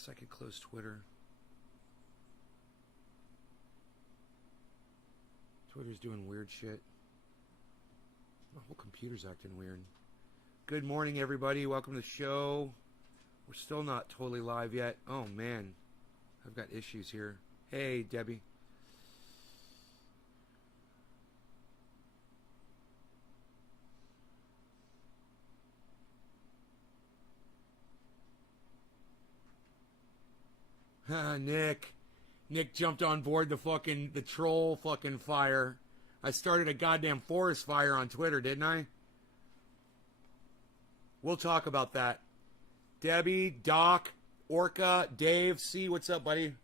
guess I could close Twitter. Twitter's doing weird shit. My whole computer's acting weird. Good morning, everybody. Welcome to the show. We're still not totally live yet. Oh, man. I've got issues here. Hey, Debbie. Nick. Nick jumped on board the troll fucking fire. I started a goddamn forest fire on Twitter, didn't I? We'll talk about that. Debbie, Doc, Orca, Dave C, what's up, buddy?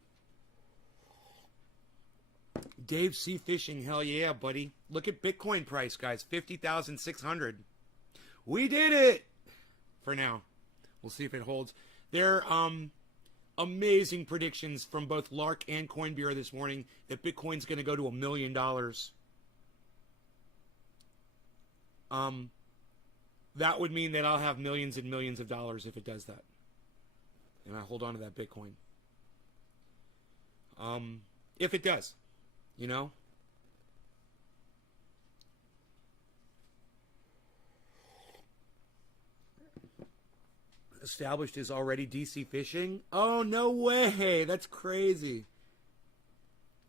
Dave C Fishing, hell yeah, buddy. Look at Bitcoin price, guys, 50,600. We did it! For now. We'll see if it holds. They're, amazing predictions from both Lark and Coinbeer this morning that Bitcoin's going to go to $1 million. That would mean that I'll have millions and millions of dollars if it does that. And I hold on to that Bitcoin. If it does, you know? Established is already DC Fishing. Oh, no way. That's crazy.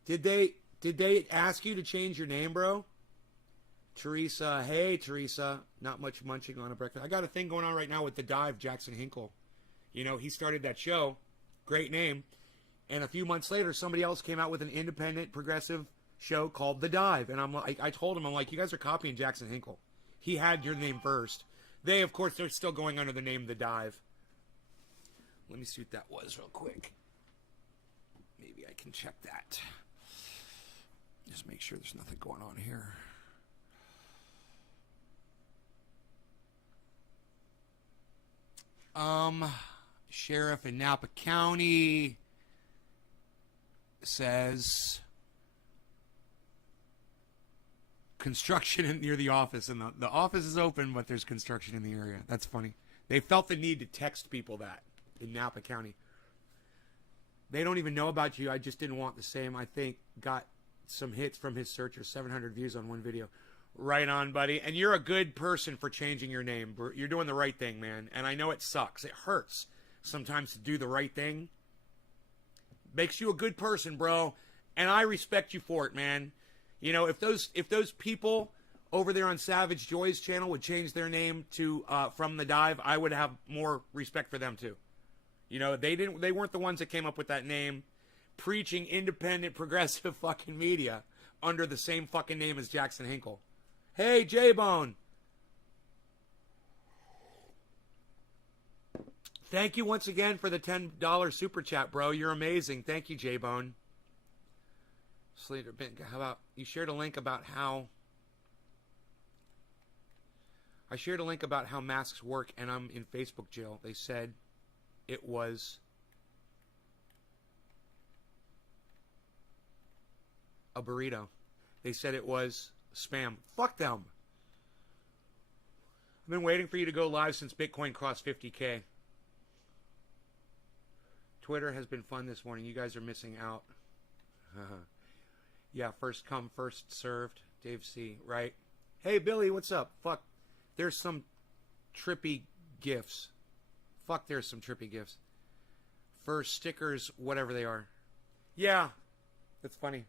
Did they ask you to change your name, bro? Teresa. Hey, Teresa. Not much munching on a breakfast. I got a thing going on right now with The Dive, Jackson Hinkle. You know, he started that show. Great name. And a few months later, somebody else came out with an independent, progressive show called The Dive. And I told him, I'm like, you guys are copying Jackson Hinkle. He had your name first. They, of course, they're still going under the name The Dive. Let me see what that was real quick. Maybe I can check that. Just make sure there's nothing going on here. Sheriff in Napa County says construction near the office, and the office is open, but there's construction in the area. That's funny. They felt the need to text people that in Napa County. They don't even know about you. I just didn't want the same. I think got some hits from his searcher, 700 views on one video. Right on, buddy. And you're a good person for changing your name. You're doing the right thing, man. And I know it sucks. It hurts sometimes to do the right thing. Makes you a good person, bro. And I respect you for it, man. You know, if those people over there on Savage Joy's channel would change their name to From the Dive, I would have more respect for them too. You know, they weren't the ones that came up with that name, preaching independent, progressive fucking media under the same fucking name as Jackson Hinkle. Hey, J-Bone. Thank you once again for the $10 super chat, bro. You're amazing. Thank you, J-Bone. Slater Bint, how about you shared a link about how masks work, and I'm in Facebook jail. They said it was a burrito. They said it was spam. Fuck them. I've been waiting for you to go live since Bitcoin crossed 50K. Twitter has been fun this morning. You guys are missing out. Yeah, first come, first served. Dave C. Right. Hey, Billy, what's up? Fuck. There's some trippy gifts. Fuck, there's some trippy gifts. For stickers, whatever they are. Yeah, that's funny.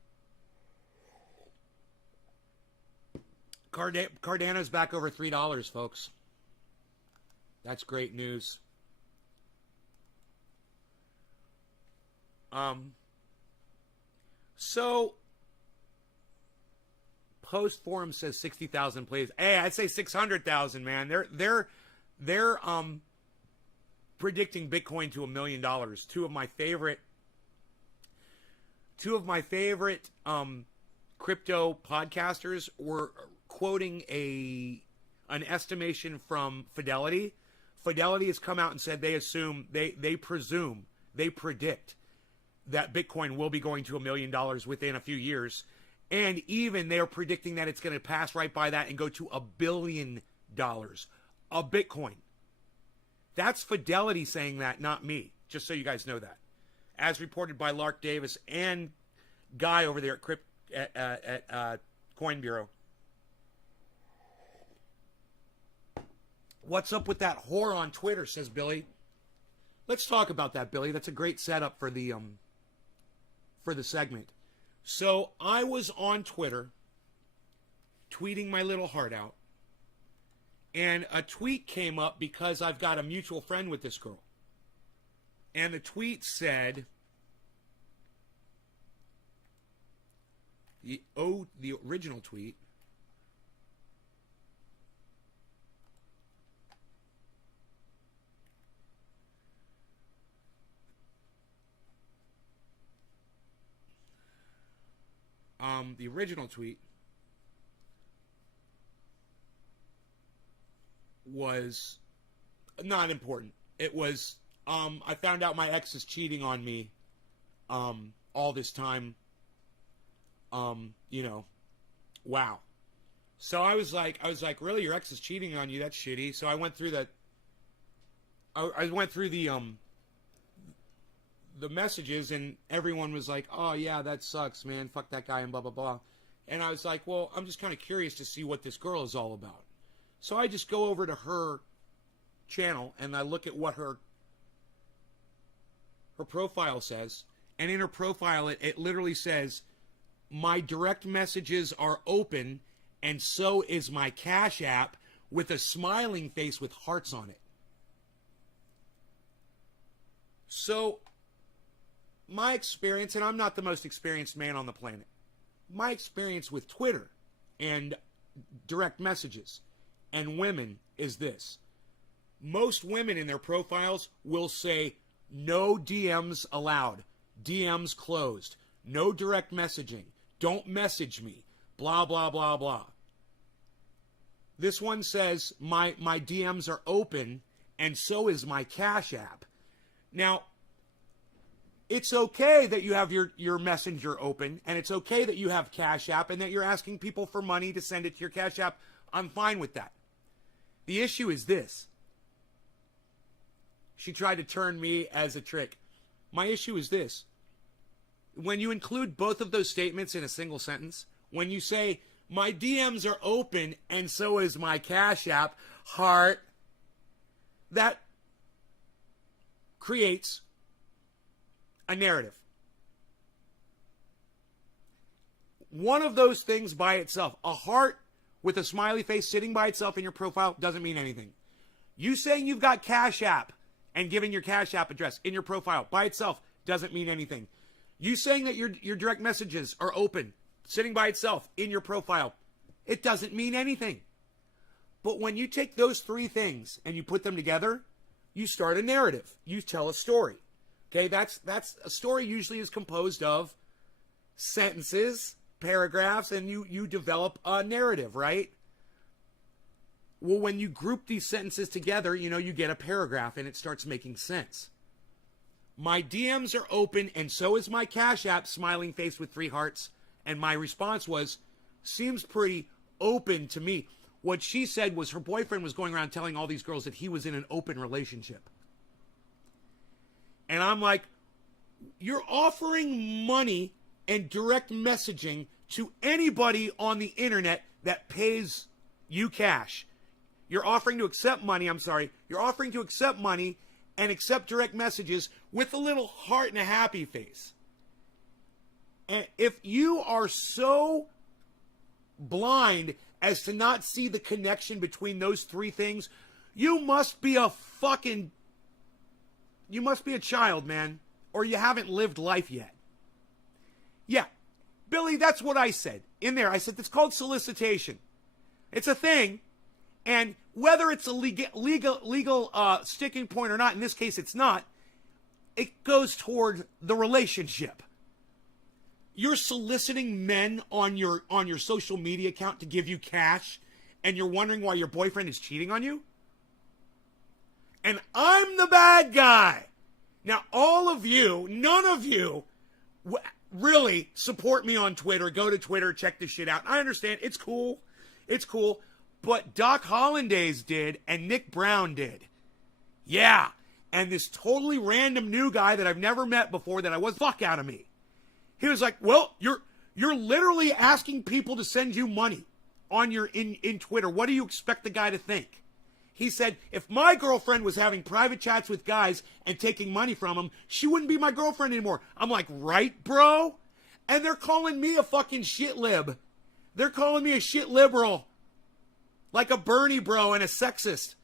Cardano's back over $3, folks. That's great news. So Post Forum says 60,000 plays. Hey, I'd say 600,000, man. They're predicting Bitcoin to $1 million. Two of my favorite crypto podcasters were quoting an estimation from Fidelity. Fidelity has come out and said they predict that Bitcoin will be going to $1 million within a few years. And even they're predicting that it's going to pass right by that and go to $1 billion a Bitcoin. That's Fidelity saying that, not me. Just so you guys know that. As reported by Lark Davis and Guy over there at Coin Bureau. What's up with that whore on Twitter, says Billy. Let's talk about that, Billy. That's a great setup for the segment. So I was on Twitter tweeting my little heart out, and a tweet came up because I've got a mutual friend with this girl. And the tweet said, the original tweet, was not important. It was, I found out my ex is cheating on me all this time. Wow. So I was like, really, your ex is cheating on you? That's shitty. So I went through the messages, and everyone was like, oh yeah, that sucks, man. Fuck that guy and blah, blah, blah. And I was like, well, I'm just kind of curious to see what this girl is all about. So I just go over to her channel and I look at what her profile says. And in her profile, it literally says, my direct messages are open, and so is my Cash App, with a smiling face with hearts on it. So my experience, and I'm not the most experienced man on the planet, my experience with Twitter and direct messages and women is this. Most women in their profiles will say, no DMs allowed, DMs closed, no direct messaging, don't message me, blah, blah, blah, blah. This one says, my DMs are open, and so is my Cash App. Now, it's okay that you have your Messenger open, and it's okay that you have Cash App, and that you're asking people for money to send it to your Cash App. I'm fine with that. The issue is this. She tried to turn me as a trick. My issue is this. When you include both of those statements in a single sentence, when you say, my DMs are open, and so is my Cash App, heart, that creates a narrative. One of those things by itself, a heart with a smiley face sitting by itself in your profile, doesn't mean anything. You saying you've got Cash App and giving your Cash App address in your profile by itself doesn't mean anything. You saying that your direct messages are open, sitting by itself in your profile, it doesn't mean anything. But when you take those three things and you put them together, you start a narrative. You tell a story. Okay, that's a story usually is composed of sentences, paragraphs, and you develop a narrative, right? Well, when you group these sentences together, you get a paragraph and it starts making sense. My DMs are open, and so is my Cash App, smiling face with 3 hearts. And my response was, seems pretty open to me. What she said was her boyfriend was going around telling all these girls that he was in an open relationship. And I'm like, you're offering money and direct messaging to anybody on the internet that pays you cash. You're offering to accept money, You're offering to accept money and accept direct messages with a little heart and a happy face. And if you are so blind as to not see the connection between those three things, you must be a child, man, or you haven't lived life yet. Yeah, Billy, that's what I said. In there, I said, it's called solicitation. It's a thing, and whether it's a legal sticking point or not, in this case it's not, it goes toward the relationship. You're soliciting men on your social media account to give you cash, and you're wondering why your boyfriend is cheating on you? And I'm the bad guy. Now, all of you, none of you really support me on Twitter. Go to Twitter, check this shit out. I understand. It's cool. It's cool. But Doc Hollandaise did, and Nick Brown did. Yeah. And this totally random new guy that I've never met before that I was fuck out of me. He was like, well, you're literally asking people to send you money on your in Twitter. What do you expect the guy to think? He said, if my girlfriend was having private chats with guys and taking money from them, she wouldn't be my girlfriend anymore. I'm like, right, bro? And they're calling me a fucking shit lib. They're calling me a shit liberal. Like a Bernie bro and a sexist.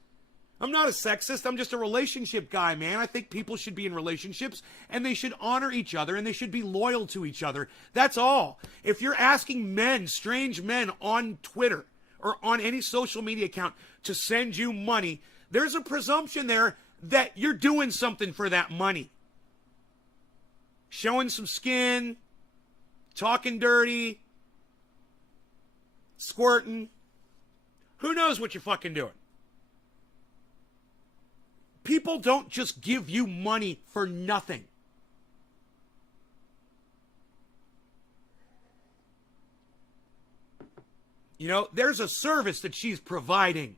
I'm not a sexist. I'm just a relationship guy, man. I think people should be in relationships and they should honor each other and they should be loyal to each other. That's all. If you're asking men, strange men on Twitter or on any social media account to send you money, there's a presumption there that you're doing something for that money. Showing some skin, talking dirty, squirting. Who knows what you're fucking doing? People don't just give you money for nothing. You know, there's a service that she's providing.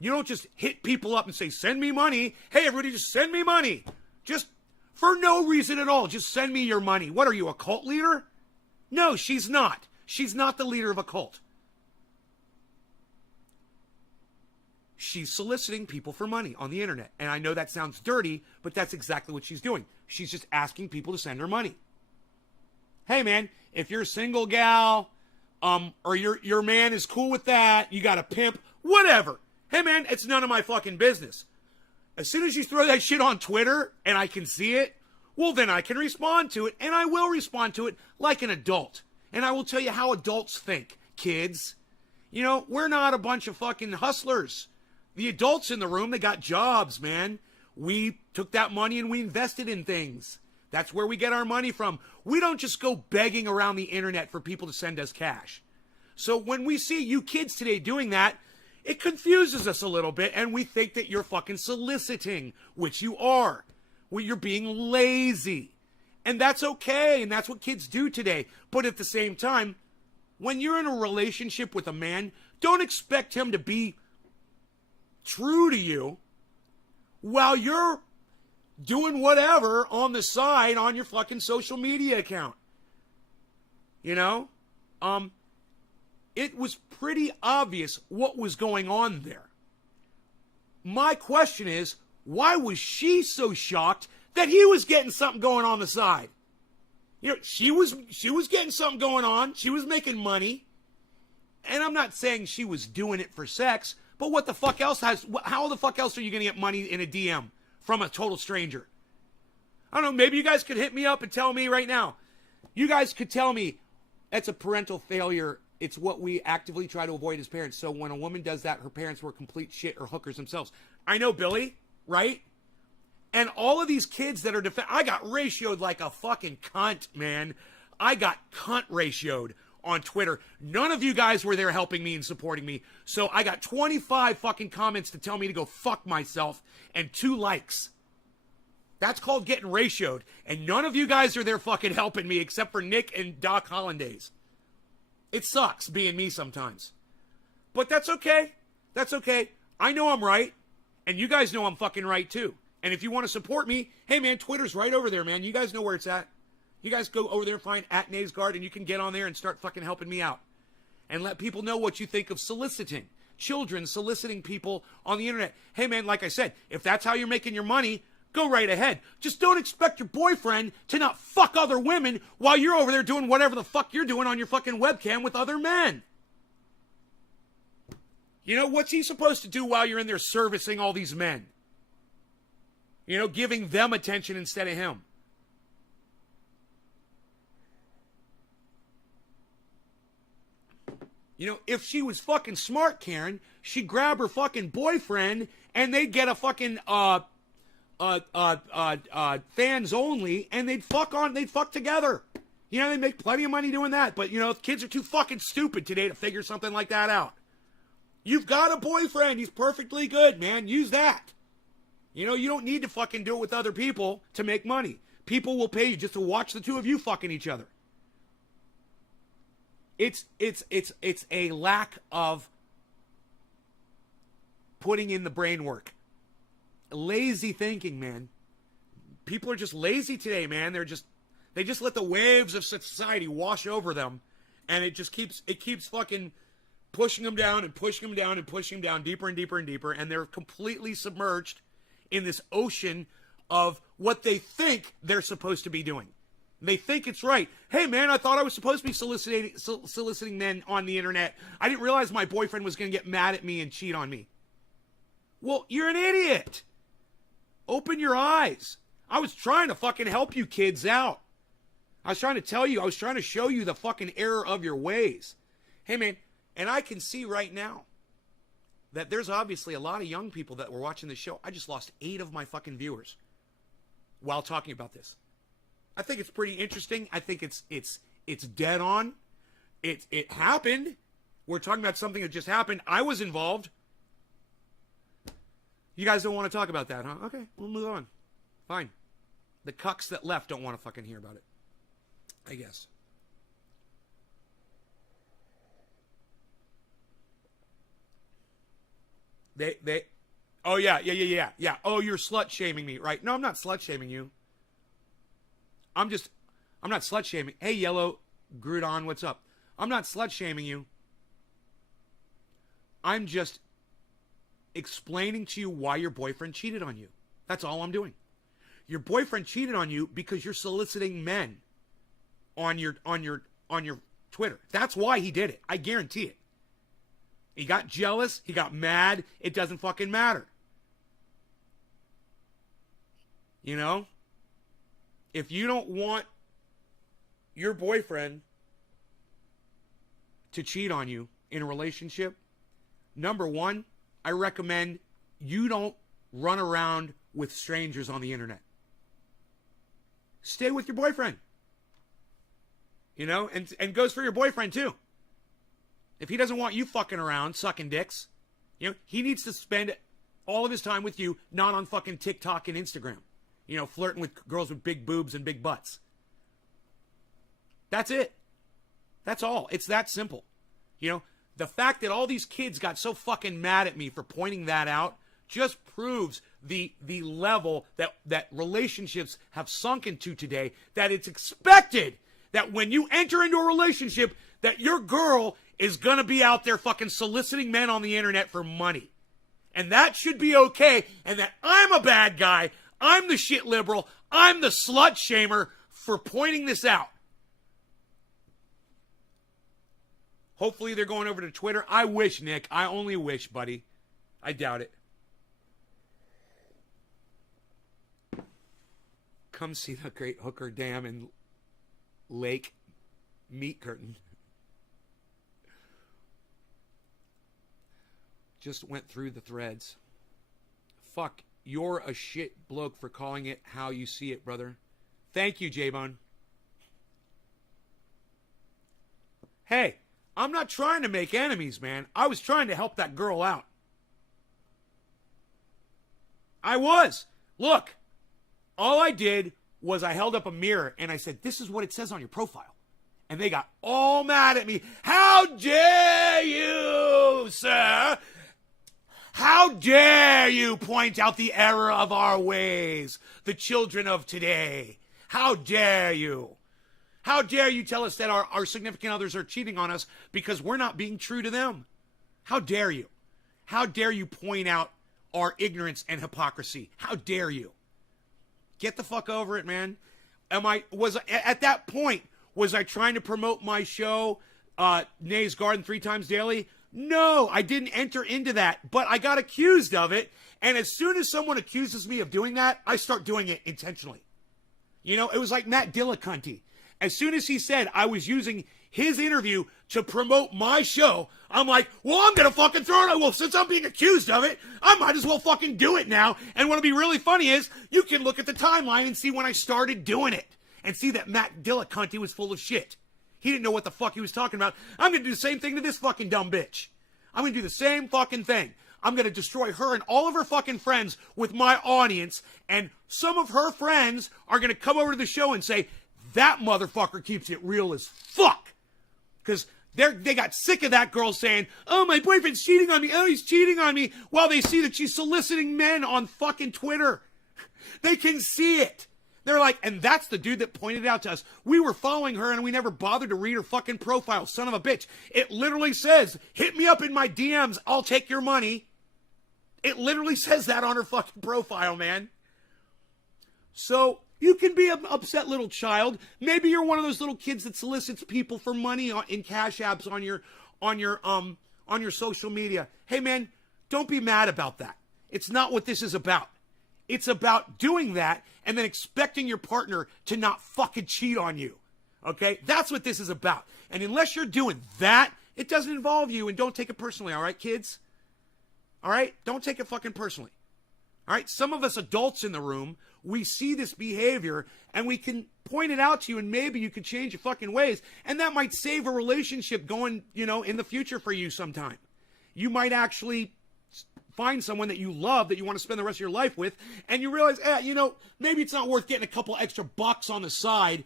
You don't just hit people up and say, send me money. Hey, everybody, just send me money. Just for no reason at all. Just send me your money. What are you, a cult leader? No, she's not. She's not the leader of a cult. She's soliciting people for money on the internet. And I know that sounds dirty, but that's exactly what she's doing. She's just asking people to send her money. Hey, man, if you're a single gal, or your man is cool with that, you got a pimp, whatever. Hey, man, it's none of my fucking business. As soon as you throw that shit on Twitter and I can see it, well, then I can respond to it, and I will respond to it like an adult. And I will tell you how adults think, kids. You know, we're not a bunch of fucking hustlers. The adults in the room, they got jobs, man. We took that money and we invested in things. That's where we get our money from. We don't just go begging around the internet for people to send us cash. So when we see you kids today doing that, it confuses us a little bit, and we think that you're fucking soliciting, which you are. Well, you're being lazy. And that's okay, and that's what kids do today. But at the same time, when you're in a relationship with a man, don't expect him to be true to you while you're doing whatever on the side on your fucking social media account. You know? It was pretty obvious what was going on there. My question is, why was she so shocked that he was getting something going on the side? You know, she was getting something going on. She was making money. And I'm not saying she was doing it for sex, but what the fuck else how the fuck else are you going to get money in a DM from a total stranger? I don't know, maybe you guys could hit me up and tell me right now. You guys could tell me that's a parental failure. It's what we actively try to avoid as parents. So when a woman does that, her parents were complete shit or hookers themselves. I know, Billy, right? And all of these kids that are I got ratioed like a fucking cunt, man. I got cunt ratioed on Twitter. None of you guys were there helping me and supporting me. So I got 25 fucking comments to tell me to go fuck myself and 2 likes. That's called getting ratioed. And none of you guys are there fucking helping me except for Nick and Doc Hollandaise. It sucks being me sometimes. But that's okay. That's okay. I know I'm right. And you guys know I'm fucking right too. And if you want to support me, hey man, Twitter's right over there, man. You guys know where it's at. You guys go over there and find @Naysguard, and you can get on there and start fucking helping me out. And let people know what you think of soliciting. Children soliciting people on the internet. Hey man, like I said, if that's how you're making your money, go right ahead. Just don't expect your boyfriend to not fuck other women while you're over there doing whatever the fuck you're doing on your fucking webcam with other men. You know, what's he supposed to do while you're in there servicing all these men? You know, giving them attention instead of him. You know, if she was fucking smart, Karen, she'd grab her fucking boyfriend and they'd get a fucking fans only, and they'd fuck together. You know, they'd make plenty of money doing that. But, you know, kids are too fucking stupid today to figure something like that out. You've got a boyfriend. He's perfectly good, man. Use that. You know, you don't need to fucking do it with other people to make money. People will pay you just to watch the two of you fucking each other. It's a lack of putting in the brain work. lazy thinking, man. People are just lazy today, man. They just let the waves of society wash over them, and it keeps fucking pushing them down and pushing them down and pushing them down deeper and deeper and deeper, and they're completely submerged in this ocean of what they think they're supposed to be doing. They think it's right. Hey, man, I thought I was supposed to be soliciting men on the internet. I didn't realize my boyfriend was going to get mad at me and cheat on me. Well, you're an idiot. Open your eyes. I was trying to fucking help you kids out. I was trying to show you the fucking error of your ways. Hey, man, and I can see right now that there's obviously a lot of young people that were watching the show. I just lost 8 of my fucking viewers while talking about this. I think it's pretty interesting. I think it's dead on. It happened. We're talking about something that just happened. I was involved. You guys don't want to talk about that, huh? Okay, we'll move on. Fine. The cucks that left don't want to fucking hear about it, I guess. Oh yeah. Oh, you're slut shaming me, right? No, I'm not slut shaming you. I'm not slut shaming. Hey, Yellow Grudon, what's up? I'm not slut shaming you. I'm just explaining to you why your boyfriend cheated on you. That's all I'm doing. Your boyfriend cheated on you because you're soliciting men on your Twitter. That's why he did it. I guarantee it. He got jealous. He got mad. It doesn't fucking matter. You know? If you don't want your boyfriend to cheat on you in a relationship, number one, I recommend you don't run around with strangers on the internet. Stay with your boyfriend. You know, and goes for your boyfriend too. If he doesn't want you fucking around, sucking dicks, you know, he needs to spend all of his time with you, not on fucking TikTok and Instagram. You know, flirting with girls with big boobs and big butts. That's it. That's all. It's that simple. You know, the fact that all these kids got so fucking mad at me for pointing that out just proves the level that relationships have sunk into today, that it's expected that when you enter into a relationship that your girl is going to be out there fucking soliciting men on the internet for money. And that should be okay, and that I'm a bad guy, I'm the shit liberal, I'm the slut shamer for pointing this out. Hopefully they're going over to Twitter. I wish, Nick. I only wish, buddy. I doubt it. Come see the Great Hooker Dam and Lake Meat Curtain. Just went through the threads. Fuck, you're a shit bloke for calling it how you see it, brother. Thank you, J-Bone. Hey, I'm not trying to make enemies, man. I was trying to help that girl out. I was. Look, all I did was I held up a mirror and I said, this is what it says on your profile. And they got all mad at me. How dare you, sir? How dare you point out the error of our ways, the children of today? How dare you? How dare you tell us that our significant others are cheating on us because we're not being true to them? How dare you? How dare you point out our ignorance and hypocrisy? How dare you? Get the fuck over it, man. At that point, was I trying to promote my show, Nay's Garden 3 times daily? No, I didn't enter into that, but I got accused of it. And as soon as someone accuses me of doing that, I start doing it intentionally. You know, it was like Matt Dillacunty. As soon as he said I was using his interview to promote my show, I'm like, well, I'm going to fucking throw it. Well, since I'm being accused of it, I might as well fucking do it now. And what'll be really funny is you can look at the timeline and see when I started doing it and see that Matt Dillacunty was full of shit. He didn't know what the fuck he was talking about. I'm going to do the same thing to this fucking dumb bitch. I'm going to do the same fucking thing. I'm going to destroy her and all of her fucking friends with my audience. And some of her friends are going to come over to the show and say, that motherfucker keeps it real as fuck. Because They got sick of that girl saying, oh, my boyfriend's cheating on me. Oh, he's cheating on me. While they see that she's soliciting men on fucking Twitter. They can see it. They're like, and that's the dude that pointed out to us. We were following her and we never bothered to read her fucking profile. Son of a bitch. It literally says, hit me up in my DMs. I'll take your money. It literally says that on her fucking profile, man. So you can be an upset little child. Maybe you're one of those little kids that solicits people for money in cash apps on your social media. Hey, man, don't be mad about that. It's not what this is about. It's about doing that and then expecting your partner to not fucking cheat on you. Okay? That's what this is about. And unless you're doing that, it doesn't involve you, and don't take it personally, all right, kids? All right? Don't take it fucking personally. All right? Some of us adults in the room, we see this behavior and we can point it out to you, and maybe you could change your fucking ways, and that might save a relationship going, in the future for you sometime. You might actually find someone that you love, that you want to spend the rest of your life with, and you realize, maybe it's not worth getting a couple extra bucks on the side,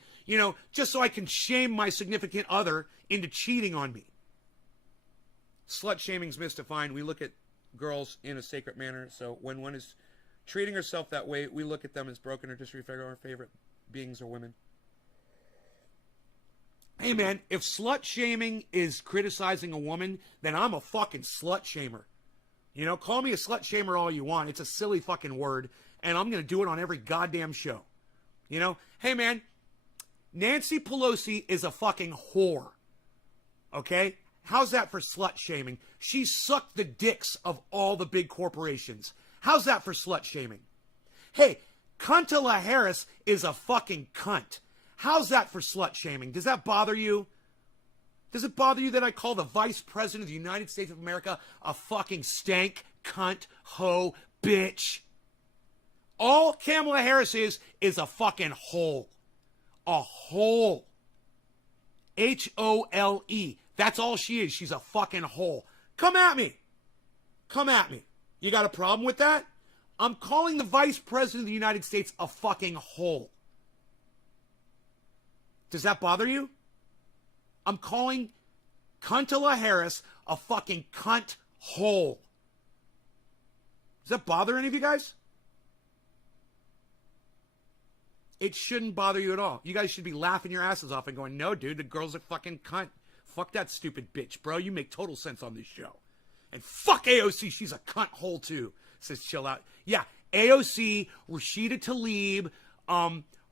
just so I can shame my significant other into cheating on me. Slut shaming's misdefined. We look at girls in a sacred manner, so when one is treating herself that way, we look at them as broken or disrespectful. Our favorite beings are women. Hey, man, if slut shaming is criticizing a woman, then I'm a fucking slut shamer. Call me a slut shamer all you want. It's a silly fucking word, and I'm going to do it on every goddamn show. Hey, man, Nancy Pelosi is a fucking whore. Okay? How's that for slut shaming? She sucked the dicks of all the big corporations. How's that for slut shaming? Hey, Kamala Harris is a fucking cunt. How's that for slut shaming? Does that bother you? Does it bother you that I call the Vice President of the United States of America a fucking stank, cunt, hoe, bitch? All Kamala Harris is a fucking hole. A hole. H-O-L-E. That's all she is. She's a fucking hole. Come at me. Come at me. You got a problem with that? I'm calling the Vice President of the United States a fucking hole. Does that bother you? I'm calling Kamala Harris a fucking cunt hole. Does that bother any of you guys? It shouldn't bother you at all. You guys should be laughing your asses off and going, no, dude, the girl's a fucking cunt. Fuck that stupid bitch, bro. You make total sense on this show. And fuck AOC, she's a cunt hole too. Says chill out. Yeah, AOC, Rashida Tlaib,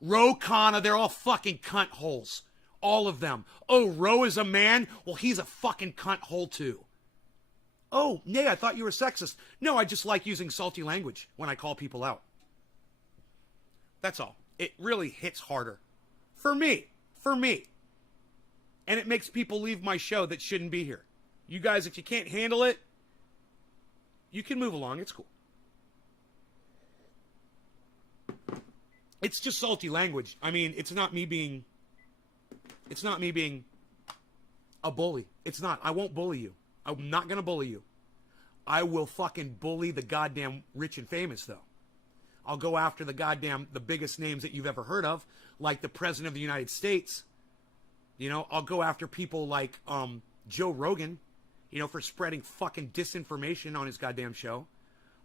Ro Khanna, they're all fucking cunt holes. All of them. Oh, Ro is a man? Well, he's a fucking cunt hole too. Oh, nay, I thought you were sexist. No, I just like using salty language when I call people out. That's all. It really hits harder. For me. And it makes people leave my show that shouldn't be here. You guys, if you can't handle it, you can move along. It's cool. It's just salty language. I mean, it's not me being a bully. It's not. I won't bully you. I'm not going to bully you. I will fucking bully the goddamn rich and famous, though. I'll go after the biggest names that you've ever heard of, like the President of the United States. I'll go after people like Joe Rogan, for spreading fucking disinformation on his goddamn show.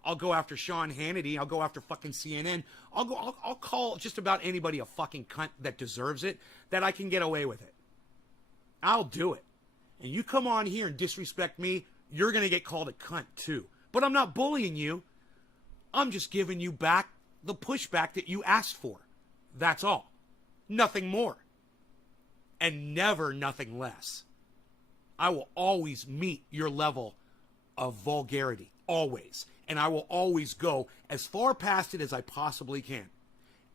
I'll go after Sean Hannity. I'll go after fucking CNN. I'll call just about anybody a fucking cunt that deserves it, that I can get away with it. I'll do it. And you come on here and disrespect me, you're going to get called a cunt too. But I'm not bullying you. I'm just giving you back the pushback that you asked for. That's all. Nothing more. And never nothing less. I will always meet your level of vulgarity. Always. And I will always go as far past it as I possibly can.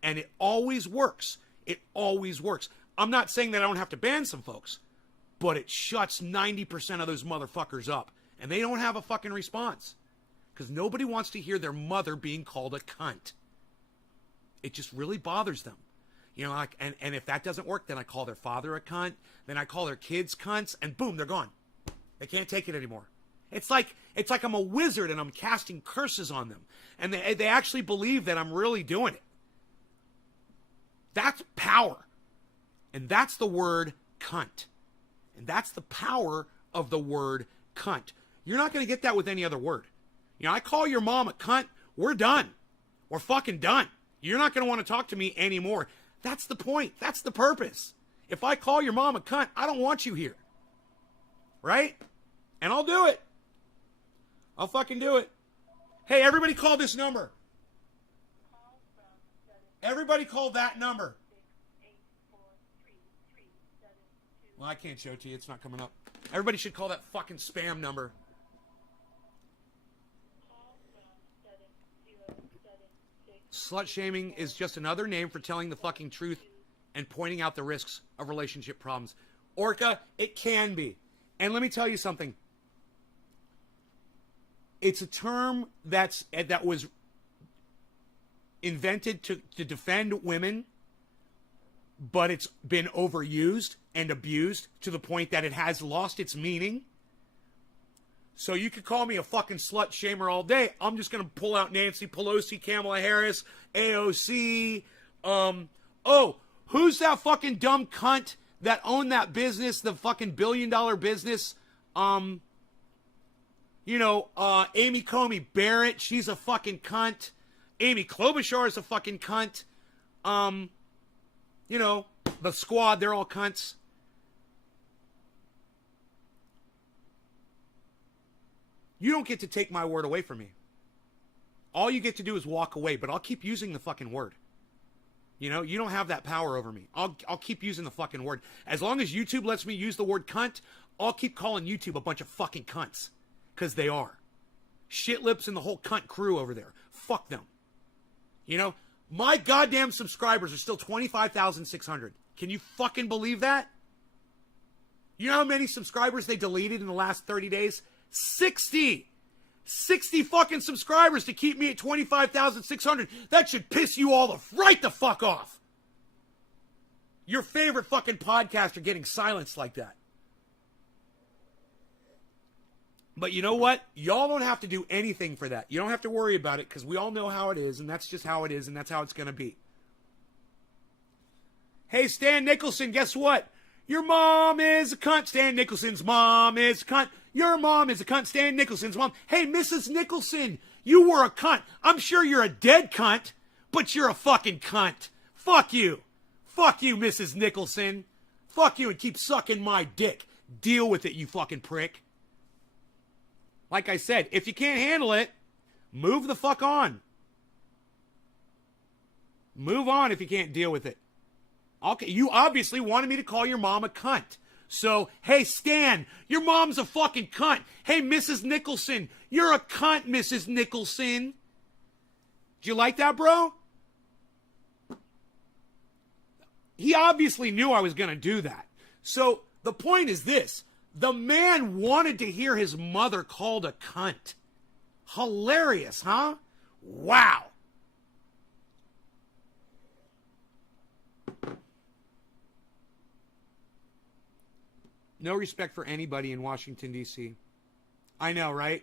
And it always works. It always works. I'm not saying that I don't have to ban some folks, but it shuts 90% of those motherfuckers up. And they don't have a fucking response. Because nobody wants to hear their mother being called a cunt. It just really bothers them. And if that doesn't work, then I call their father a cunt. Then I call their kids cunts, and boom, they're gone. They can't take it anymore. It's like I'm a wizard and I'm casting curses on them. And they actually believe that I'm really doing it. That's power. And that's the word cunt. And that's the power of the word cunt. You're not going to get that with any other word. You know, I call your mom a cunt, we're done. We're fucking done. You're not going to want to talk to me anymore. That's the point. That's the purpose. If I call your mom a cunt, I don't want you here. Right? And I'll do it. I'll fucking do it. Hey, everybody call this number. Everybody call that number. Well, I can't show it to you. It's not coming up. Everybody should call that fucking spam number. Slut shaming is just another name for telling the fucking truth and pointing out the risks of relationship problems. Orca, it can be. And let me tell you something. It's a term that was invented to defend women, but it's been overused and abused to the point that it has lost its meaning. So you could call me a fucking slut shamer all day. I'm just going to pull out Nancy Pelosi, Kamala Harris, AOC. Who's that fucking dumb cunt that owned that business, the fucking billion-dollar business? Amy Coney Barrett, she's a fucking cunt. Amy Klobuchar is a fucking cunt. The squad, they're all cunts. You don't get to take my word away from me. All you get to do is walk away, but I'll keep using the fucking word. You know, you don't have that power over me. I'll keep using the fucking word. As long as YouTube lets me use the word cunt, I'll keep calling YouTube a bunch of fucking cunts. Because they are. Shit lips and the whole cunt crew over there. Fuck them. You know, my goddamn subscribers are still 25,600. Can you fucking believe that? You know how many subscribers they deleted in the last 30 days? 60 fucking subscribers to keep me at 25,600. That should piss you all right the fuck off. Your favorite fucking podcaster getting silenced like that. But you know what? Y'all don't have to do anything for that. You don't have to worry about it because we all know how it is, and that's just how it is, and that's how it's going to be. Hey, Stan Nicholson, guess what? Your mom is a cunt. Stan Nicholson's mom is a cunt. Your mom is a cunt. Stan Nicholson's mom. Hey, Mrs. Nicholson, you were a cunt. I'm sure you're a dead cunt, but you're a fucking cunt. Fuck you. Fuck you, Mrs. Nicholson. Fuck you and keep sucking my dick. Deal with it, you fucking prick. Like I said, if you can't handle it, move the fuck on. Move on if you can't deal with it. Okay, you obviously wanted me to call your mom a cunt. So, hey, Stan, your mom's a fucking cunt. Hey, Mrs. Nicholson, you're a cunt, Mrs. Nicholson. Do you like that, bro? He obviously knew I was going to do that. So, the point is this. The man wanted to hear his mother called a cunt. Hilarious, huh? Wow. No respect for anybody in Washington, D.C. I know, right?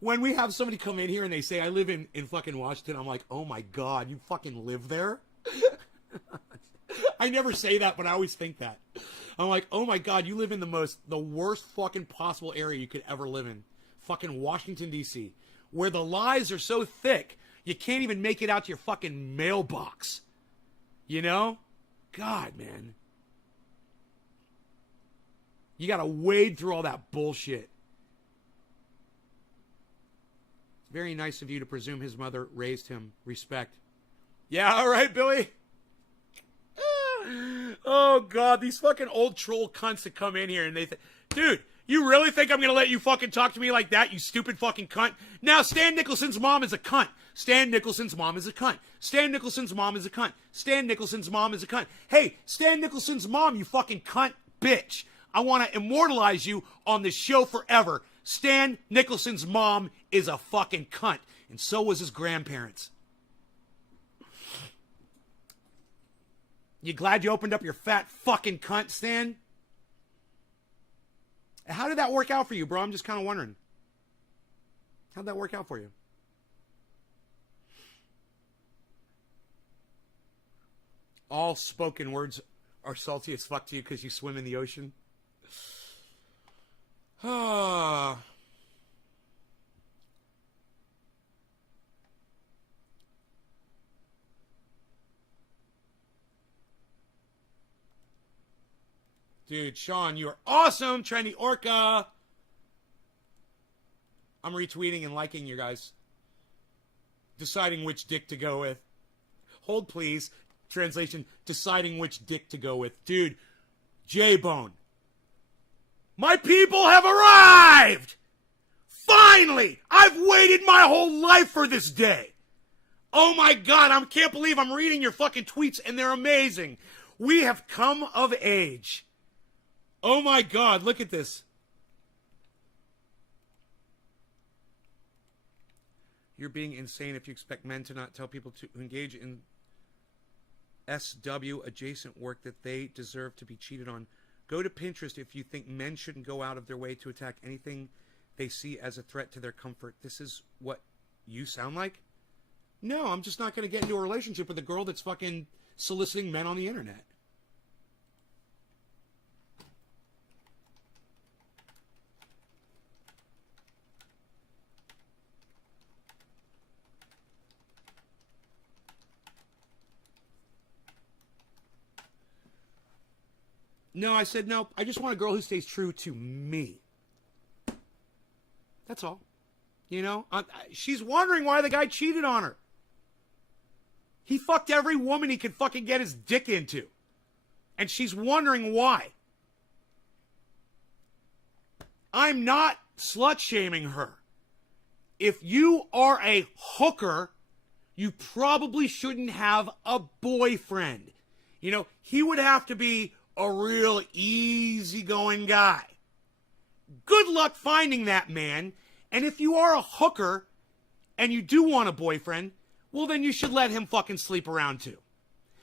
When we have somebody come in here and they say, I live in fucking Washington, I'm like, oh my God, you fucking live there? I never say that, but I always think that. I'm like, oh my God, you live in the worst fucking possible area you could ever live in. Fucking Washington, D.C. Where the lies are so thick, you can't even make it out to your fucking mailbox. You know? God, man. You gotta wade through all that bullshit. It's very nice of you to presume his mother raised him. Respect. Yeah, all right, Billy. Oh, God, these fucking old troll cunts that come in here and they think, dude, you really think I'm going to let you fucking talk to me like that, you stupid fucking cunt? Now, Stan Nicholson's mom is a cunt. Stan Nicholson's mom is a cunt. Stan Nicholson's mom is a cunt. Stan Nicholson's mom is a cunt. Hey, Stan Nicholson's mom, you fucking cunt bitch. I want to immortalize you on this show forever. Stan Nicholson's mom is a fucking cunt. And so was his grandparents. You glad you opened up your fat fucking cunt, Stan? How did that work out for you, bro? I'm just kind of wondering. How'd that work out for you? All spoken words are salty as fuck to you because you swim in the ocean. Ah. Dude, Sean, you are awesome. Trendy Orca. I'm retweeting and liking you guys. Deciding which dick to go with. Hold, please. Translation, deciding which dick to go with. Dude, J-Bone. My people have arrived! Finally! I've waited my whole life for this day. Oh my God, I can't believe I'm reading your fucking tweets and they're amazing. We have come of age. Oh my God, look at this. You're being insane if you expect men to not tell people to engage in SW adjacent work that they deserve to be cheated on. Go to Pinterest if you think men shouldn't go out of their way to attack anything they see as a threat to their comfort. This is what you sound like? No, I'm just not going to get into a relationship with a girl that's fucking soliciting men on the internet. No, I said no. I just want a girl who stays true to me. That's all. You know, she's wondering why the guy cheated on her. He fucked every woman he could fucking get his dick into. And she's wondering why. I'm not slut-shaming her. If you are a hooker, you probably shouldn't have a boyfriend. You know, he would have to be a real easygoing guy. Good luck finding that man. And if you are a hooker and you do want a boyfriend, well, then you should let him fucking sleep around too.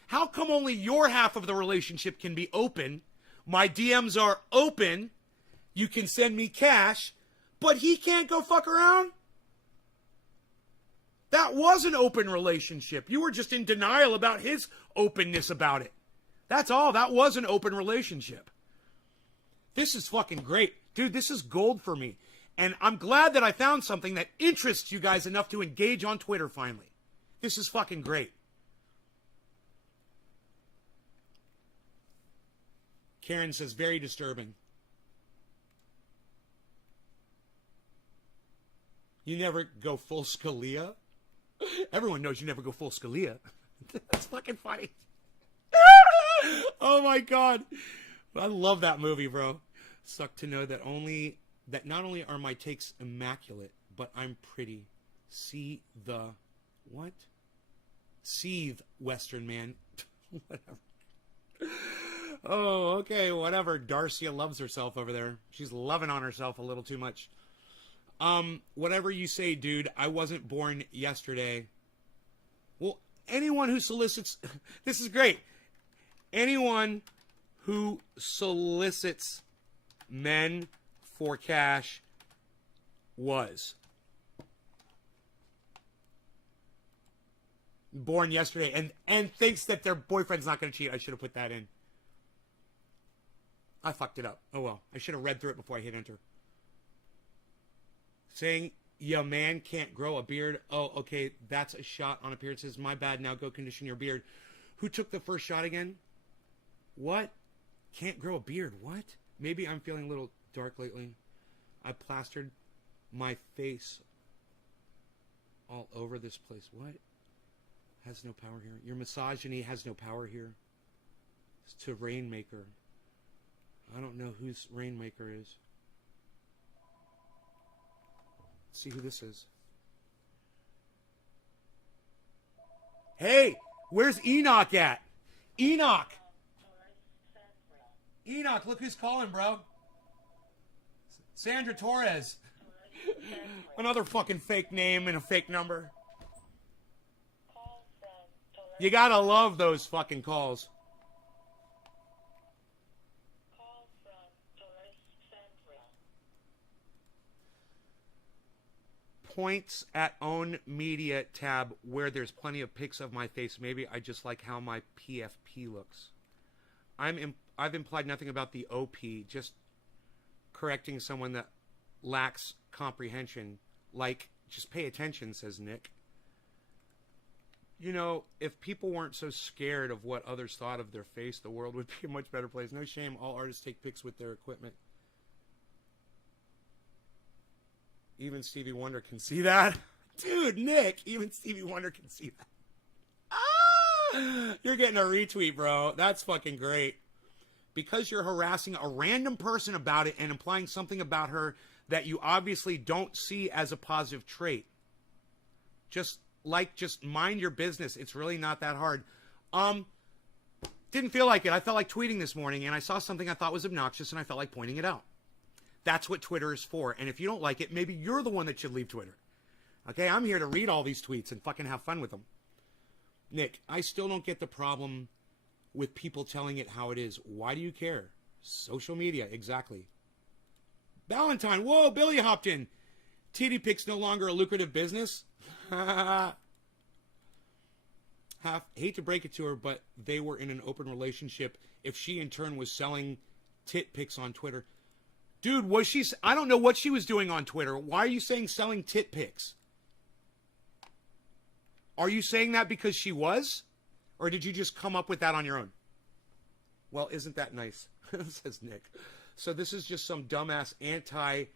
How come only your half of the relationship can be open? My DMs are open. You can send me cash, but he can't go fuck around? That was an open relationship. You were just in denial about his openness about it. That's all. That was an open relationship. This is fucking great. Dude, this is gold for me. And I'm glad that I found something that interests you guys enough to engage on Twitter finally. This is fucking great. Karen says, very disturbing. You never go full Scalia? Everyone knows you never go full Scalia. That's fucking funny. Oh my God. I love that movie, bro. Suck to know that not only are my takes immaculate, but I'm pretty. See the what? Seethe, Western man. Whatever. Oh, okay, whatever. Darcia loves herself over there. She's loving on herself a little too much. Whatever you say, dude. I wasn't born yesterday. Well, anyone who solicits... This is great. Anyone who solicits men for cash was born yesterday and thinks that their boyfriend's not going to cheat. I should have put that in. I fucked it up. Oh well. I should have read through it before I hit enter. Saying your man can't grow a beard. Oh, okay. That's a shot on appearances. My bad. Now go condition your beard. Who took the first shot again? What? Can't grow a beard. What? Maybe I'm feeling a little dark lately. I plastered my face all over this place. What? Has no power here. Your misogyny has no power here. It's to Rainmaker. I don't know whose Rainmaker is. Let's see who this is. Hey, where's Enoch at? Enoch! Enoch, look who's calling, bro. Sandra Torres. Another fucking fake name and a fake number. You gotta love those fucking calls. Points at own media tab where there's plenty of pics of my face. Maybe I just like how my PFP looks. I've implied nothing about the OP, just correcting someone that lacks comprehension. Like, just pay attention, says Nick. You know, if people weren't so scared of what others thought of their face, the world would be a much better place. No shame, all artists take pics with their equipment. Even Stevie Wonder can see that. Dude, Nick, even Stevie Wonder can see that. Ah! You're getting a retweet, bro. That's fucking great. Because you're harassing a random person about it and implying something about her that you obviously don't see as a positive trait. Just mind your business. It's really not that hard. Didn't feel like it. I felt like tweeting this morning, and I saw something I thought was obnoxious, and I felt like pointing it out. That's what Twitter is for. And if you don't like it, maybe you're the one that should leave Twitter. Okay, I'm here to read all these tweets and fucking have fun with them. Nick, I still don't get the problem with people telling it how it is. Why do you care? Social media, exactly. Valentine, whoa, Billy hopped in. TD Pics no longer a lucrative business? Hate to break it to her, but they were in an open relationship if she in turn was selling tit pics on Twitter. Dude, was she... I don't know what she was doing on Twitter. Why are you saying selling tit pics? Are you saying that because she was? Or did you just come up with that on your own? Well, isn't that nice? Says Nick. So this is just some dumbass anti-SW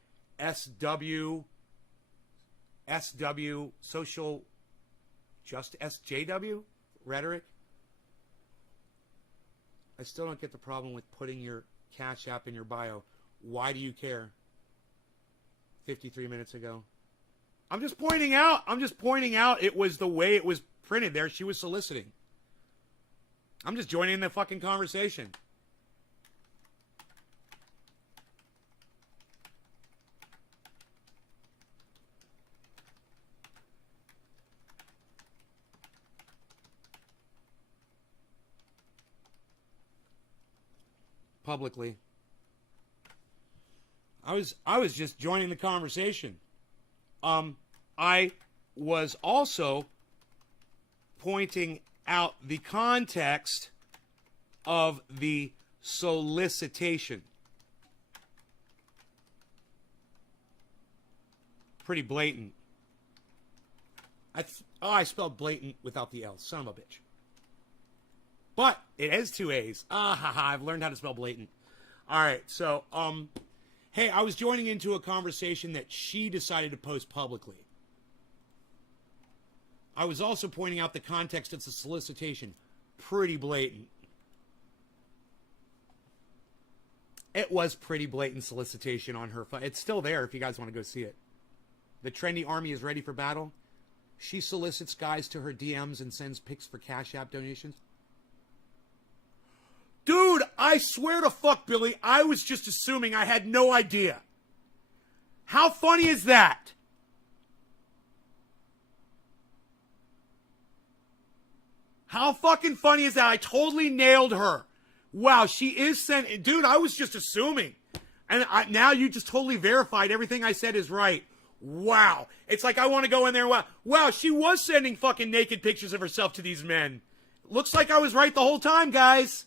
social just SJW rhetoric. I still don't get the problem with putting your Cash App in your bio. Why do you care? 53 minutes ago. I'm just pointing out it was the way it was printed there. She was soliciting. I'm just joining the fucking conversation. Publicly. I was just joining the conversation. I was also pointing out the context of the solicitation. Pretty blatant. I spelled blatant without the L. Son of a bitch. But it has two A's. I've learned how to spell blatant. All right, so, hey, I was joining into a conversation that she decided to post publicly. I was also pointing out the context of the solicitation. Pretty blatant. It was pretty blatant solicitation on her phone. It's still there if you guys want to go see it. The trendy army is ready for battle. She solicits guys to her DMs and sends pics for Cash App donations. Dude, I swear to fuck, Billy, I was just assuming. I had no idea. How funny is that? How fucking funny is that? I totally nailed her. Wow, she is sending... Dude, I was just assuming. And now you just totally verified everything I said is right. Wow. It's like I want to go in there and wow, she was sending fucking naked pictures of herself to these men. Looks like I was right the whole time, guys.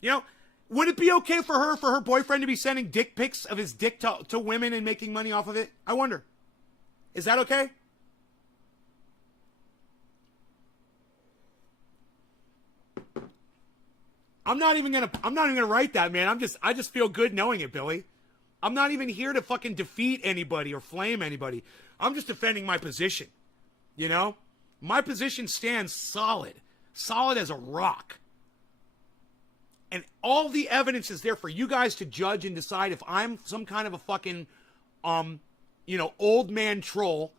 You know, would it be okay for her boyfriend to be sending dick pics of his dick to women and making money off of it? I wonder. Is that okay? I'm not even gonna write that, man. I just feel good knowing it, Billy. I'm not even here to fucking defeat anybody or flame anybody. I'm just defending my position. You know? My position stands solid. Solid as a rock. And all the evidence is there for you guys to judge and decide if I'm some kind of a fucking, old man troll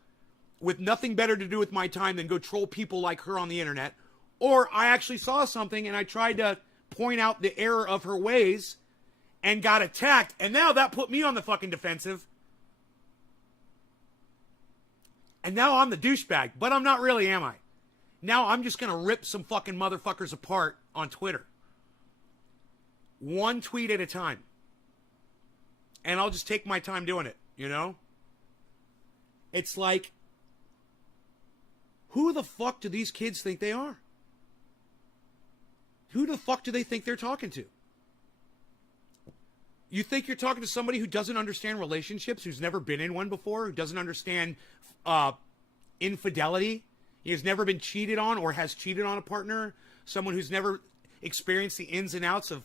with nothing better to do with my time than go troll people like her on the internet. Or I actually saw something and I tried to point out the error of her ways and got attacked. And now that put me on the fucking defensive. And now I'm the douchebag. But I'm not really, am I? Now I'm just going to rip some fucking motherfuckers apart on Twitter. One tweet at a time. And I'll just take my time doing it, you know? It's like, who the fuck do these kids think they are? Who the fuck do they think they're talking to? You think you're talking to somebody who doesn't understand relationships, who's never been in one before, who doesn't understand infidelity, he has never been cheated on or has cheated on a partner, someone who's never experienced the ins and outs of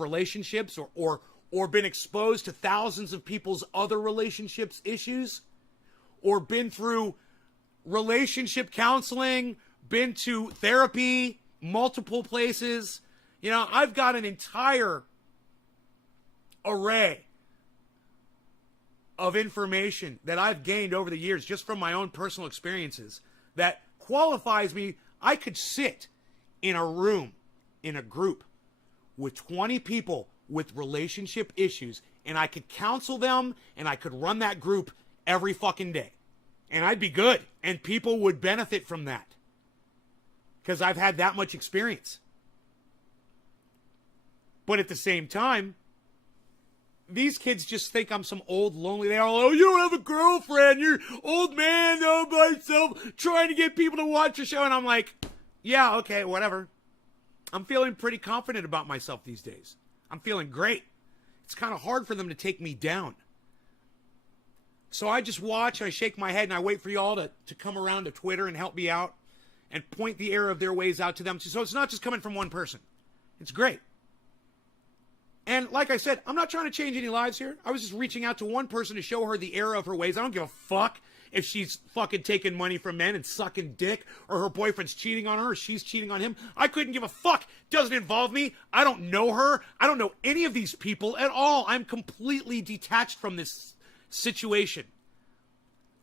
relationships or been exposed to thousands of people's other relationships issues, or been through relationship counseling, been to therapy, multiple places. You know, I've got an entire array of information that I've gained over the years just from my own personal experiences that qualifies me. I could sit in a room, in a group with 20 people with relationship issues, and I could counsel them, and I could run that group every fucking day. And I'd be good, and people would benefit from that because I've had that much experience. But at the same time, these kids just think I'm some old lonely. They're all, oh, you don't have a girlfriend. You're old man all by yourself trying to get people to watch your show. And I'm like, yeah, okay, whatever. I'm feeling pretty confident about myself these days. I'm feeling great. It's kind of hard for them to take me down. So I just watch, I shake my head, and I wait for y'all to come around to Twitter and help me out and point the error of their ways out to them. So it's not just coming from one person. It's great. And like I said, I'm not trying to change any lives here. I was just reaching out to one person to show her the error of her ways. I don't give a fuck if she's fucking taking money from men and sucking dick, or her boyfriend's cheating on her, or she's cheating on him. I couldn't give a fuck. Doesn't involve me. I don't know her. I don't know any of these people at all. I'm completely detached from this situation,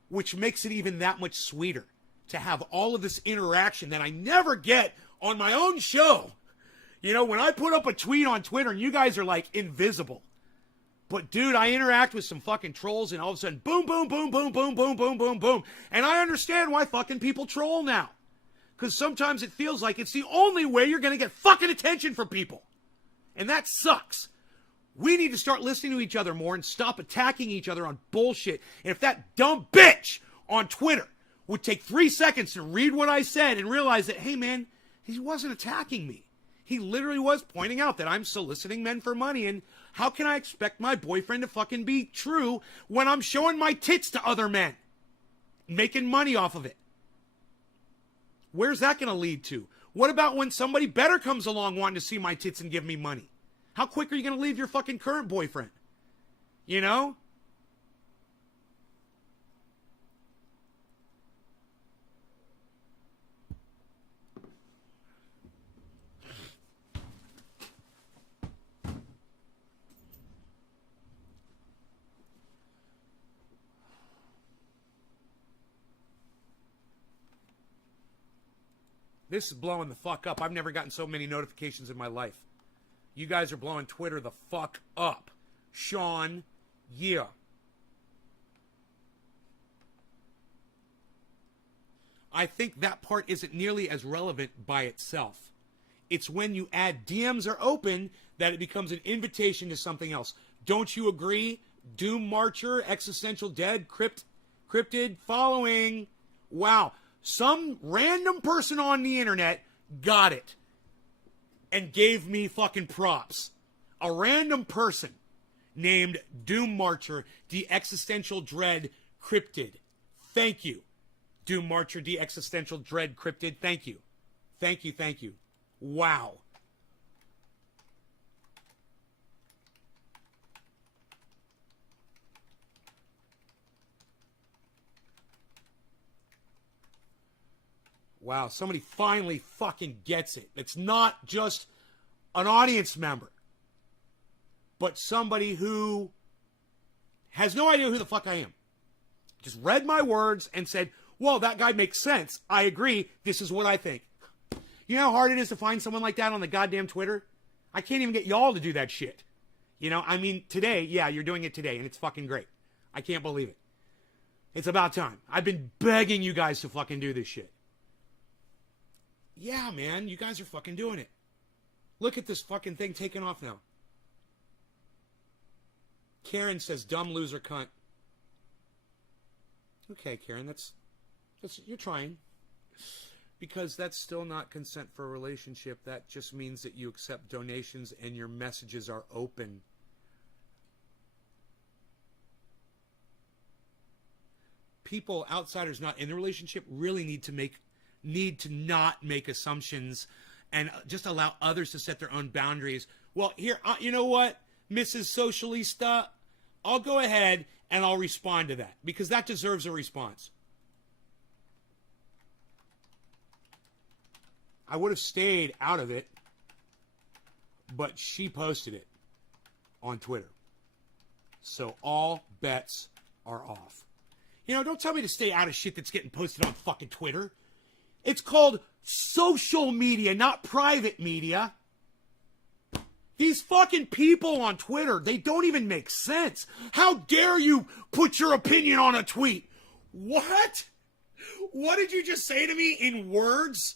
which makes it even that much sweeter to have all of this interaction that I never get on my own show. You know, when I put up a tweet on Twitter and you guys are like invisible. But dude, I interact with some fucking trolls and all of a sudden, boom, boom, boom, boom, boom, boom, boom, boom, boom. And I understand why fucking people troll now. Because sometimes it feels like it's the only way you're going to get fucking attention from people. And that sucks. We need to start listening to each other more and stop attacking each other on bullshit. And if that dumb bitch on Twitter would take 3 seconds to read what I said and realize that, hey man, he wasn't attacking me. He literally was pointing out that I'm soliciting men for money, and how can I expect my boyfriend to fucking be true when I'm showing my tits to other men, making money off of it? Where's that going to lead to? What about when somebody better comes along wanting to see my tits and give me money? How quick are you going to leave your fucking current boyfriend? You know? This is blowing the fuck up. I've never gotten so many notifications in my life. You guys are blowing Twitter the fuck up. Sean, yeah. I think that part isn't nearly as relevant by itself. It's when you add DMs are open that it becomes an invitation to something else. Don't you agree? Doom Marcher, Existential Dead, Cryptid, following. Wow. Some random person on the internet got it and gave me fucking props. A random person named Doom Marcher, the Existential Dread Cryptid. Thank you. Doom Marcher, the Existential Dread Cryptid. Thank you. Thank you, thank you. Wow. Wow, somebody finally fucking gets it. It's not just an audience member, but somebody who has no idea who the fuck I am. Just read my words and said, well, that guy makes sense. I agree. This is what I think. You know how hard it is to find someone like that on the goddamn Twitter? I can't even get y'all to do that shit. You know, I mean, today, yeah, you're doing it today, and it's fucking great. I can't believe it. It's about time. I've been begging you guys to fucking do this shit. Yeah, man, you guys are fucking doing it. Look at this fucking thing taking off now. Karen says, dumb loser cunt. Okay, Karen, that's you're trying. Because that's still not consent for a relationship. That just means that you accept donations and your messages are open. People, outsiders not in the relationship, really need to not make assumptions and just allow others to set their own boundaries. Well, here, you know what, Mrs. Socialista, I'll go ahead and I'll respond to that because that deserves a response. I would have stayed out of it, but she posted it on Twitter. So all bets are off. You know, don't tell me to stay out of shit that's getting posted on fucking Twitter. It's called social media, not private media. These fucking people on Twitter, they don't even make sense. How dare you put your opinion on a tweet? What? What did you just say to me in words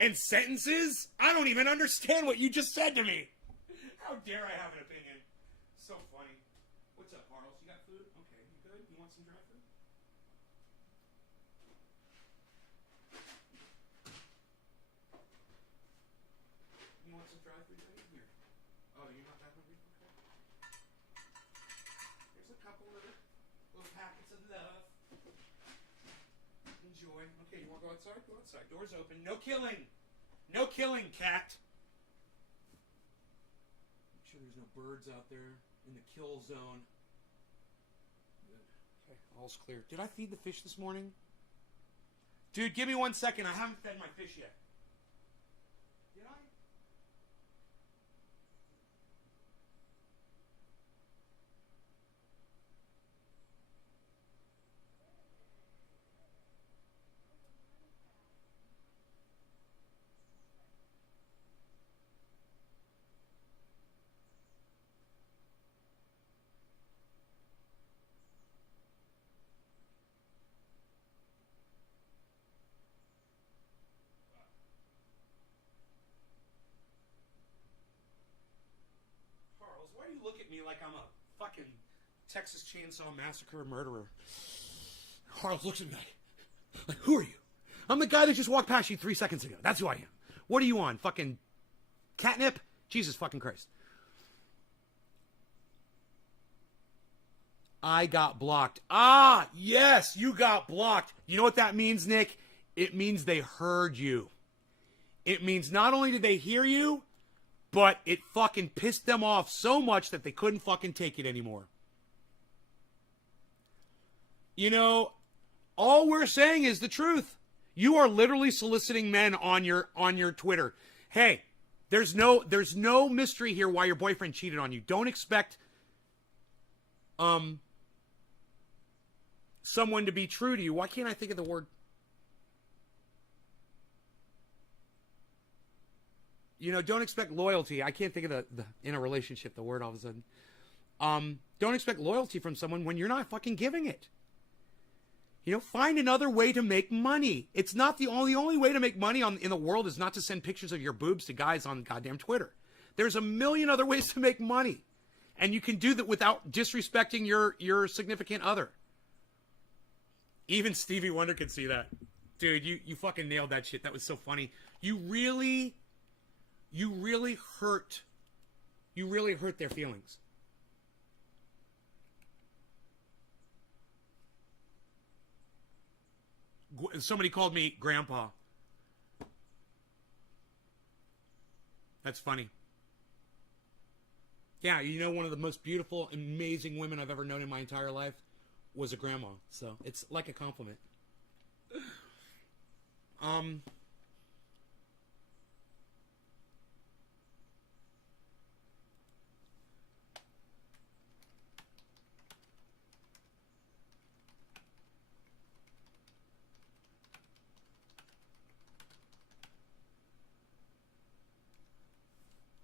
and sentences? I don't even understand what you just said to me. How dare I have an opinion? So funny. What's up, Carlos? You got food? Okay, you good? You want some dry food? You want some dry food right here? Oh, you're not that hungry? Okay. There's a couple little packets of love. Enjoy. Okay, you want to go outside? Go outside. Door's open. No killing. No killing, cat. Make sure there's no birds out there in the kill zone. Good. Okay, all's clear. Did I feed the fish this morning? Dude, give me 1 second. I haven't fed my fish yet. Did I? Why do you look at me like I'm a fucking Texas Chainsaw Massacre murderer? Carlos looks at me like, who are you? I'm the guy that just walked past you 3 seconds ago. That's who I am. What are you on? Fucking catnip? Jesus fucking Christ. I got blocked. Ah, yes, you got blocked. You know what that means, Nick? It means they heard you. It means not only did they hear you, but it fucking pissed them off so much that they couldn't fucking take it anymore. You know, all we're saying is the truth. You are literally soliciting men on your Twitter. Hey, there's no mystery here why your boyfriend cheated on you. Don't expect someone to be true to you. Why can't I think of the word? You know, don't expect loyalty. I can't think of the in a relationship, the word all of a sudden. Don't expect loyalty from someone when you're not fucking giving it. You know, find another way to make money. It's not the only way to make money in the world is not to send pictures of your boobs to guys on goddamn Twitter. There's a million other ways to make money. And you can do that without disrespecting your significant other. Even Stevie Wonder could see that. Dude, you fucking nailed that shit. That was so funny. You really hurt their feelings. Somebody called me grandpa. That's funny. Yeah, you know, one of the most beautiful, amazing women I've ever known in my entire life was a grandma. So it's like a compliment.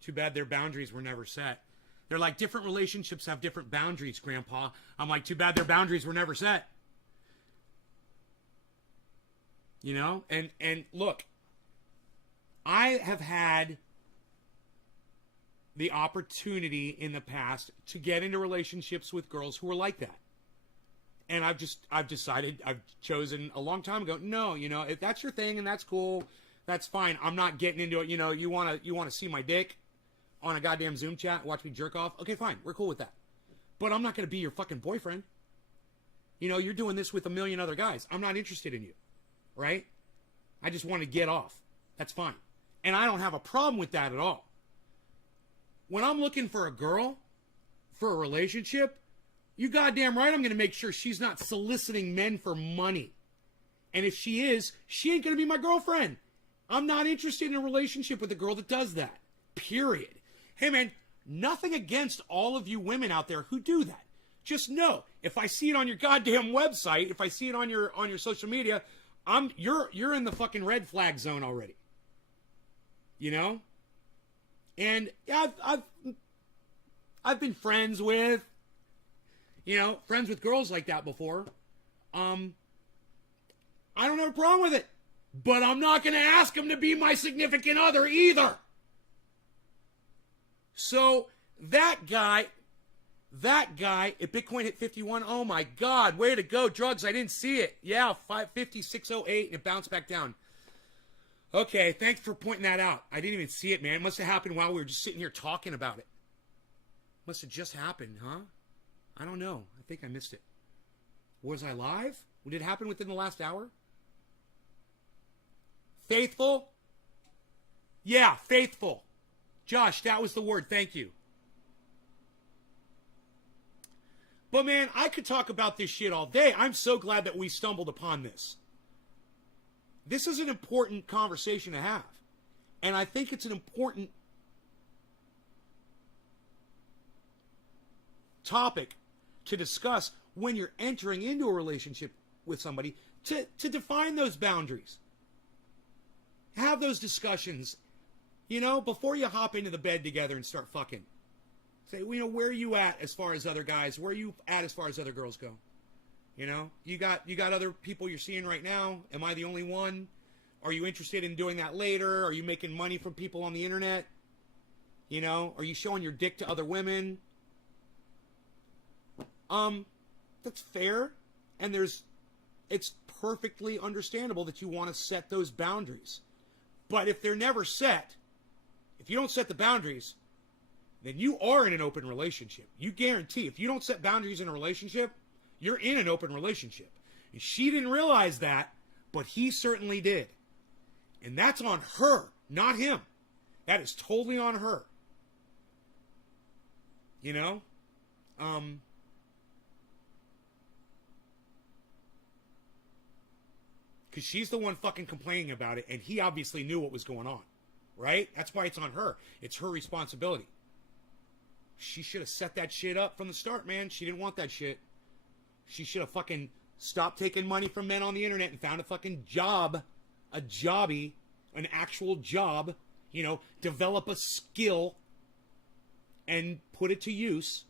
Too bad their boundaries were never set. They're like, different relationships have different boundaries, Grandpa. I'm like, too bad their boundaries were never set. You know? And look, I have had the opportunity in the past to get into relationships with girls who were like that. And I've decided, I've chosen a long time ago, no, you know, if that's your thing and that's cool, that's fine. I'm not getting into it. You know, you want to see my dick on a goddamn Zoom chat, watch me jerk off. Okay, fine. We're cool with that. But I'm not going to be your fucking boyfriend. You know, you're doing this with a million other guys. I'm not interested in you. Right? I just want to get off. That's fine. And I don't have a problem with that at all. When I'm looking for a girl, for a relationship, you goddamn right I'm going to make sure she's not soliciting men for money. And if she is, she ain't going to be my girlfriend. I'm not interested in a relationship with a girl that does that. Period. Hey, man, nothing against all of you women out there who do that. Just know, if I see it on your goddamn website, if I see it on your social media, you're in the fucking red flag zone already. You know? And I've been friends with girls like that before. I don't have a problem with it. But I'm not going to ask them to be my significant other either. So that guy at Bitcoin hit 51. Oh my God, way to go, drugs. I didn't see it. Yeah, 556.08 and it bounced back down. Okay, thanks for pointing that out. I didn't even see it, man. It must have happened while we were just sitting here talking about it. Must have just happened, huh? I don't know. I think I missed it. Was I live? Did it happen within the last hour? Faithful? Yeah, faithful. Josh, that was the word. Thank you. But man, I could talk about this shit all day. I'm so glad that we stumbled upon this. This is an important conversation to have. And I think it's an important topic to discuss when you're entering into a relationship with somebody, to define those boundaries. Have those discussions, you know, before you hop into the bed together and start fucking. Say, you know, where are you at as far as other guys? Where are you at as far as other girls go? You know, you got other people you're seeing right now. Am I the only one? Are you interested in doing that later? Are you making money from people on the internet? You know, are you showing your dick to other women? That's fair. And it's perfectly understandable that you want to set those boundaries. But if they're never set, if you don't set the boundaries, then you are in an open relationship. You guarantee, if you don't set boundaries in a relationship, you're in an open relationship. And she didn't realize that, but he certainly did. And that's on her, not him. That is totally on her. You know? Because she's the one fucking complaining about it, and he obviously knew what was going on. Right? That's why it's on her. It's her responsibility. She should have set that shit up from the start, man. She didn't want that shit. She should have fucking stopped taking money from men on the internet and found a fucking job. A jobbie. An actual job. You know, develop a skill and put it to use.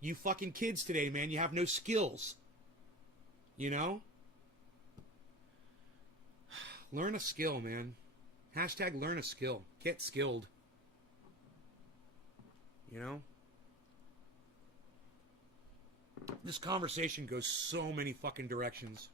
You fucking kids today, man, you have no skills. You know? Learn a skill, man. Hashtag learn a skill. Get skilled. You know? This conversation goes so many fucking directions.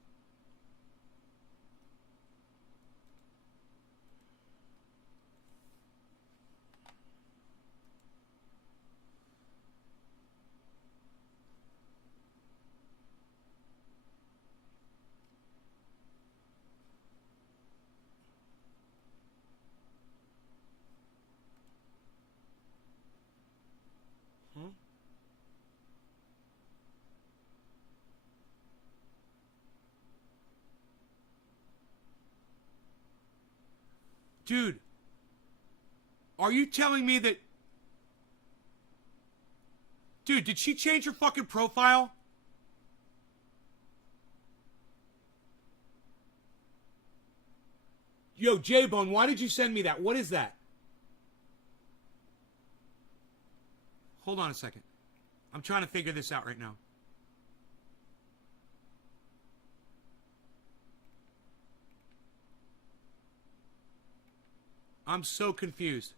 Dude, are you telling me that... Dude, did she change her fucking profile? Yo, J-Bone, why did you send me that? What is that? Hold on a second. I'm trying to figure this out right now. I'm so confused.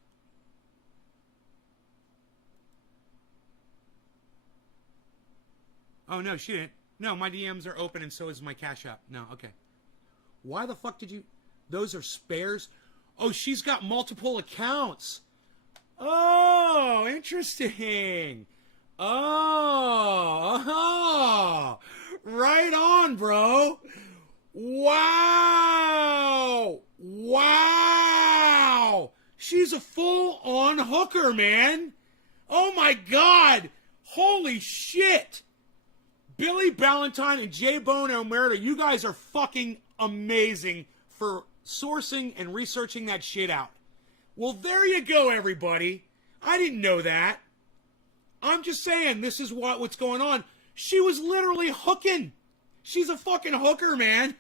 Oh, no, she didn't. No, my DMs are open and so is my Cash App. No, okay. Why the fuck did you... Those are spares? Oh, she's got multiple accounts. Oh, interesting. Oh, right on, bro. Wow. Wow. She's a full-on hooker, man. Oh, my God. Holy shit. Billy Ballantyne and J-Bone Omerta, you guys are fucking amazing for sourcing and researching that shit out. Well, there you go, everybody. I didn't know that. I'm just saying, this is what's going on. She was literally hooking. She's a fucking hooker, man.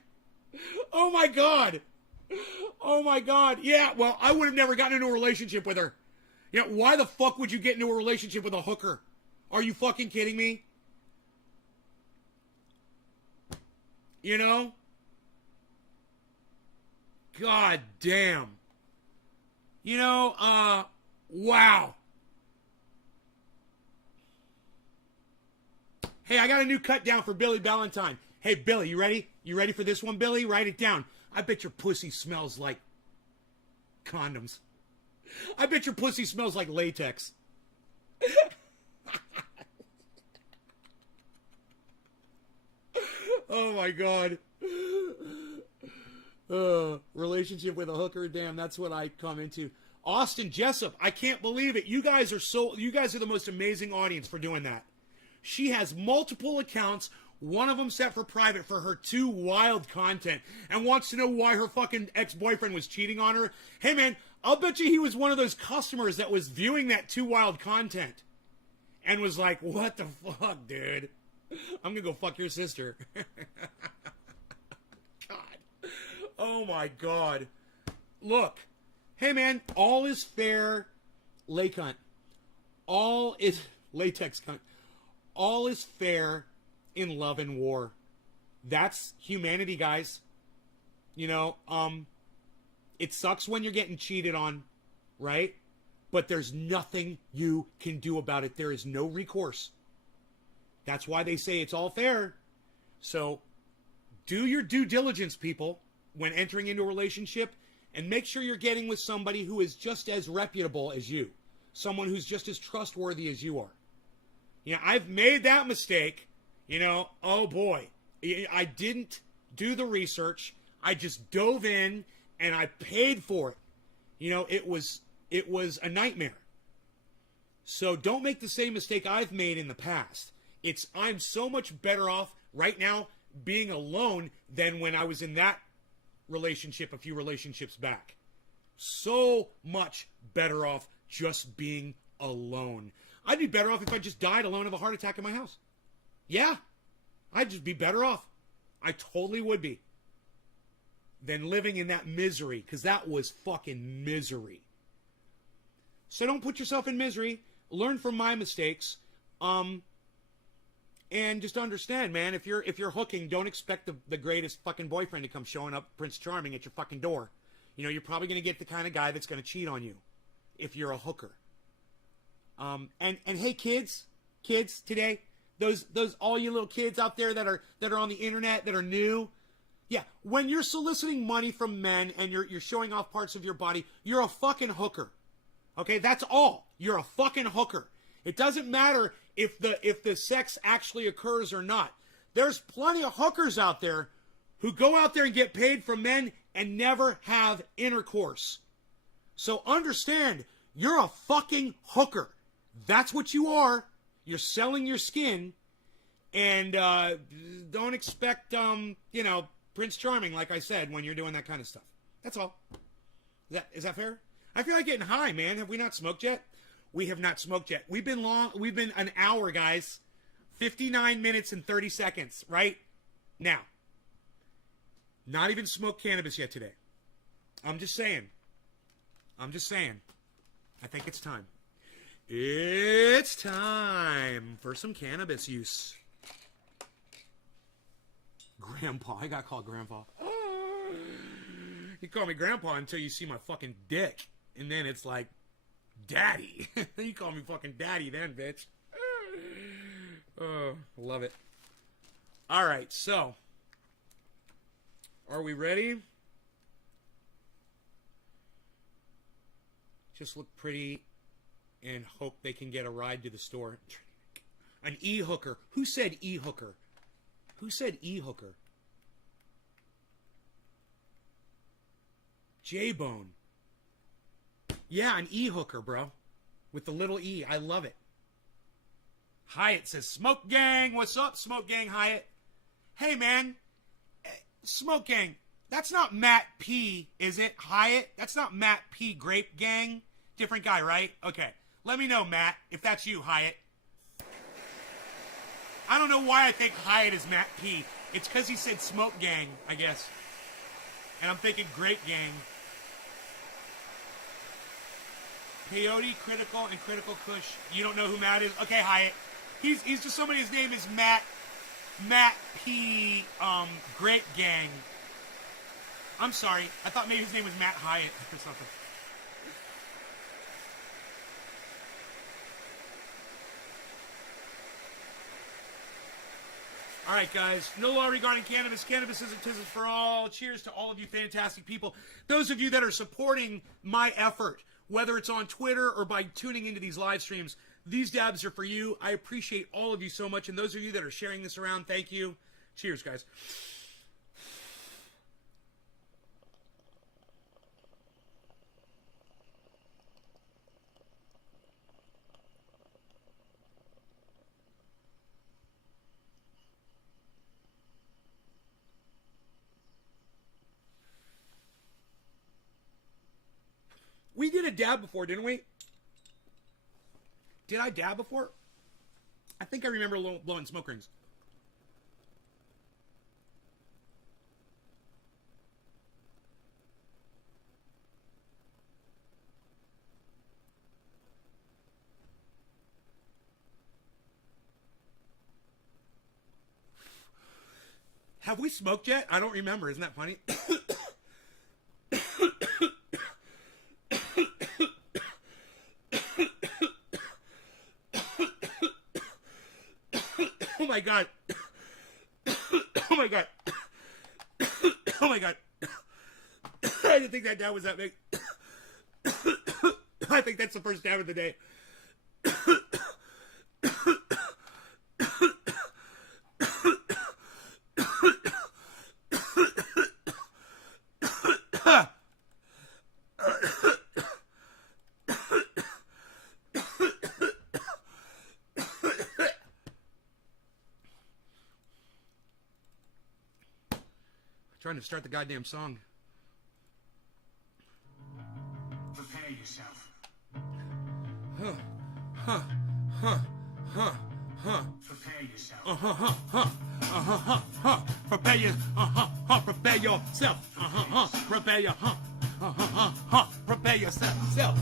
Oh, my God. Oh, my God. Yeah, well, I would have never gotten into a relationship with her. You know, why the fuck would you get into a relationship with a hooker? Are you fucking kidding me? You know? God damn. You know, wow. Hey, I got a new cut down for Billy Ballantyne. Hey, Billy, you ready? You ready for this one, Billy? Write it down. I bet your pussy smells like condoms. I bet your pussy smells like latex. Oh, my God. Relationship with a hooker, damn, that's what I come into. Austin Jessup, I can't believe it. You guys are the most amazing audience for doing that. She has multiple accounts, one of them set for private for her too wild content, and wants to know why her fucking ex-boyfriend was cheating on her. Hey man, I'll bet you he was one of those customers that was viewing that too wild content and was like, what the fuck, dude? I'm gonna go fuck your sister. God. Oh my God. Look. Hey man, all is fair, lay cunt. All is latex cunt. All is fair in love and war. That's humanity, guys. You know, it sucks when you're getting cheated on, right? But there's nothing you can do about it. There is no recourse. That's why they say it's all fair. So do your due diligence, people, when entering into a relationship, and make sure you're getting with somebody who is just as reputable as you. Someone who's just as trustworthy as you are. You know, I've made that mistake. You know, oh boy. I didn't do the research. I just dove in and I paid for it. You know, it was a nightmare. So don't make the same mistake I've made in the past. I'm so much better off right now being alone than when I was in that relationship a few relationships back. So much better off just being alone. I'd be better off if I just died alone of a heart attack in my house. Yeah, I'd just be better off. I totally would be. Than living in that misery, because that was fucking misery. So don't put yourself in misery. Learn from my mistakes. And just understand, man, if you're hooking, don't expect the greatest fucking boyfriend to come showing up Prince Charming at your fucking door. You know, you're probably going to get the kind of guy that's going to cheat on you if you're a hooker. And hey, kids today, those all you little kids out there that are on the internet that are new, yeah, when you're soliciting money from men and you're showing off parts of your body, you're a fucking hooker. Okay, that's all. You're a fucking hooker. It doesn't matter if the sex actually occurs or not. There's plenty of hookers out there who go out there and get paid from men and never have intercourse. So understand, you're a fucking hooker. That's what you are. You're selling your skin. And don't expect, Prince Charming, like I said, when you're doing that kind of stuff. That's all. Is that fair? I feel like getting high, man. Have we not smoked yet? We have not smoked yet. We've been an hour, guys. 59 minutes and 30 seconds, right? Now. Not even smoked cannabis yet today. I'm just saying. I think it's time. It's time for some cannabis use. Grandpa. I got called Grandpa. You call me Grandpa until you see my fucking dick. And then it's like, Daddy. You call me fucking Daddy then, bitch. Oh, love it. All right, so are we ready? Just look pretty and hope they can get a ride to the store. An e-hooker. Who said e-hooker? Who said e-hooker? J-Bone. Yeah, an e-hooker, bro. With the little e. I love it. Hyatt says, Smoke Gang. What's up, Smoke Gang Hyatt? Hey, man. Smoke Gang. That's not Matt P, is it, Hyatt? That's not Matt P Grape Gang? Different guy, right? Okay. Let me know, Matt, if that's you, Hyatt. I don't know why I think Hyatt is Matt P. It's because he said Smoke Gang, I guess. And I'm thinking Grape Gang. Peyote, Critical, and Critical Kush. You don't know who Matt is? Okay, Hyatt. He's just somebody, his name is Matt P. Grape Gang. I'm sorry. I thought maybe his name was Matt Hyatt or something. All right, guys. No law regarding cannabis. Cannabis isn't tism for all. Cheers to all of you fantastic people. Those of you that are supporting my effort, whether it's on Twitter or by tuning into these live streams, these dabs are for you. I appreciate all of you so much. And those of you that are sharing this around, thank you. Cheers, guys. We did a dab before, didn't we? Did I dab before? I think I remember blowing smoke rings. Have we smoked yet? I don't remember. Isn't that funny? Oh my god. Oh my god. Oh my god. I didn't think that dab was that big. I think that's the first dab of the day. Trying to start the goddamn song. Prepare yourself. Huh. Huh. Huh. Huh. Huh. Prepare yourself. Huh. Huh. Huh. Huh. Prepare you. Huh. Prepare yourself. Huh. Prepare your. Huh. Prepare yourself. Self.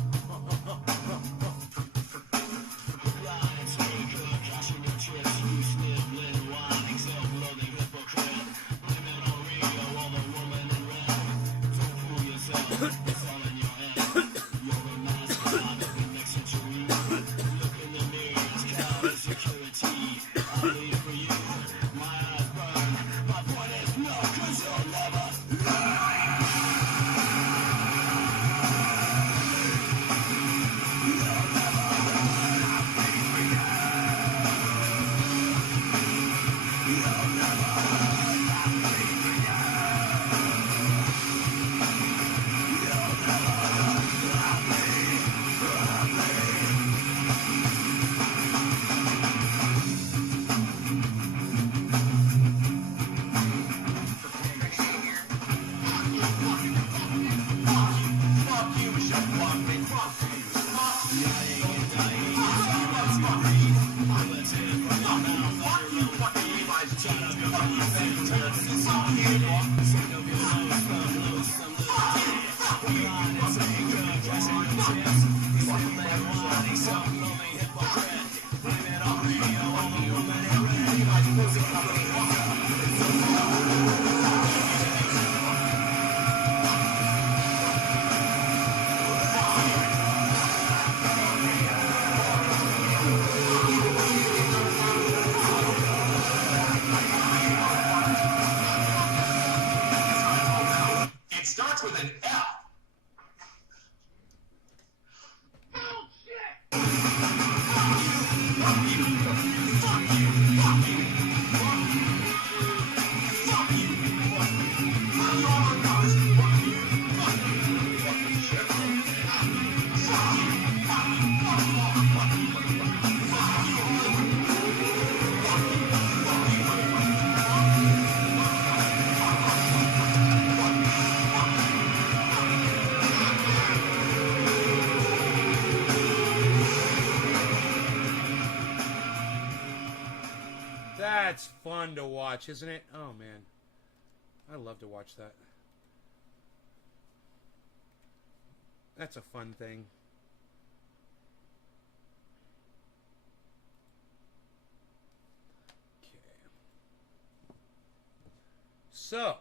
That's fun to watch, isn't it? Oh, man. I love to watch that. That's a fun thing. Okay. So.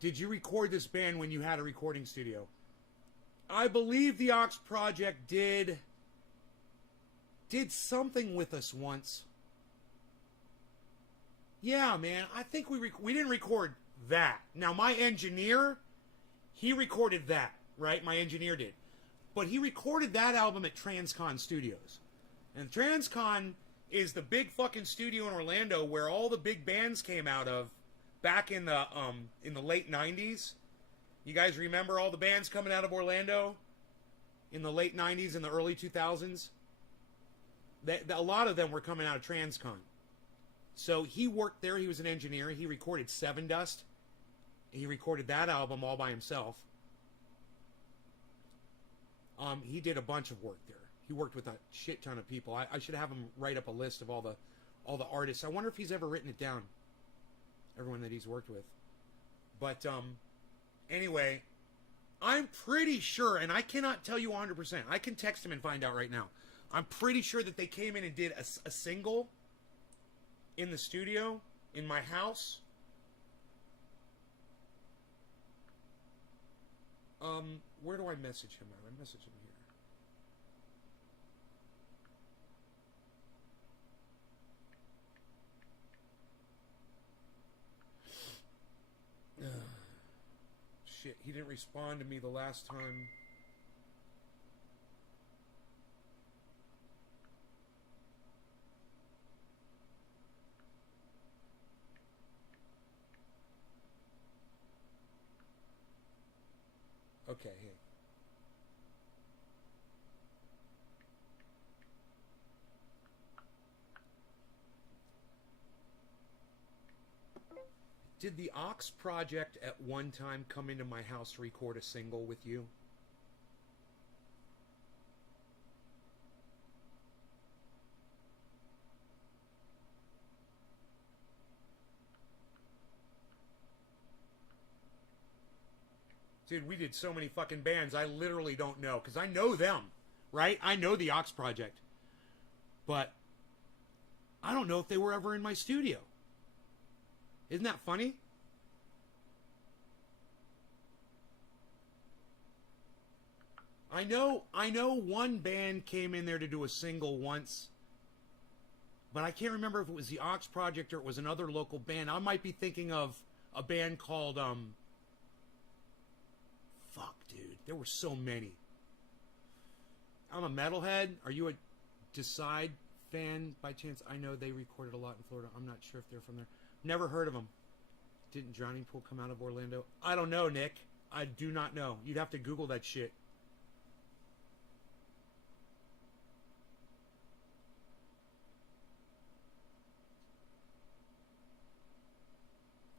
Did you record this band when you had a recording studio? I believe the Ox Project did something with us once. Yeah, man. I think we didn't record that. Now, my engineer, he recorded that, right? My engineer did. But he recorded that album at Transcon Studios. And Transcon is the big fucking studio in Orlando where all the big bands came out of. Back in the late 90s. You guys remember all the bands coming out of Orlando in the late 90s and the early 2000s? A lot of them were coming out of Transcon. So he worked there. He was an engineer. He recorded Seven Dust. He recorded that album all by himself. He did a bunch of work there. He worked with a shit ton of people. I should have him write up a list of all the artists. I wonder if he's ever written it down. Everyone that he's worked with. But, anyway, I'm pretty sure, and I cannot tell you 100%. I can text him and find out right now. I'm pretty sure that they came in and did a single in the studio, in my house. Where do I message him at? I message him here. Shit, he didn't respond to me the last time. Okay, hey. Did the Ox Project at one time come into my house to record a single with you? Dude, we did so many fucking bands, I literally don't know. Because I know them, right? I know the Ox Project. But I don't know if they were ever in my studio. Isn't that funny? I know one band came in there to do a single once, but I can't remember if it was the Ox Project or it was another local band. I might be thinking of a band called fuck, dude. There were so many. I'm a metalhead. Are you a Decide fan by chance? I know they recorded a lot in Florida. I'm not sure if they're from there. Never heard of them. Didn't Drowning Pool come out of Orlando? I don't know, Nick. I do not know. You'd have to Google that shit.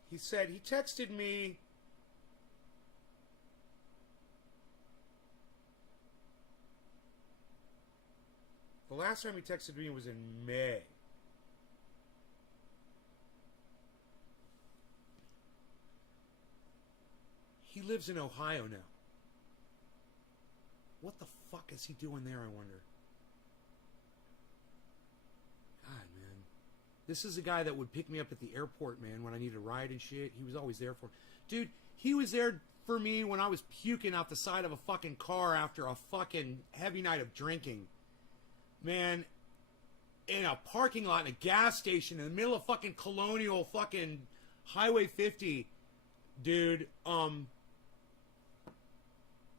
He said, he texted me. The last time he texted me was in May. He lives in Ohio now. What the fuck is he doing there, I wonder? God, man. This is a guy that would pick me up at the airport, man, when I needed a ride and shit. He was always there for me. Dude, He was there for me when I was puking out the side of a fucking car after a fucking heavy night of drinking. Man, in a parking lot in a gas station in the middle of fucking Colonial fucking Highway 50. Dude,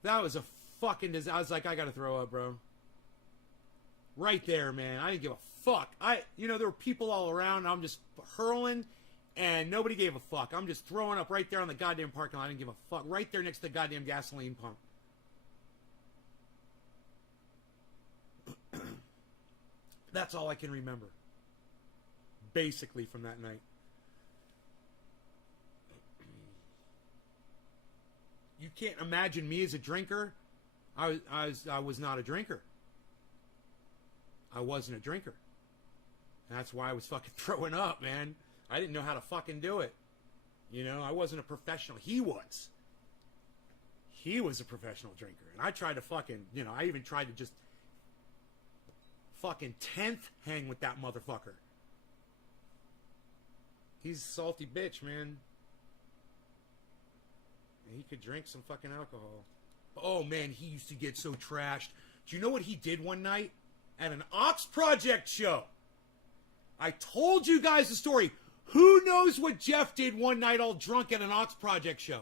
that was a fucking disaster. I was like, I gotta throw up, bro. Right there, man. I didn't give a fuck. There were people all around. And I'm just hurling, and nobody gave a fuck. I'm just throwing up right there on the goddamn parking lot. I didn't give a fuck. Right there next to the goddamn gasoline pump. That's all I can remember. Basically from that night. You can't imagine me as a drinker. I was not a drinker. I wasn't a drinker. That's why I was fucking throwing up, man. I didn't know how to fucking do it. I wasn't a professional. He was. He was a professional drinker. And I tried to fucking, I even tried to just fucking 10th hang with that motherfucker. He's a salty bitch, man. And he could drink some fucking alcohol. Oh, man, he used to get so trashed. Do you know what he did one night? At an Ox Project show. I told you guys the story. Who knows what Jeff did one night all drunk at an Ox Project show?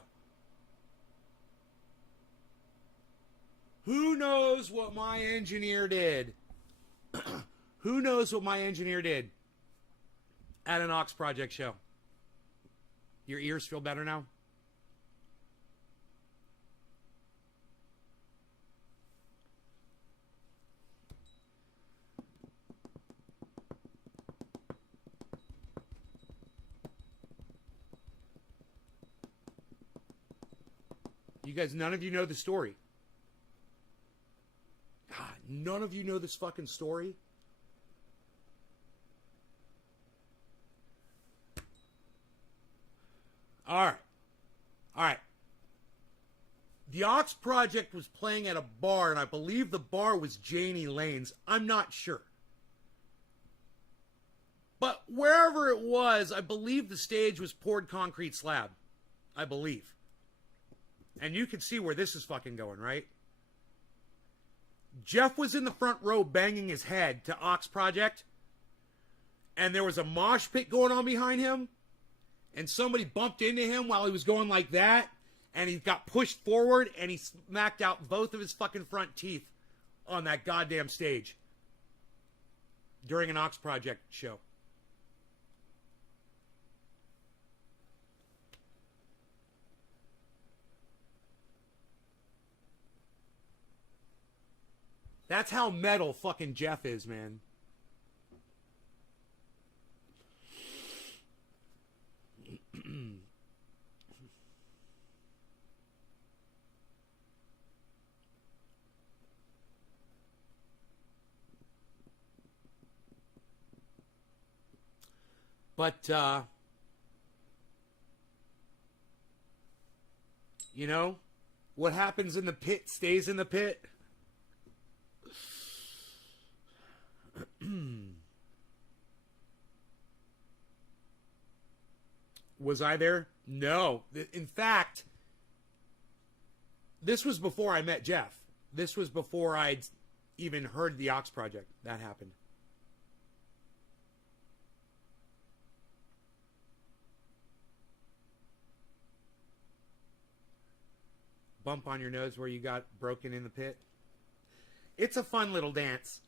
Who knows what my engineer did? Who knows what my engineer did at an Ox Project show? Your ears feel better now? You guys, none of you know the story. God, none of you know this fucking story? All right. The Ox Project was playing at a bar, and I believe the bar was Janie Lane's. I'm not sure. But wherever it was, I believe the stage was poured concrete slab. I believe. And you can see where this is fucking going, right? Jeff was in the front row banging his head to Ox Project. And there was a mosh pit going on behind him. And somebody bumped into him while he was going like that. And he got pushed forward and he smacked out both of his fucking front teeth on that goddamn stage. During an Ox Project show. That's how metal fucking Jeff is, man. But, what happens in the pit stays in the pit. Was I there? No. In fact, this was before I met Jeff. This was before I'd even heard the Ox Project. That happened. Bump on your nose where you got broken in the pit. It's a fun little dance.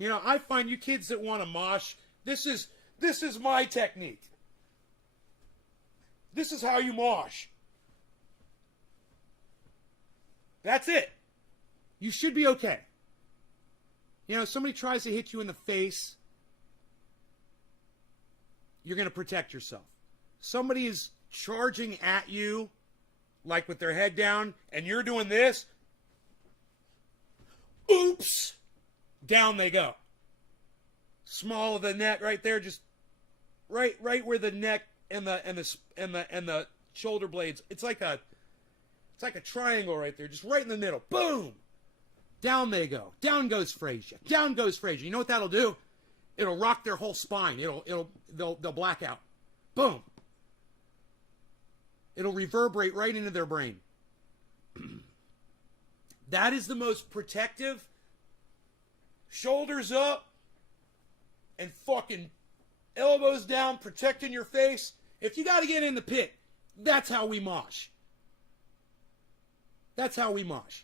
I find you kids that want to mosh, this is my technique. This is how you mosh. That's it. You should be okay. Somebody tries to hit you in the face, you're going to protect yourself. Somebody is charging at you, like with their head down, and you're doing this. Oops! Down they go. Small of the neck right there, just right where the neck and the shoulder blades. It's like a triangle right there, just right in the middle. Boom! Down they go. Down goes Frazier. Down goes Frazier. You know what that'll do? It'll rock their whole spine. They'll black out. Boom. It'll reverberate right into their brain. That is the most protective. Shoulders up and fucking elbows down, protecting your face. If you got to get in the pit, that's how we mosh. That's how we mosh.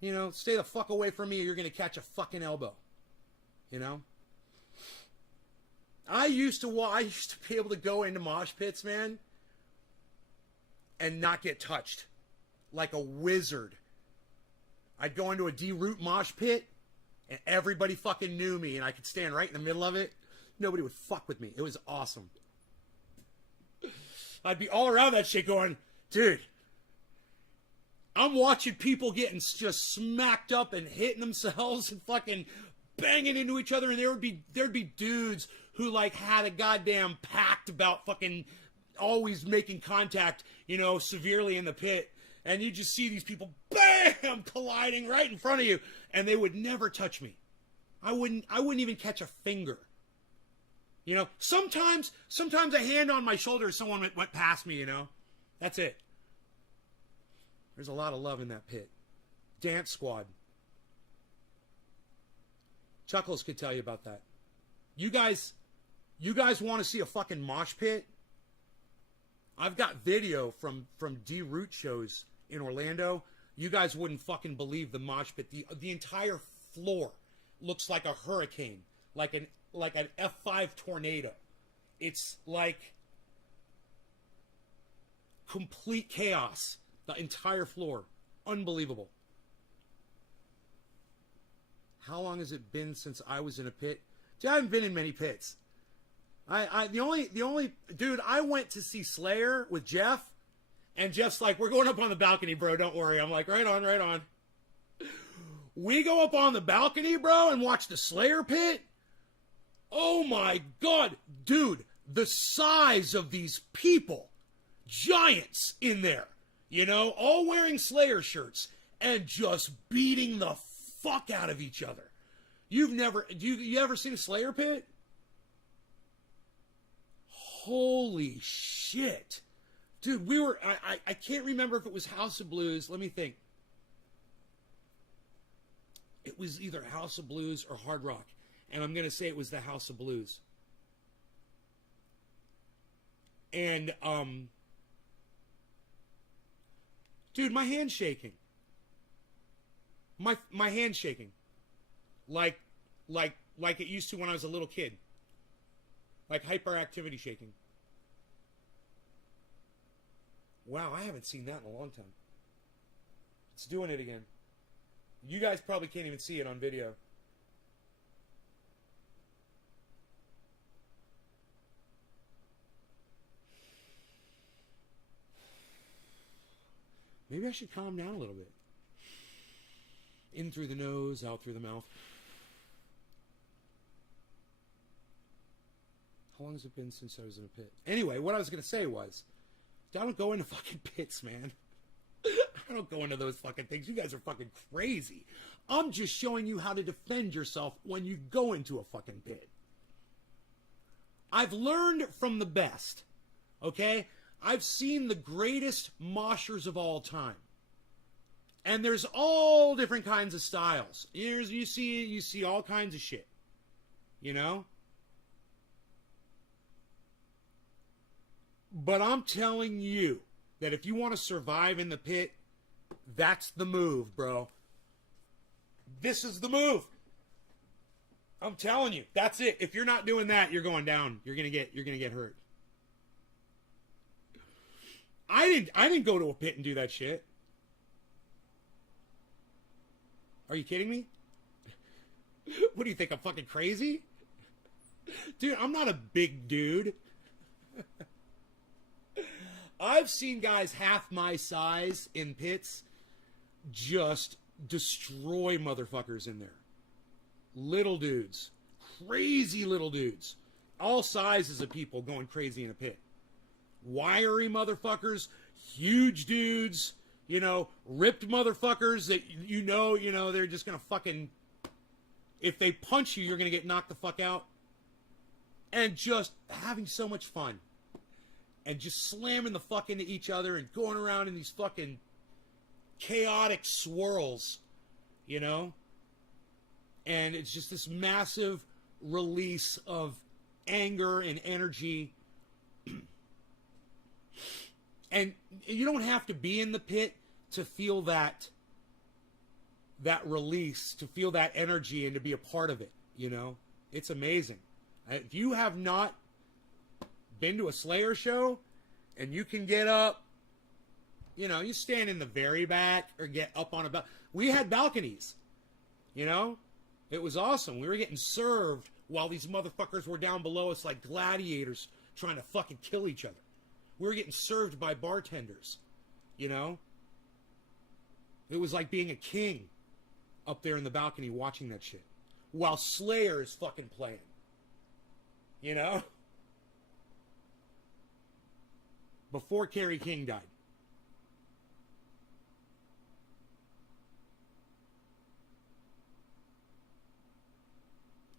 You know, stay the fuck away from me or you're going to catch a fucking elbow. You know? I used to be able to go into mosh pits, man, and not get touched. Like a wizard. I'd go into a D-Root mosh pit, and everybody fucking knew me, and I could stand right in the middle of it. Nobody would fuck with me. It was awesome. I'd be all around that shit going, dude, I'm watching people getting just smacked up and hitting themselves and fucking banging into each other, and there'd be dudes who like had a goddamn pact about fucking always making contact, you know, severely in the pit. And you just see these people, bam, colliding right in front of you, and they would never touch me. I wouldn't even catch a finger. You know, sometimes a hand on my shoulder, someone went past me. You know, that's it. There's a lot of love in that pit. Dance Squad. Chuckles could tell you about that. You guys want to see a fucking mosh pit? I've got video from D-Root shows in Orlando. You guys wouldn't fucking believe the mosh pit. The entire floor looks like a hurricane, like an F5 tornado. It's like complete chaos. The entire floor. Unbelievable. How long has it been since I was in a pit? Dude, I haven't been in many pits. The only dude, I went to see Slayer with Jeff, and Jeff's like, we're going up on the balcony, bro, don't worry. I'm like, right on. We go up on the balcony, bro, and watch the Slayer pit. Oh my God, dude, the size of these people, giants in there, you know, all wearing Slayer shirts and just beating the fuck out of each other. You ever seen a Slayer pit? Holy shit. Dude, I can't remember if it was House of Blues. Let me think. It was either House of Blues or Hard Rock. And I'm going to say it was the House of Blues. And, dude, my hand's shaking. My hand's shaking. Like it used to when I was a little kid. Like hyperactivity shaking. Wow, I haven't seen that in a long time. It's doing it again. You guys probably can't even see it on video. Maybe I should calm down a little bit. In through the nose, out through the mouth. How long has it been since I was in a pit? Anyway, what I was going to say was, I don't go into fucking pits, man. I don't go into those fucking things. You guys are fucking crazy. I'm just showing you how to defend yourself when you go into a fucking pit. I've learned from the best, okay? I've seen the greatest moshers of all time. And there's all different kinds of styles. You see all kinds of shit. You know? But I'm telling you that if you want to survive in the pit, that's the move, bro. This is the move. I'm telling you, that's it. If you're not doing that, you're going down. You're gonna get hurt. I didn't go to a pit and do that shit. Are you kidding me? What do you think? I'm fucking crazy? Dude, I'm not a big dude. I've seen guys half my size in pits just destroy motherfuckers in there. Little dudes. Crazy little dudes. All sizes of people going crazy in a pit. Wiry motherfuckers. Huge dudes. You know, ripped motherfuckers that you know, they're just going to fucking... If they punch you, you're going to get knocked the fuck out. And just having so much fun. and just slamming the fuck into each other and going around in these fucking chaotic swirls, you know? And it's just this massive release of anger and energy. And you don't have to be in the pit to feel that release, to feel that energy and to be a part of it, you know? It's amazing. If you have not been to a Slayer show and you can get up, you know, you stand in the very back or get up on a balcony. We had balconies, you know? It was awesome. We were getting served while these motherfuckers were down below us like gladiators trying to fucking kill each other. We were getting served by bartenders, you know? It was like being a king up there in the balcony watching that shit while Slayer is fucking playing, you know? Before Kerry King died.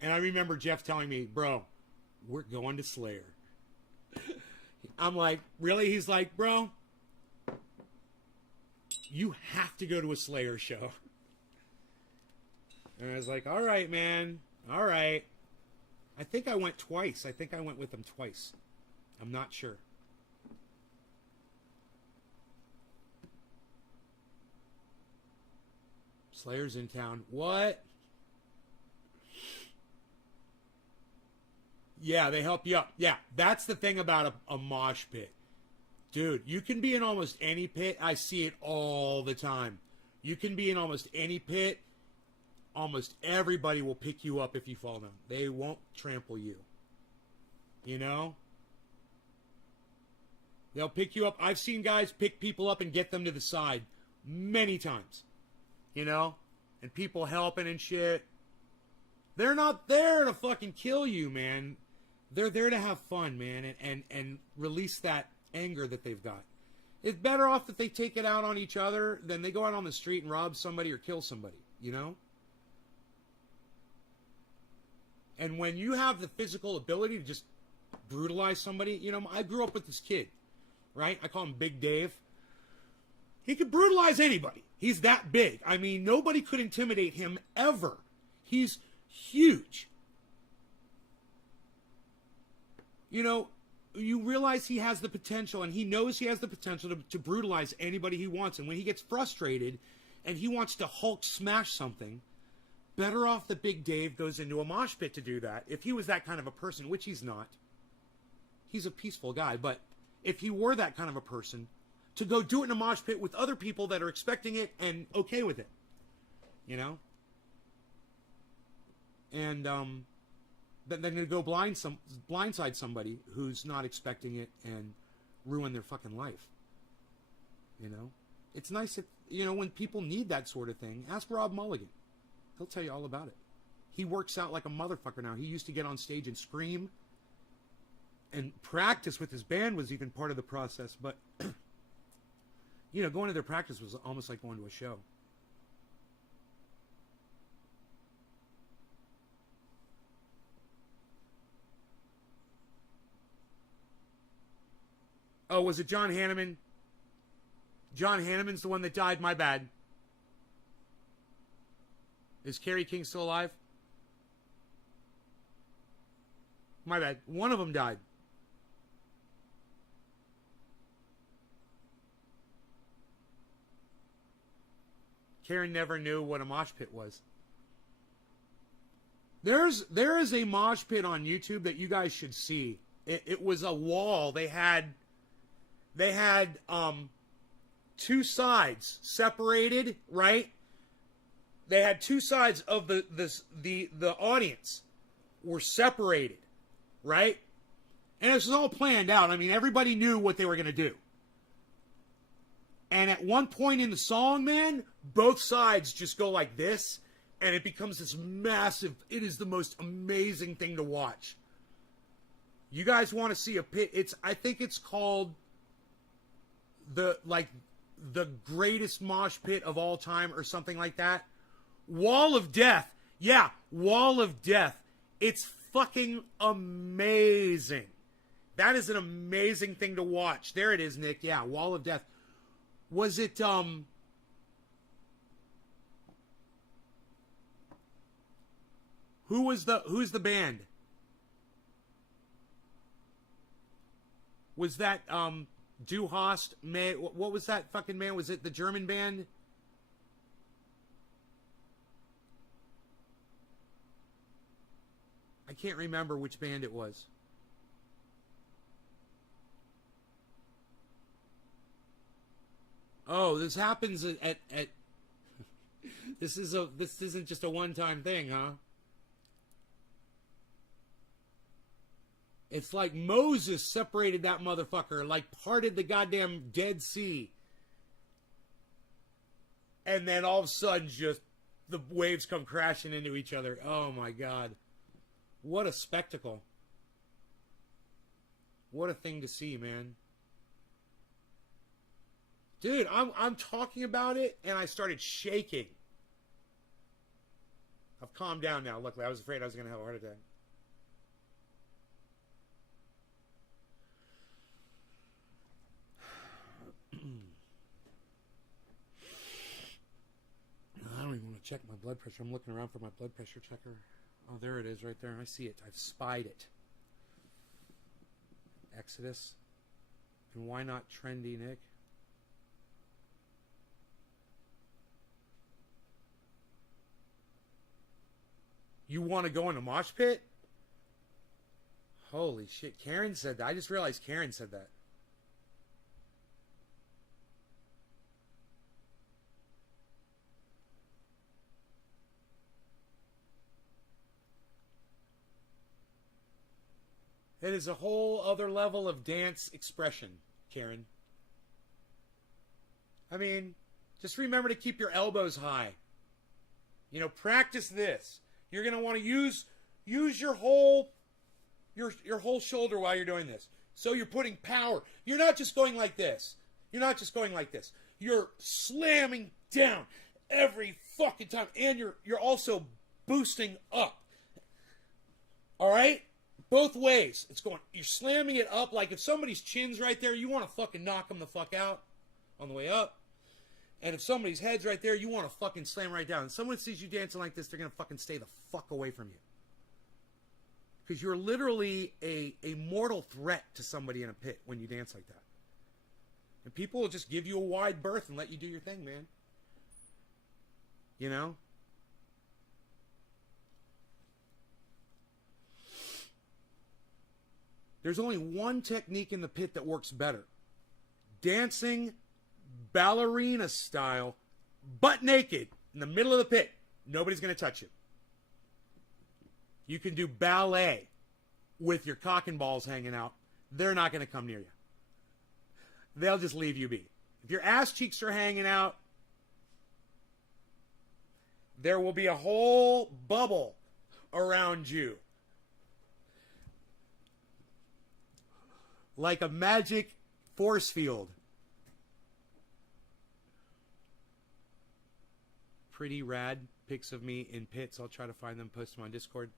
And I remember Jeff telling me, bro, we're going to Slayer. I'm like, really? He's like, bro, you have to go to a Slayer show. And I was like, all right, man. All right. I think I went twice. I think I went with them twice. I'm not sure. Slayer's in town. What? Yeah, they help you up. Yeah, that's the thing about a mosh pit. Dude, you can be in almost any pit. I see it all the time. You can be in almost any pit. Almost everybody will pick you up if you fall down. They won't trample you. You know? They'll pick you up. I've seen guys pick people up and get them to the side many times. You know? And people helping and shit. They're not there to fucking kill you, man. They're there to have fun, man, and release that anger that they've got. It's better off that they take it out on each other than they go out on the street and rob somebody or kill somebody, you know? And when you have the physical ability to just brutalize somebody, you know, I grew up with this kid, right? I call him Big Dave. He could brutalize anybody. He's that big. I mean, nobody could intimidate him ever. He's huge. You know, you realize he has the potential, and he knows he has the potential to brutalize anybody he wants. And when he gets frustrated and he wants to Hulk smash something, better off that Big Dave goes into a mosh pit to do that. If he was that kind of a person, which he's not. He's a peaceful guy. But if he were that kind of a person, to go do it in a mosh pit with other people that are expecting it and okay with it. You know? And, then they're going to go blindside somebody who's not expecting it and ruin their fucking life. You know? It's nice if, you know, when people need that sort of thing, ask Rob Mulligan. He'll tell you all about it. He works out like a motherfucker now. He used to get on stage and scream. And practice with his band was even part of the process. But, you know, going to their practice was almost like going to a show. Oh, was it John Hanneman? John Hanneman's the one that died? My bad. Is Kerry King still alive? My bad. One of them died. Karen never knew what a mosh pit was. There is a mosh pit on YouTube that you guys should see. It was a wall. They had two sides separated, right? They had two sides of the audience were separated, right? And it was all planned out. I mean, everybody knew what they were going to do. And at one point in the song, man, both sides just go like this, and it becomes this massive, it is the most amazing thing to watch. You guys want to see a pit? I think it's called the greatest mosh pit of all time or something like that. Wall of Death. Yeah, Wall of Death. It's fucking amazing. That is an amazing thing to watch. There it is, Nick. Yeah, Wall of Death. Was it who's the band? Was that Du Hast? What was that fucking band? Was it the German band? I can't remember which band it was. Oh, this happens at this isn't just a one-time thing, huh? It's like Moses separated that motherfucker, like parted the goddamn Dead Sea. And then all of a sudden just the waves come crashing into each other. Oh my God. What a spectacle. What a thing to see, man. Dude, I'm talking about it and I started shaking. I've calmed down now. Luckily, I was afraid I was going to have a heart attack. I don't even want to check my blood pressure. I'm looking around for my blood pressure checker. Oh, there it is right there. I see it. I've spied it. Exodus. And why not trendy, Nick? You want to go in a mosh pit? Holy shit. Karen said that. I just realized Karen said that. It is a whole other level of dance expression, Karen. I mean, just remember to keep your elbows high. You know, practice this. You're going to want to use your whole shoulder while you're doing this. So you're putting power. You're not just going like this. You're not just going like this. You're slamming down every fucking time, and you're also boosting up. All right? Both ways. It's going, you're slamming it up like if somebody's chin's right there, you want to fucking knock them the fuck out on the way up. And if somebody's head's right there, you want to fucking slam right down. And someone sees you dancing like this, they're going to fucking stay the fuck away from you. Because you're literally a mortal threat to somebody in a pit when you dance like that. And people will just give you a wide berth and let you do your thing, man. You know? There's only one technique in the pit that works better. Dancing ballerina style, butt naked, in the middle of the pit. Nobody's going to touch you. You can do ballet with your cock and balls hanging out. They're not going to come near you. They'll just leave you be. If your ass cheeks are hanging out, there will be a whole bubble around you. Like a magic force field. Pretty rad pics of me in pits. I'll try to find them, post them on Discord.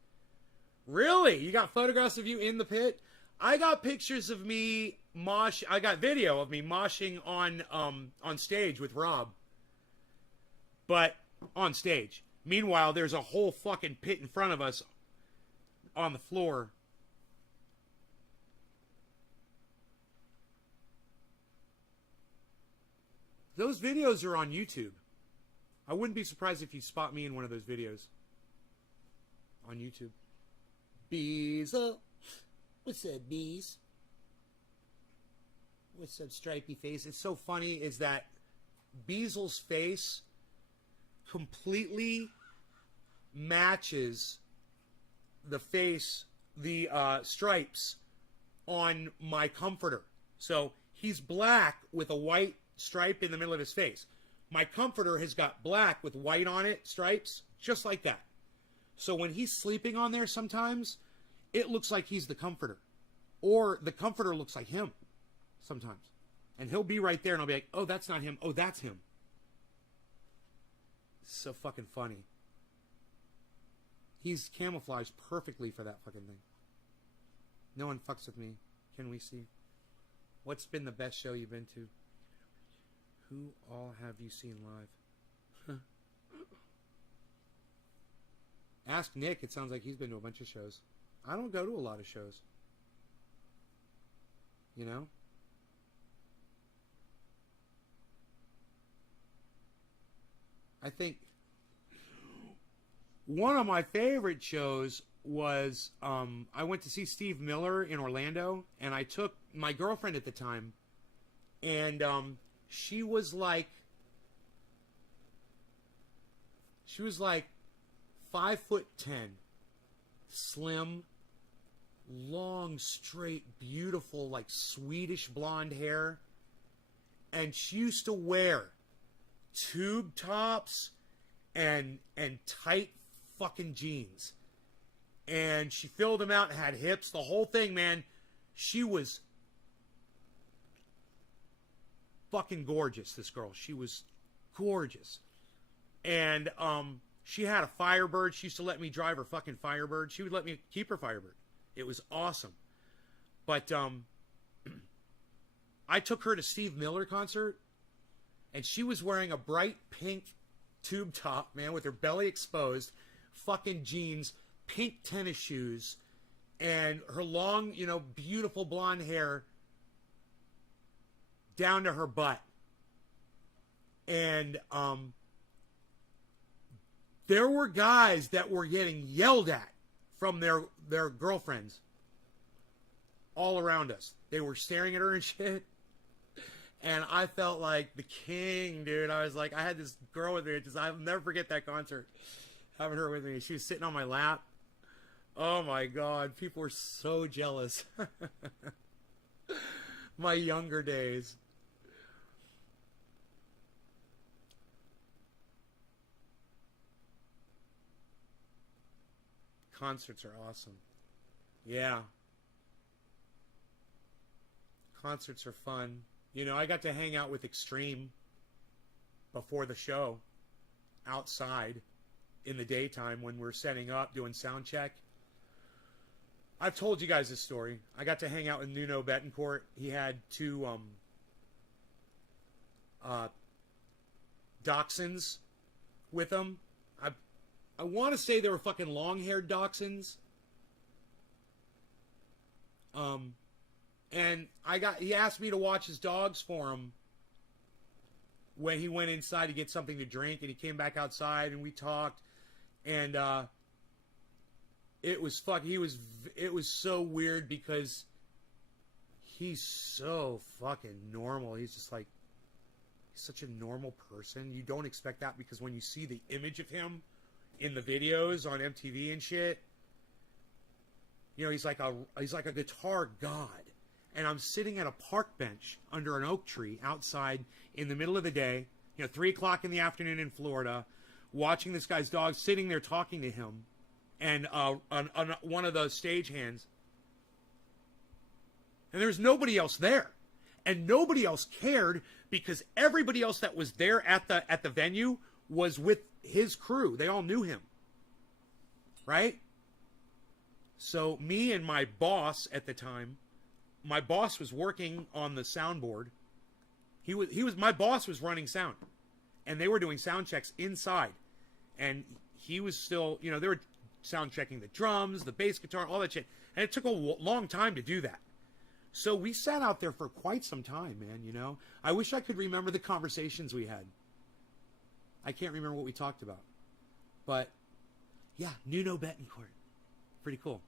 Really? You got photographs of you in the pit? I got pictures of me I got video of me moshing on stage with Rob. But on stage. Meanwhile, there's a whole fucking pit in front of us on the floor. Those videos are on YouTube. I wouldn't be surprised if you spot me in one of those videos on YouTube. Beezle. What's up, bees? What's up, stripy face? It's so funny is that Beezle's face completely matches the face, the stripes on my comforter. So he's black with a white stripe in the middle of his face. My comforter has got black with white on it, stripes, just like that. So when he's sleeping on there sometimes, it looks like he's the comforter. Or the comforter looks like him sometimes. And he'll be right there and I'll be like, oh, that's not him. Oh, that's him. So fucking funny. He's camouflaged perfectly for that fucking thing. No one fucks with me. can we see? What's been the best show you've been to? Who all have you seen live? Ask Nick. It sounds like he's been to a bunch of shows. I don't go to a lot of shows. You know? I think one of my favorite shows was I went to see Steve Miller in Orlando, and I took my girlfriend at the time, and she was like 5'10", slim, long, straight, beautiful, like Swedish blonde hair, and she used to wear tube tops and tight fucking jeans, and she filled them out and had hips, the whole thing, man. She was fucking gorgeous, this girl. She was gorgeous. And she had a Firebird. She used to let me drive her fucking Firebird. She would let me keep her Firebird. It was awesome. But I took her to Steve Miller concert, and she was wearing a bright pink tube top, man, with her belly exposed, fucking jeans, pink tennis shoes, and her long, you know, beautiful blonde hair down to her butt. And there were guys that were getting yelled at from their girlfriends all around us. They were staring at her and shit. And I felt like the king, dude. I was like, I had this girl with me. I'll never forget that concert. Having her with me. She was sitting on my lap. Oh my God. People were so jealous. My younger days. Concerts are awesome. Yeah. Concerts are fun. You know, I got to hang out with Extreme before the show, outside, in the daytime when we're setting up, doing sound check. I've told you guys this story. I got to hang out with Nuno Betancourt. He had two dachshunds with him. I want to say they were fucking long-haired dachshunds. And he asked me to watch his dogs for him when he went inside to get something to drink, and he came back outside and we talked, and it was so weird because he's so fucking normal. He's just like, he's such a normal person. You don't expect that because when you see the image of him in the videos on MTV and shit, you know, he's like a guitar god. And I'm sitting at a park bench under an oak tree outside in the middle of the day, you know, 3 o'clock in the afternoon in Florida, watching this guy's dog, sitting there talking to him, and on one of the stagehands. And there's nobody else there. And nobody else cared because everybody else that was there at the venue was with his crew. They all knew him. Right? So me and my boss at the time, my boss was working on the soundboard. My boss was running sound, and they were doing sound checks inside, and he was still, you know, they were sound checking the drums, the bass guitar, all that shit, and it took a long time to do that. So we sat out there for quite some time, man. You know, I wish I could remember the conversations we had. I can't remember what we talked about, but yeah, Nuno Betancourt, pretty cool.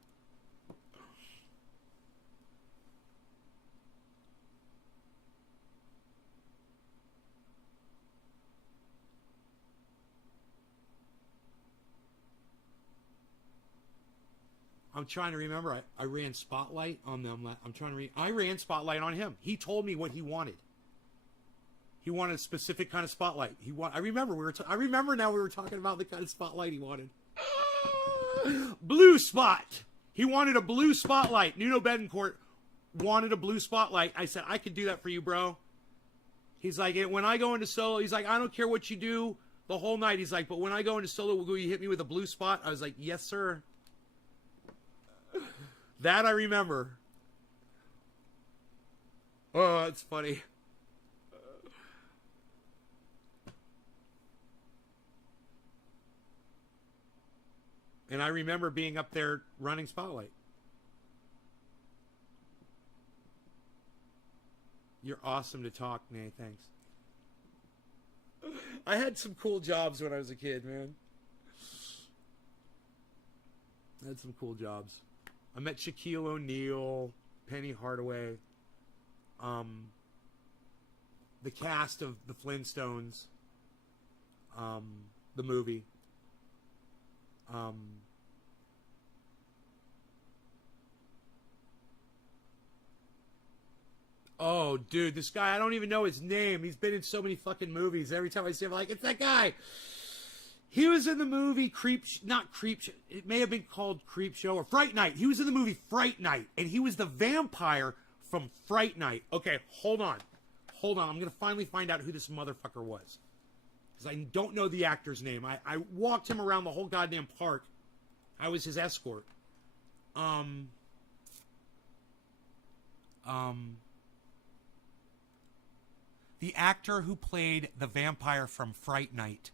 I'm trying to remember. I ran Spotlight on them. I ran Spotlight on him. He told me what he wanted. He wanted a specific kind of spotlight. I remember I remember now we were talking about the kind of spotlight he wanted. Blue spot. He wanted a blue spotlight. Nuno Betancourt wanted a blue spotlight. I said, I could do that for you, bro. He's like, when I go into solo, he's like, I don't care what you do the whole night. He's like, but when I go into solo, will you hit me with a blue spot? I was like, yes, sir. That I remember. Oh, it's funny. And I remember being up there running Spotlight. You're awesome to talk, Nay. Thanks. I had some cool jobs when I was a kid, man. I had some cool jobs. I met Shaquille O'Neal, Penny Hardaway, the cast of the Flintstones, the movie. Oh, dude, this guy, I don't even know his name. He's been in so many fucking movies. Every time I see him, I'm like, it's that guy. He was in the movie it may have been called Creep Show or Fright Night. He was in the movie Fright Night, and he was the vampire from Fright Night. Okay, hold on. I'm going to finally find out who this motherfucker was. Because I don't know the actor's name. I walked him around the whole goddamn park. I was his escort. The actor who played the vampire from Fright Night.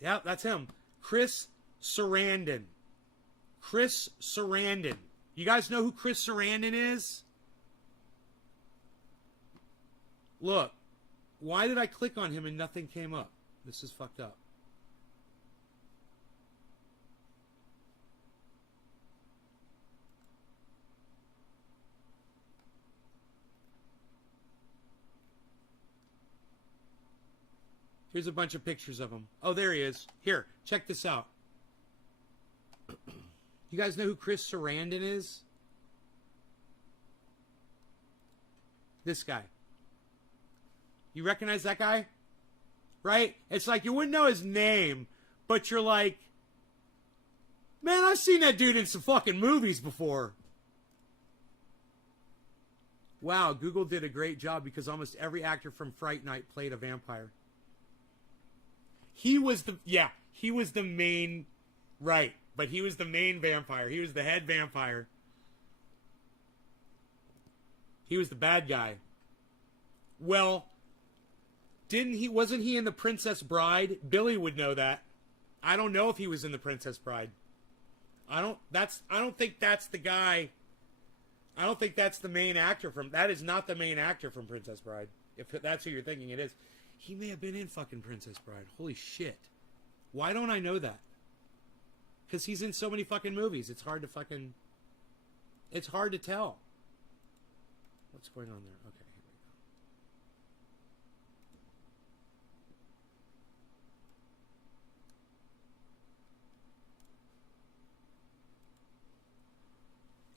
Yeah, that's him. Chris Sarandon. Chris Sarandon. You guys know who Chris Sarandon is? Look. Why did I click on him and nothing came up? This is fucked up. Here's a bunch of pictures of him. Oh, there he is. Here, check this out. You guys know who Chris Sarandon is? This guy. You recognize that guy? Right? It's like you wouldn't know his name, but you're like, man, I've seen that dude in some fucking movies before. Wow, Google did a great job because almost every actor from Fright Night played a vampire. He was the main, right, but he was the main vampire. He was the head vampire. He was the bad guy. Well, wasn't he in The Princess Bride? Billy would know that. I don't know if he was in The Princess Bride. I don't think that's the guy. I don't think that's the main actor that is not the main actor from Princess Bride. If that's who you're thinking it is. He may have been in fucking Princess Bride. Holy shit. Why don't I know that? Because he's in so many fucking movies. It's hard to tell. What's going on there? Okay, here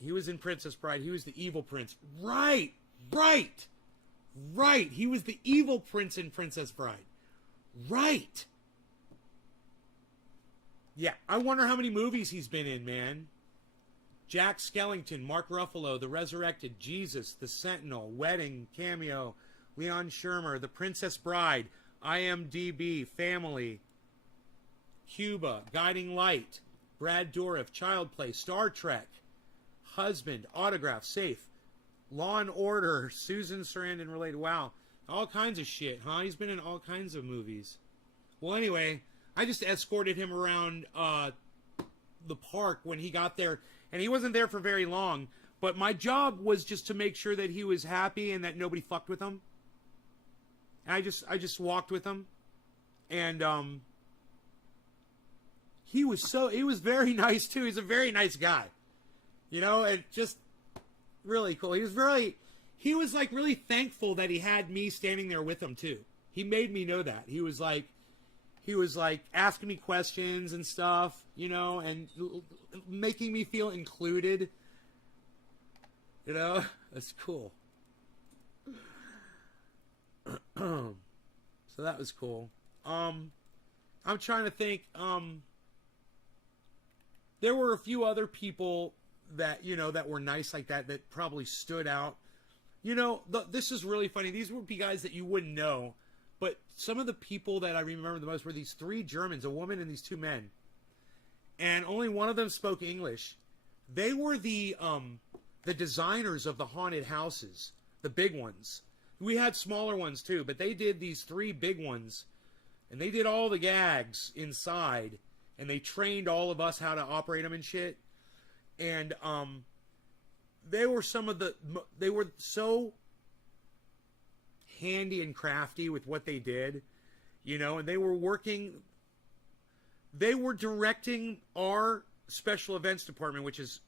we go. He was in Princess Bride. He was the evil prince. Right. He was the evil prince in Princess Bride. Right. Yeah, I wonder how many movies he's been in, man. Jack Skellington, Mark Ruffalo, The Resurrected, Jesus, The Sentinel, Wedding, Cameo, Leon Shermer, The Princess Bride, IMDb, Family, Cuba, Guiding Light, Brad Dourif, Child Play, Star Trek, Husband, Autograph, Safe, Law and Order, Susan Sarandon related. Wow. All kinds of shit, huh? He's been in all kinds of movies. Well, anyway, I just escorted him around the park when he got there. And he wasn't there for very long. But my job was just to make sure that he was happy and that nobody fucked with him. And I just walked with him. And he was very nice, too. He's a very nice guy. You know, it just... really cool. He was like really thankful that he had me standing there with him too. He made me know that. He was like asking me questions and stuff, you know, and making me feel included. You know, that's cool. So that was cool. I'm trying to think. There were a few other people that, you know, that were nice like that probably stood out. You know, this is really funny. These would be guys that you wouldn't know, but some of the people that I remember the most were these three Germans, a woman and these two men, and only one of them spoke English. They were the designers of the haunted houses, the big ones. We had smaller ones too, but they did these 3 big ones, and they did all the gags inside, and they trained all of us how to operate them and shit. And they were they were so handy and crafty with what they did, you know, and they were directing our special events department, which is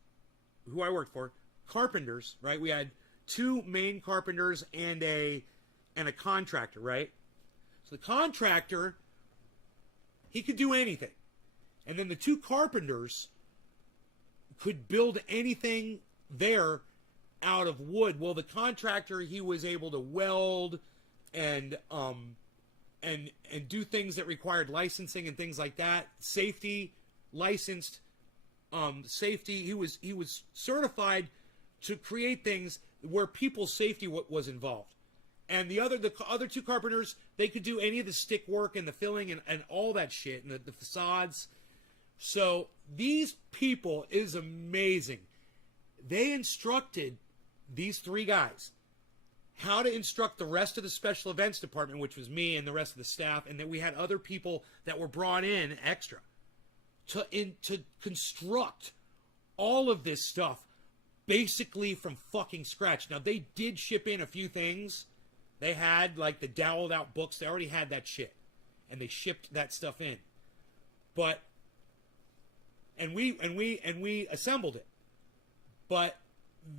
who I worked for, carpenters, right? We had 2 main carpenters and a contractor, right? So the contractor, he could do anything. And then the 2 carpenters could build anything there out of wood. Well, the contractor, he was able to weld and do things that required licensing and things like that. Safety, licensed safety. He was certified to create things where people's safety was involved. And the other 2 carpenters, they could do any of the stick work and the filling and all that shit and the facades. So these people is amazing. They instructed these 3 guys how to instruct the rest of the special events department, which was me and the rest of the staff, and then we had other people that were brought in extra to construct all of this stuff basically from fucking scratch. Now, they did ship in a few things. They had like the doweled out books. They already had that shit, and they shipped that stuff in. But and we assembled it. But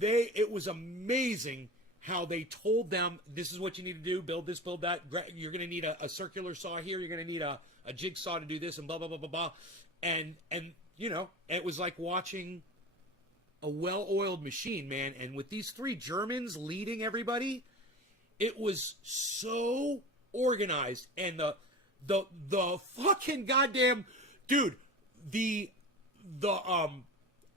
it was amazing how they told them, this is what you need to do, build this, build that. You're going to need a circular saw here. You're going to need a jigsaw to do this, and blah, blah, blah, blah, blah. And you know, it was like watching a well-oiled machine, man. And with these 3 Germans leading everybody, it was so organized. And the fucking goddamn, dude, the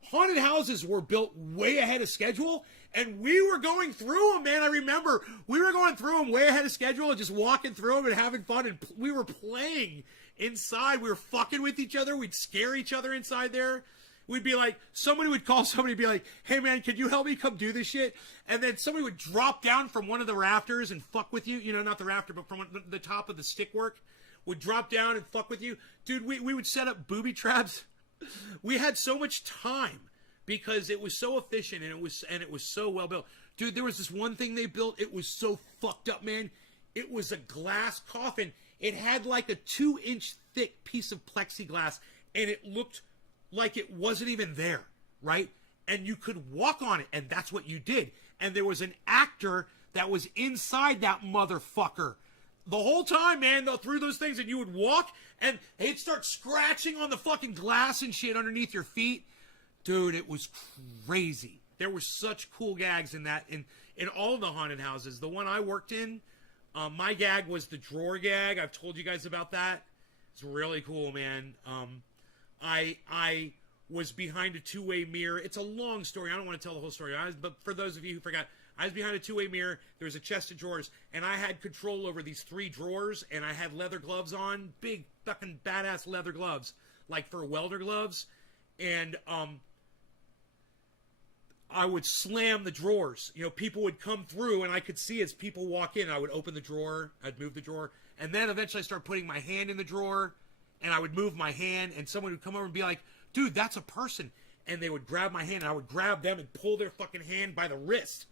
haunted houses were built way ahead of schedule, and we were going through them, man. I remember we were going through them way ahead of schedule and just walking through them and having fun, and we were playing inside. We were fucking with each other. We'd scare each other inside there. We'd be like, somebody would call somebody and be like, hey man, can you help me come do this shit? And then somebody would drop down from one of the rafters and fuck with you. You know, not the rafter, but from the top of the stick work. Would drop down and fuck with you. Dude, we would set up booby traps. We had so much time because it was so efficient and it was so well built. Dude, there was this one thing they built. It was so fucked up, man. It was a glass coffin. It had like a 2-inch thick piece of plexiglass, and it looked like it wasn't even there, right? And you could walk on it, and that's what you did. And there was an actor that was inside that motherfucker the whole time, man, through those things, and you would walk, and he'd start scratching on the fucking glass and shit underneath your feet. Dude, it was crazy. There were such cool gags in that, in all the haunted houses. The one I worked in, my gag was the drawer gag. I've told you guys about that. It's really cool, man. I was behind a 2-way mirror. It's a long story. I don't want to tell the whole story. But for those of you who forgot, I was behind a 2-way mirror. There was a chest of drawers, and I had control over these 3 drawers, and I had leather gloves on, big fucking badass leather gloves, like for welder gloves. And I would slam the drawers. You know, people would come through, and I could see as people walk in, I would open the drawer, I'd move the drawer, and then eventually I start putting my hand in the drawer, and I would move my hand, and someone would come over and be like, dude, that's a person. And they would grab my hand, and I would grab them and pull their fucking hand by the wrist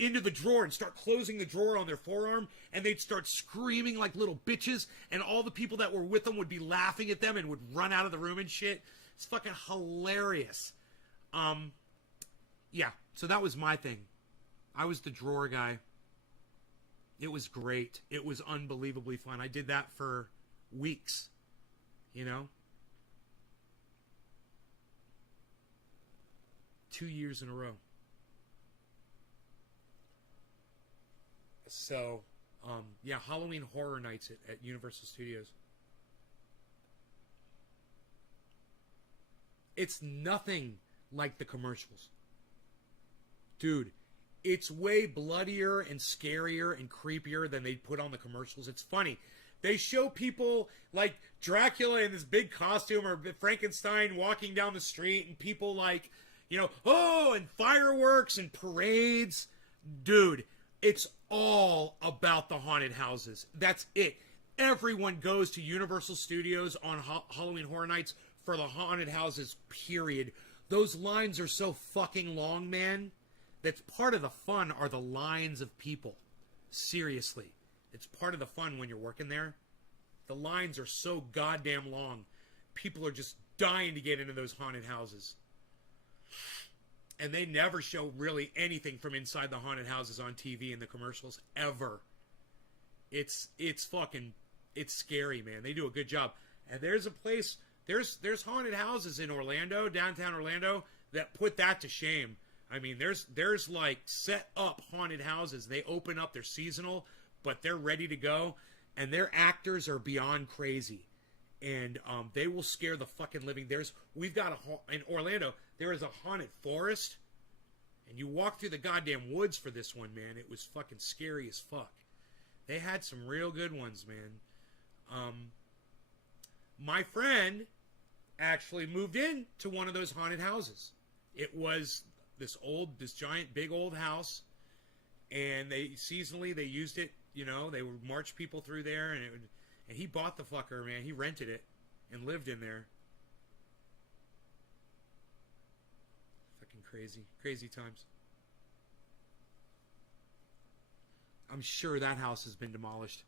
into the drawer and start closing the drawer on their forearm, and they'd start screaming like little bitches, and all the people that were with them would be laughing at them and would run out of the room and shit. It's fucking hilarious. Yeah, so that was my thing. I was the drawer guy. It was great. It was unbelievably fun. I did that for weeks, you know? 2 years in a row. So, yeah, Halloween Horror Nights at Universal Studios. It's nothing like the commercials. Dude, it's way bloodier and scarier and creepier than they put on the commercials. It's funny. They show people like Dracula in this big costume or Frankenstein walking down the street, and people like, You know, oh, and fireworks and parades. Dude, it's all about the haunted houses. That's it. Everyone goes to Universal Studios on Halloween Horror Nights for the haunted houses, period. Those lines are so fucking long, man. That's part of the fun are the lines of people. Seriously. It's part of the fun when you're working there. The lines are so goddamn long. People are just dying to get into those haunted houses. And they never show really anything from inside the haunted houses on TV in the commercials, ever. It's scary, man. They do a good job. And there's a place, there's haunted houses in Orlando, downtown Orlando, that put that to shame. I mean, there's like set up haunted houses. They open up, they're seasonal, but they're ready to go. And their actors are beyond crazy. And they will scare the fucking living. We've got in Orlando, there is a haunted forest. And you walk through the goddamn woods for this one, man. It was fucking scary as fuck. They had some real good ones, man. My friend actually moved in to one of those haunted houses. It was this giant, big old house. And seasonally, they used it, you know, they would march people through there, and he bought the fucker, man. He rented it and lived in there. Fucking crazy times. I'm sure that house has been demolished.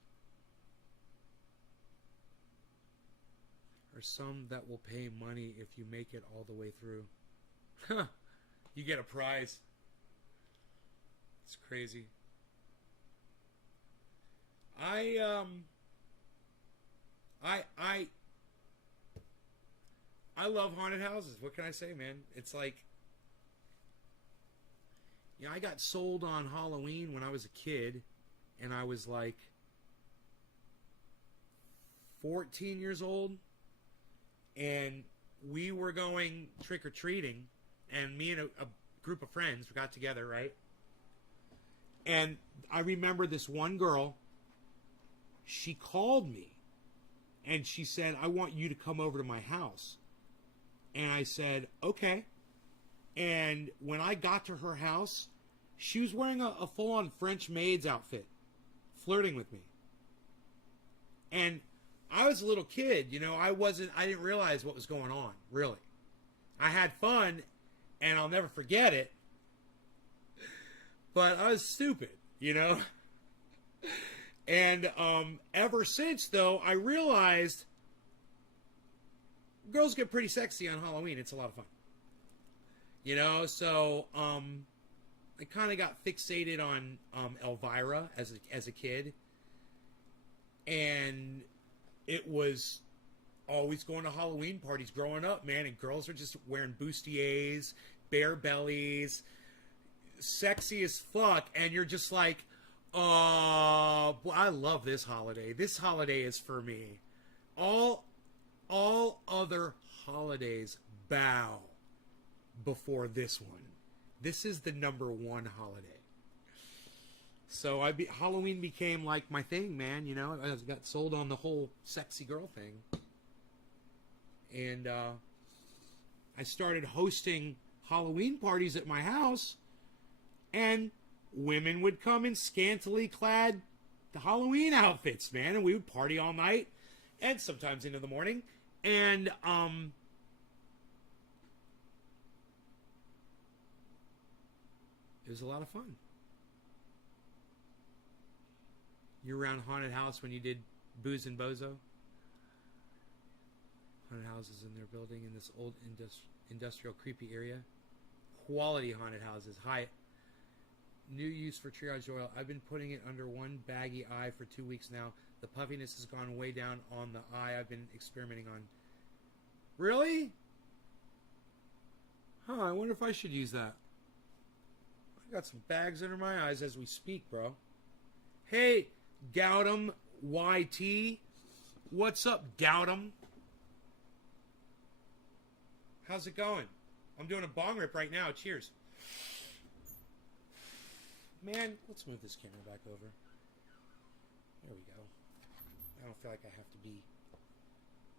Or some that will pay money if you make it all the way through. You get a prize. It's crazy. I love haunted houses. What can I say, man? It's like, you know, I got sold on Halloween when I was a kid, and I was like 14 years old, and we were going trick-or-treating, and me and a group of friends got together, right? And I remember this one girl, she called me, and she said, I want you to come over to my house. And I said, okay. And when I got to her house, she was wearing a full-on French maid's outfit, flirting with me. And I was a little kid, you know, I didn't realize what was going on, really. I had fun, and I'll never forget it. But I was stupid, you know. And ever since, though, I realized girls get pretty sexy on Halloween. It's a lot of fun. You know, so I kind of got fixated on Elvira as a kid. And it was always going to Halloween parties growing up, man. And girls are just wearing bustiers, bare bellies, sexy as fuck. And you're just like, oh, I love this holiday. This holiday is for me. All other holidays bow before this one. This is the number one holiday. So Halloween became like my thing, man. You know, I got sold on the whole sexy girl thing. And I started hosting Halloween parties at my house. And women would come in scantily clad Halloween outfits, man. And we would party all night and sometimes into the morning. And it was a lot of fun. You were around haunted house when you did Booze and Bozo? Haunted houses in their building in this old industrial creepy area. Quality haunted houses. High. New use for triage oil. I've been putting it under one baggy eye for 2 weeks now. The puffiness has gone way down on the eye I've been experimenting on. Really? Huh, I wonder if I should use that. I got some bags under my eyes as we speak, bro. Hey, Gautam YT. What's up, Gautam? How's it going? I'm doing a bong rip right now. Cheers. Man, let's move this camera back over. There we go. I don't feel like I have to be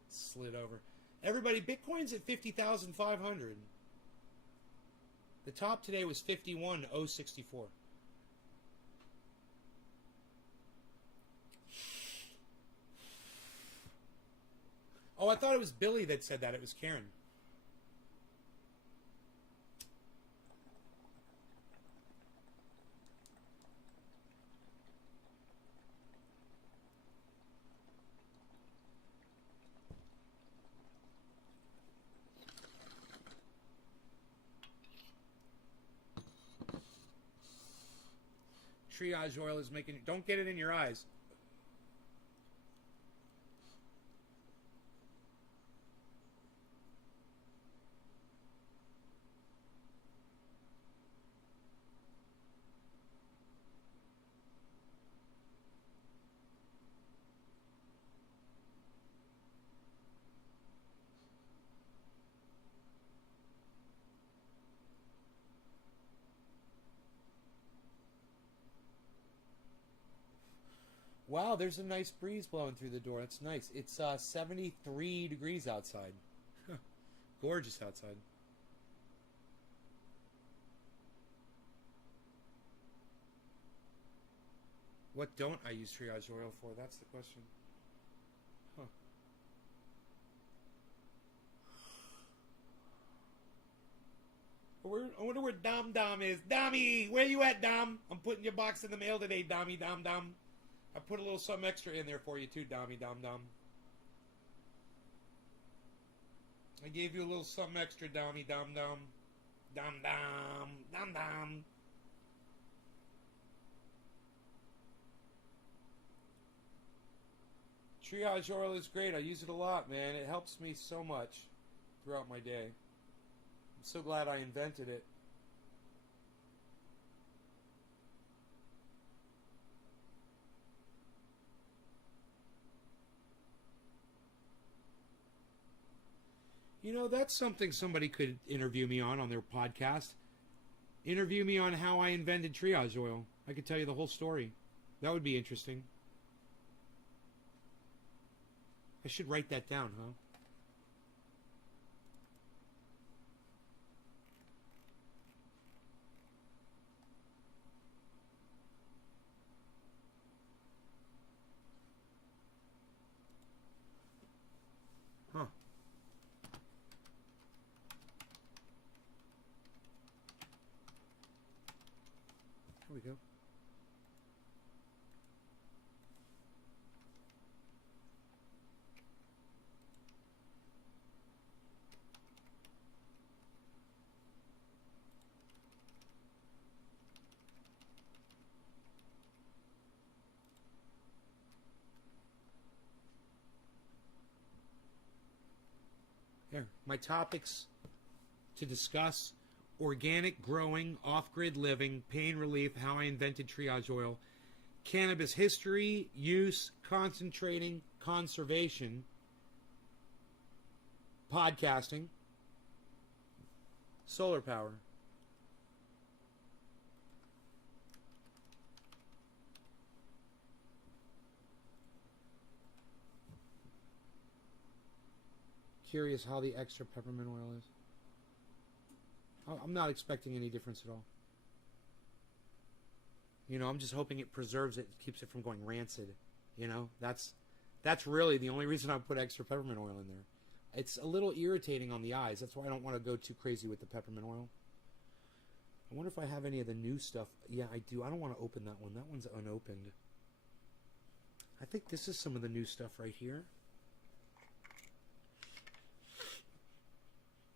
slid over. Everybody, Bitcoin's at 50,500. The top today was 51,064. Oh, I thought it was Billy that said that. It was Karen. Triage oil is making... Don't get it in your eyes. Wow, there's a nice breeze blowing through the door. That's nice. It's 73 degrees outside. Gorgeous outside. What don't I use triage oil for? That's the question. Huh. I wonder where Dom Dom is. Dommy, where you at, Dom? I'm putting your box in the mail today, Dommy Dom Dom. I put a little something extra in there for you too, Dommy Dom Dom. I gave you a little something extra, Dommy Dom Dom. Dom Dom. Dom Dom. Triage oil is great. I use it a lot, man. It helps me so much throughout my day. I'm so glad I invented it. You know, that's something somebody could interview me on their podcast. Interview me on how I invented triage oil. I could tell you the whole story. That would be interesting. I should write that down, huh? Huh. There we go. Here, my topics to discuss: organic growing, off-grid living, pain relief, how I invented triage oil, cannabis history, use, concentrating, conservation, podcasting, solar power. Curious how the extra peppermint oil is. I'm not expecting any difference at all. You know, I'm just hoping it preserves it, keeps it from going rancid. You know, that's really the only reason I put extra peppermint oil in there. It's a little irritating on the eyes. That's why I don't want to go too crazy with the peppermint oil. I wonder if I have any of the new stuff. Yeah, I do. I don't want to open that one. That one's unopened. I think this is some of the new stuff right here.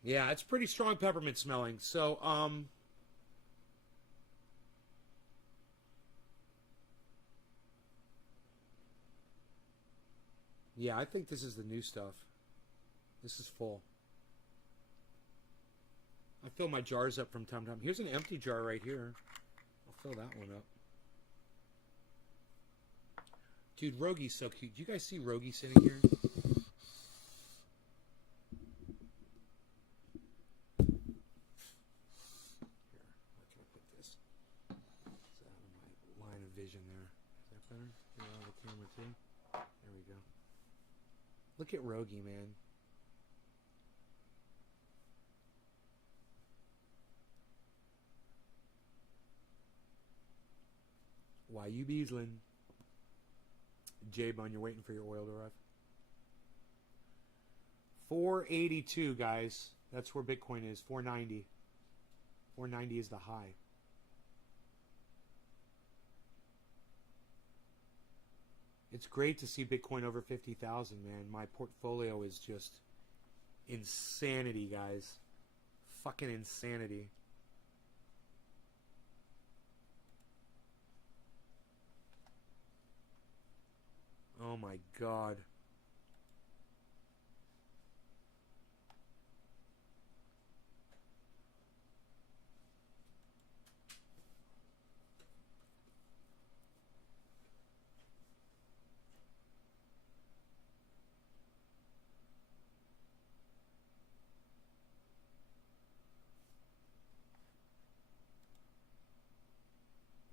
Yeah, it's pretty strong peppermint smelling. So, yeah, I think this is the new stuff. This is full. I fill my jars up from time to time. Here's an empty jar right here. I'll fill that one up. Dude, Rogi's so cute. Do you guys see Rogi sitting here? There we go. Look at Rogi, man. Why you beasling? J-Bun, you're waiting for your oil to arrive. 482, guys. That's where Bitcoin is. 490. 490 is the high. It's great to see Bitcoin over 50,000, man. My portfolio is just insanity, guys. Fucking insanity. Oh my God.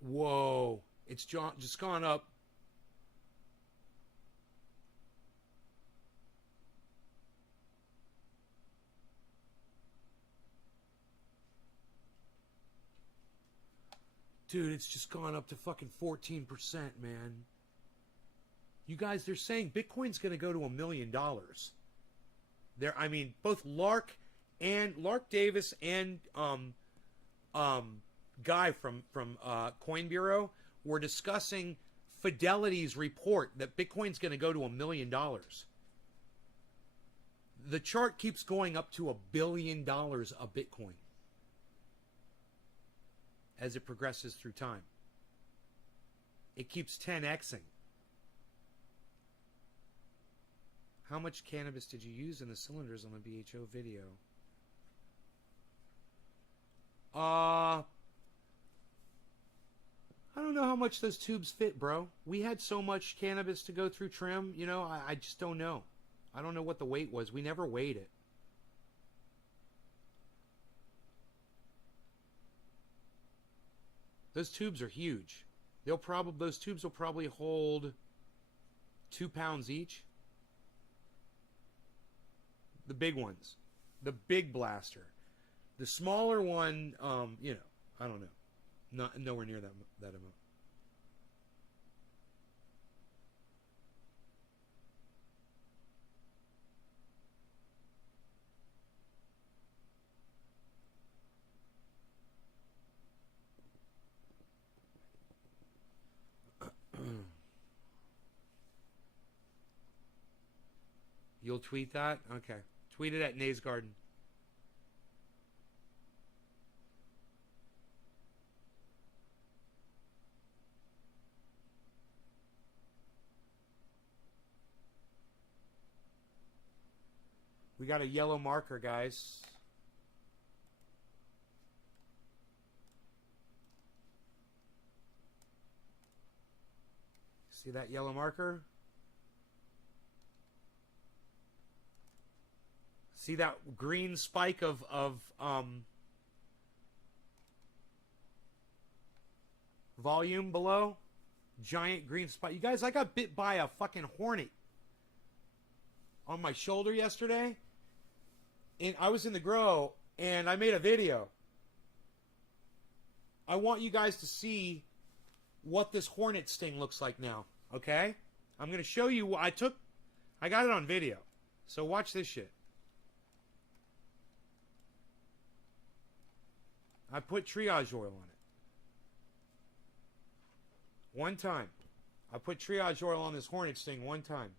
Whoa. It's just gone up. Dude, it's just gone up to fucking 14%, man. You guys, they're saying Bitcoin's going to go to $1 million. I mean, both Lark Davis and Guy from Coin Bureau were discussing Fidelity's report that Bitcoin's going to go to $1 million. The chart keeps going up to $1 billion a Bitcoin as it progresses through time. It keeps 10xing. How much cannabis did you use in the cylinders on the BHO video? I don't know how much those tubes fit, bro. We had so much cannabis to go through trim, you know, I just don't know. I don't know what the weight was. We never weighed it. Those tubes are huge. Those tubes will probably hold 2 pounds each. The big ones. The big blaster. The smaller one, you know, I don't know. Nowhere near that amount. You'll tweet that? Okay. Tweet it at Nays Garden. We got a yellow marker, guys. See that yellow marker? See that green spike of volume below? Giant green spike. You guys, I got bit by a fucking hornet on my shoulder yesterday. And I was in the grow and I made a video. I want you guys to see what this hornet sting looks like now. Okay? I'm going to show you what I got it on video. So watch this shit. I put triage oil on it. One time. I put triage oil on this hornet sting one time.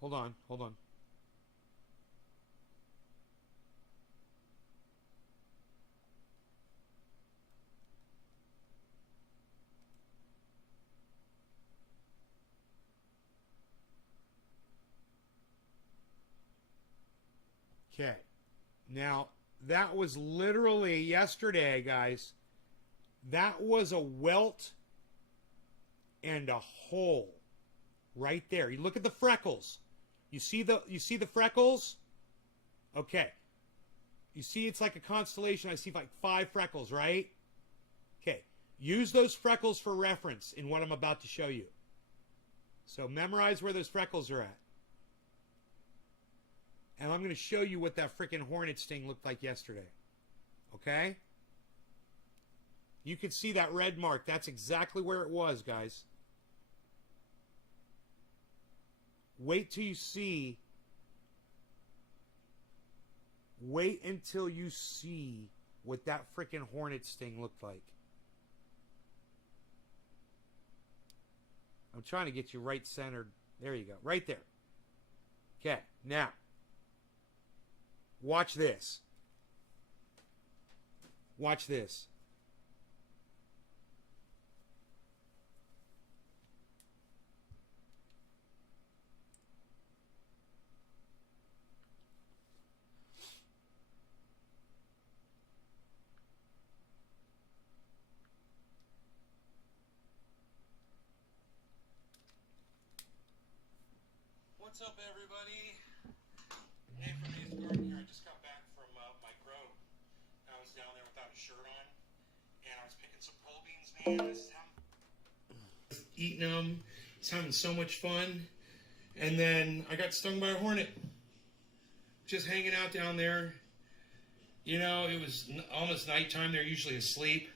Hold on. Okay. Now, that was literally yesterday, guys. That was a welt and a hole right there. You look at the freckles. You see the freckles? Okay. You see it's like a constellation. I see like 5 freckles, right? Okay. Use those freckles for reference in what I'm about to show you. So memorize where those freckles are at. And I'm going to show you what that freaking hornet sting looked like yesterday. Okay? You can see that red mark. That's exactly where it was, guys. Wait till you see. Wait until you see what that freaking hornet sting looked like. I'm trying to get you right centered. There you go. Right there. Okay. Now, watch this. Watch this. What's up, everybody? Hey, from Nate's Garden here. I just got back from my grow. I was down there without a shirt on, and I was picking some pole beans, man. Eating them. It's having so much fun. And then I got stung by a hornet. Just hanging out down there. You know, it was almost nighttime. They're usually asleep.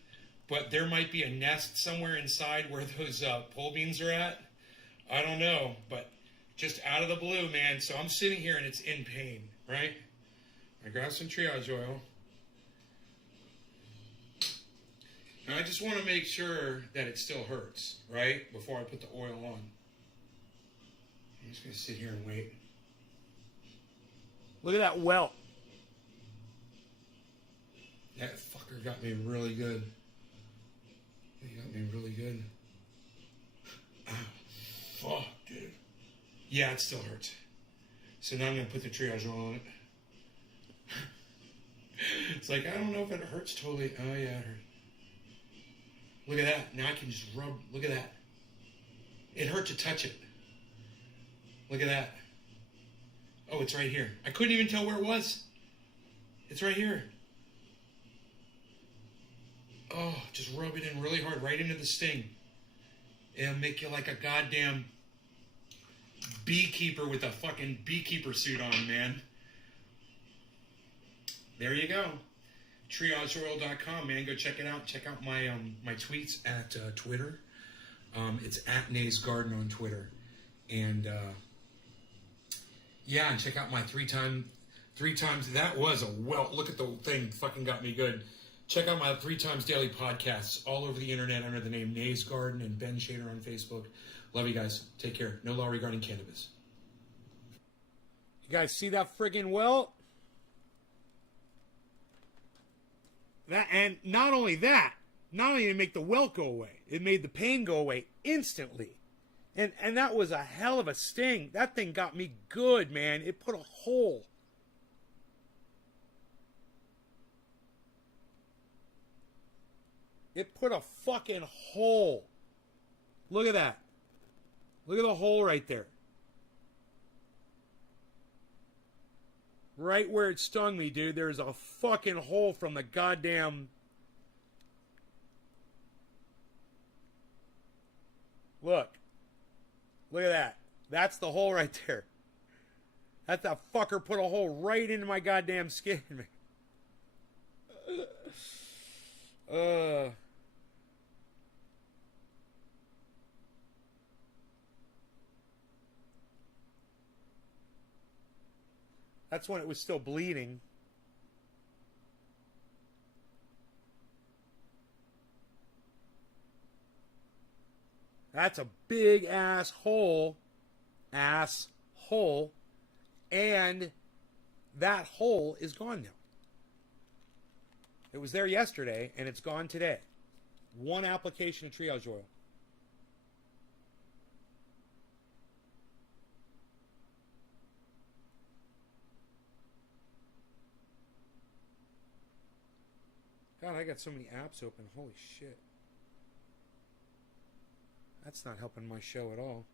But there might be a nest somewhere inside where those pole beans are at. I don't know, but just out of the blue, man. So I'm sitting here and it's in pain, right? I grabbed some triage oil. And I just want to make sure that it still hurts, right? Before I put the oil on. I'm just going to sit here and wait. Look at that welt. That fucker got me really good. He got me really good. Ow. Fuck, dude. Yeah, it still hurts. So now I'm going to put the triage oil on it. It's like, I don't know if it hurts totally. Oh, yeah, it hurts. Look at that. Now I can just rub. Look at that. It hurt to touch it. Look at that. Oh, it's right here. I couldn't even tell where it was. It's right here. Oh, just rub it in really hard, right into the sting. It'll make you like a goddamn beekeeper with a fucking beekeeper suit on, man. There you go. TriageOil.com, man. Go check it out. Check out my my tweets at Twitter. It's at Nate's Garden on Twitter. And yeah, and check out my three times. That was a welt. Look at the thing. Fucking got me good. Check out my 3 times daily podcasts all over the internet under the name Nate's Garden and Ben Shader on Facebook. Love you guys. Take care. No law regarding cannabis. You guys see that friggin' welt? That, and not only that, not only did it make the welt go away, it made the pain go away instantly. And that was a hell of a sting. That thing got me good, man. It put a hole. It put a fucking hole. Look at that. Look at the hole right there. Right where it stung me, dude, there's a fucking hole from the goddamn... Look. Look at that. That's the hole right there. That fucker put a hole right into my goddamn skin. That's when it was still bleeding. That's a big ass hole. Asshole. And that hole is gone now. It was there yesterday, and it's gone today. 1 application of triage oil. God, I got so many apps open. Holy shit. That's not helping my show at all.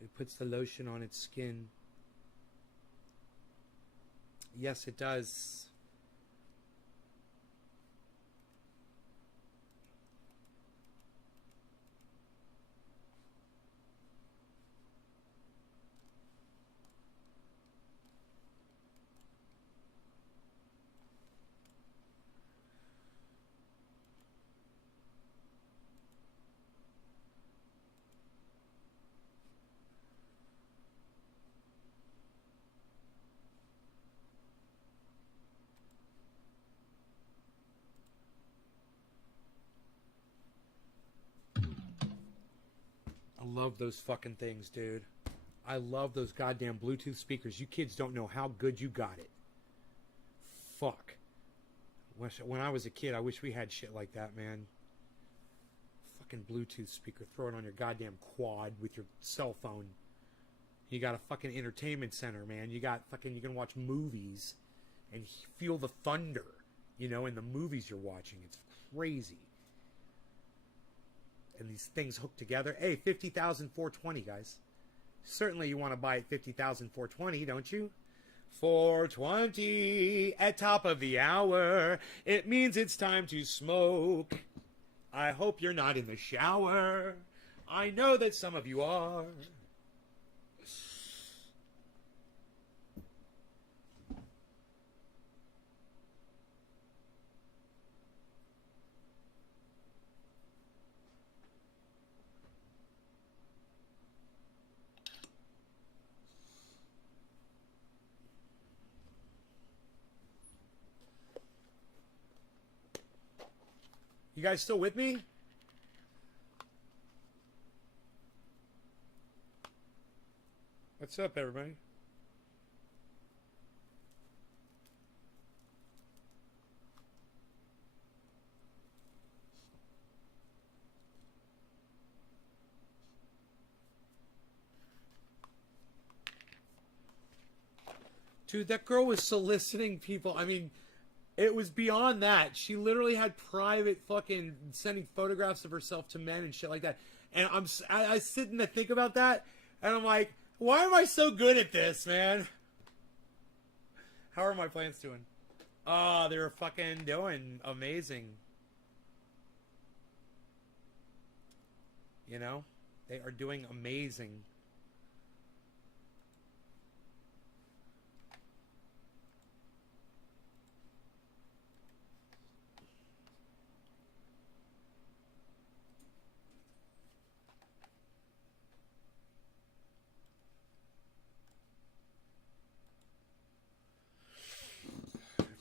It puts the lotion on its skin. Yes, it does. I love those fucking things, dude. I love those goddamn Bluetooth speakers. You kids don't know how good you got it. Fuck. When I was a kid, I wish we had shit like that, man. Fucking Bluetooth speaker. Throw it on your goddamn quad with your cell phone. You got a fucking entertainment center, man. You got fucking, you can watch movies and feel the thunder, you know, in the movies you're watching. It's crazy. And these things hooked together. Hey, 50,420, guys. Certainly you want to buy it 50,420, don't you? 420 at top of the hour. It means it's time to smoke. I hope you're not in the shower. I know that some of you are. You guys still with me? What's up, everybody? Dude, that girl was soliciting people. I mean, it was beyond that. She literally had private fucking sending photographs of herself to men and shit like that. And I sit and I think about that, and I'm like, why am I so good at this, man? How are my plants doing? Oh, they're fucking doing amazing. You know? They are doing amazing.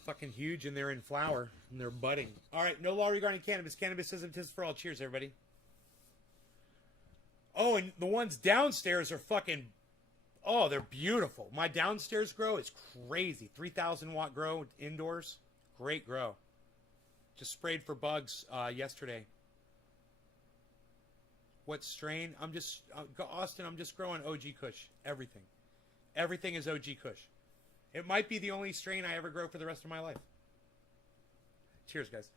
Fucking huge, and they're in flower and they're budding. All right, no law regarding cannabis. Cannabis isn't just for all. Cheers, everybody. Oh, and the ones downstairs are fucking. Oh, they're beautiful. My downstairs grow is crazy. 3,000 watt grow indoors. Great grow. Just sprayed for bugs yesterday. What strain? Austin. I'm just growing OG Kush. Everything. Everything is OG Kush. It might be the only strain I ever grow for the rest of my life. Cheers, guys.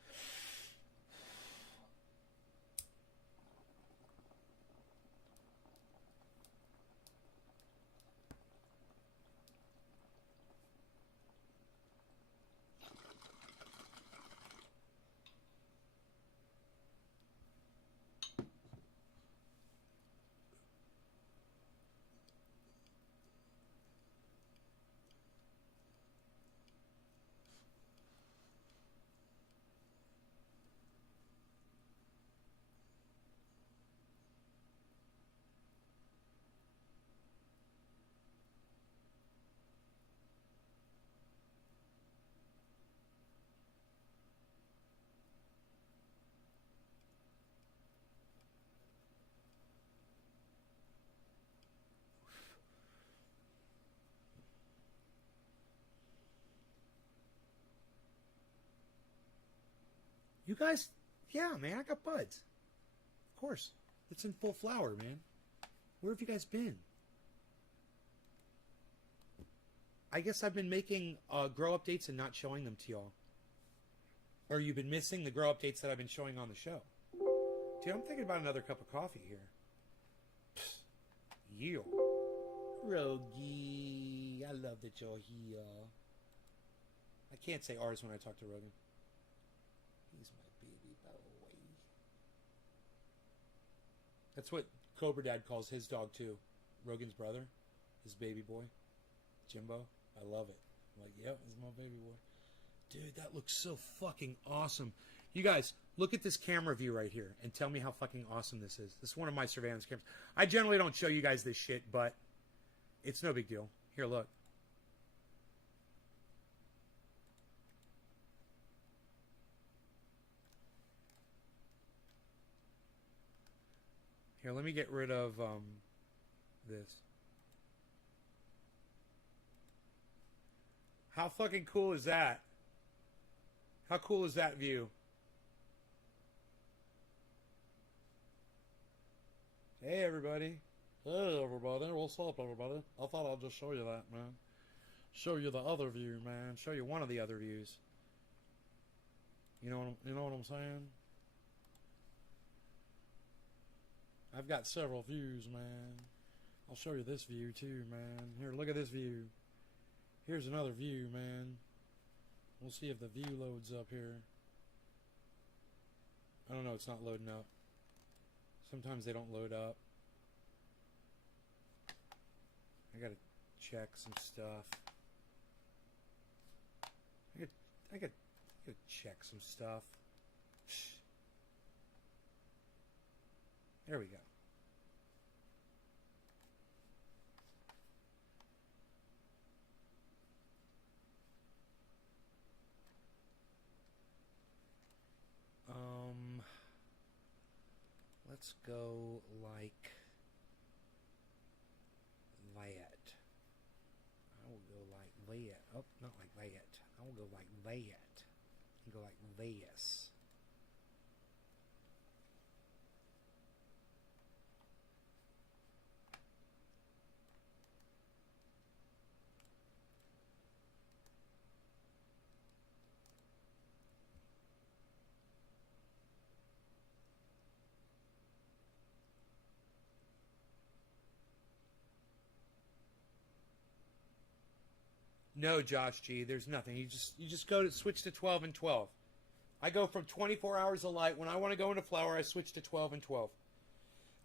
You guys, yeah, man, I got buds. Of course. It's in full flower, man. Where have you guys been? I guess I've been making grow updates and not showing them to y'all. Or you've been missing the grow updates that I've been showing on the show. Dude, I'm thinking about another cup of coffee here. Yo. Rogi, I love that you're here. I can't say ours when I talk to Rogan. He's my baby boy. That's what Cobra Dad calls his dog too. Rogan's brother, his baby boy, Jimbo. I love it. I'm like, yep, this is my baby boy. Dude, that looks so fucking awesome. You guys, look at this camera view right here and tell me how fucking awesome this is. This is one of my surveillance cameras. I generally don't show you guys this shit, but it's no big deal. Here, look. Here, let me get rid of this. How fucking cool is that? How cool is that view? Hey, everybody. Hey everybody, what's up everybody? I thought I'd just show you that, man. Show you the other view, man. Show you one of the other views. You know what I'm saying? I've got several views, man. I'll show you this view too, man. Here, look at this view. Here's another view, man. We'll see if the view loads up here. I don't know, it's not loading up. Sometimes they don't load up. I gotta check some stuff. I gotta check some stuff. There we go. Let's go like that. I will go like that. Oh, not like that. I will go like that. And go like this. No, Josh G, there's nothing. You just go to switch to 12 and 12. I go from 24 hours of light. When I want to go into flower, I switch to 12 and 12.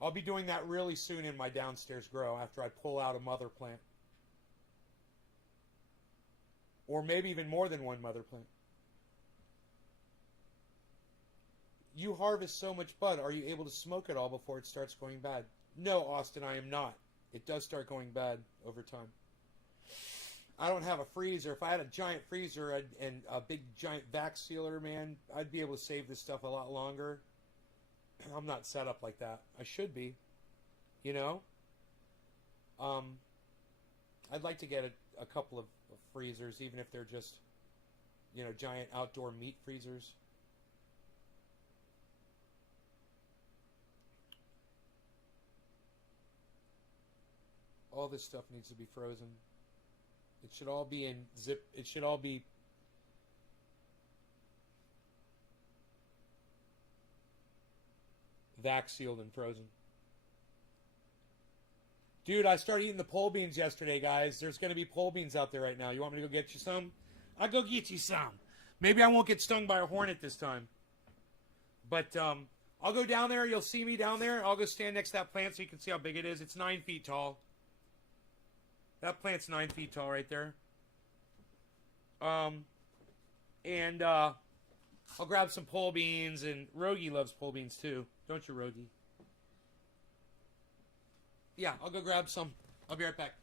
I'll be doing that really soon in my downstairs grow after I pull out a mother plant. Or maybe even more than one mother plant. You harvest so much bud. Are you able to smoke it all before it starts going bad? No, Austin, I am not. It does start going bad over time. I don't have a freezer. If I had a giant freezer and a big giant vac sealer, man, I'd be able to save this stuff a lot longer. I'm not set up like that. I should be, you know. I'd like to get a couple of freezers, even if they're just, you know, giant outdoor meat freezers. All this stuff needs to be frozen. It should all be in zip. It should all be vac sealed and frozen. Dude, I started eating the pole beans yesterday, guys. There's going to be pole beans out there right now. You want me to go get you some? I'll go get you some. Maybe I won't get stung by a hornet this time. But I'll go down there. You'll see me down there. I'll go stand next to that plant so you can see how big it is. It's 9 feet tall. That plant's 9 feet tall right there. And I'll grab some pole beans, and Rogie loves pole beans too. Don't you, Rogie? Yeah, I'll go grab some. I'll be right back.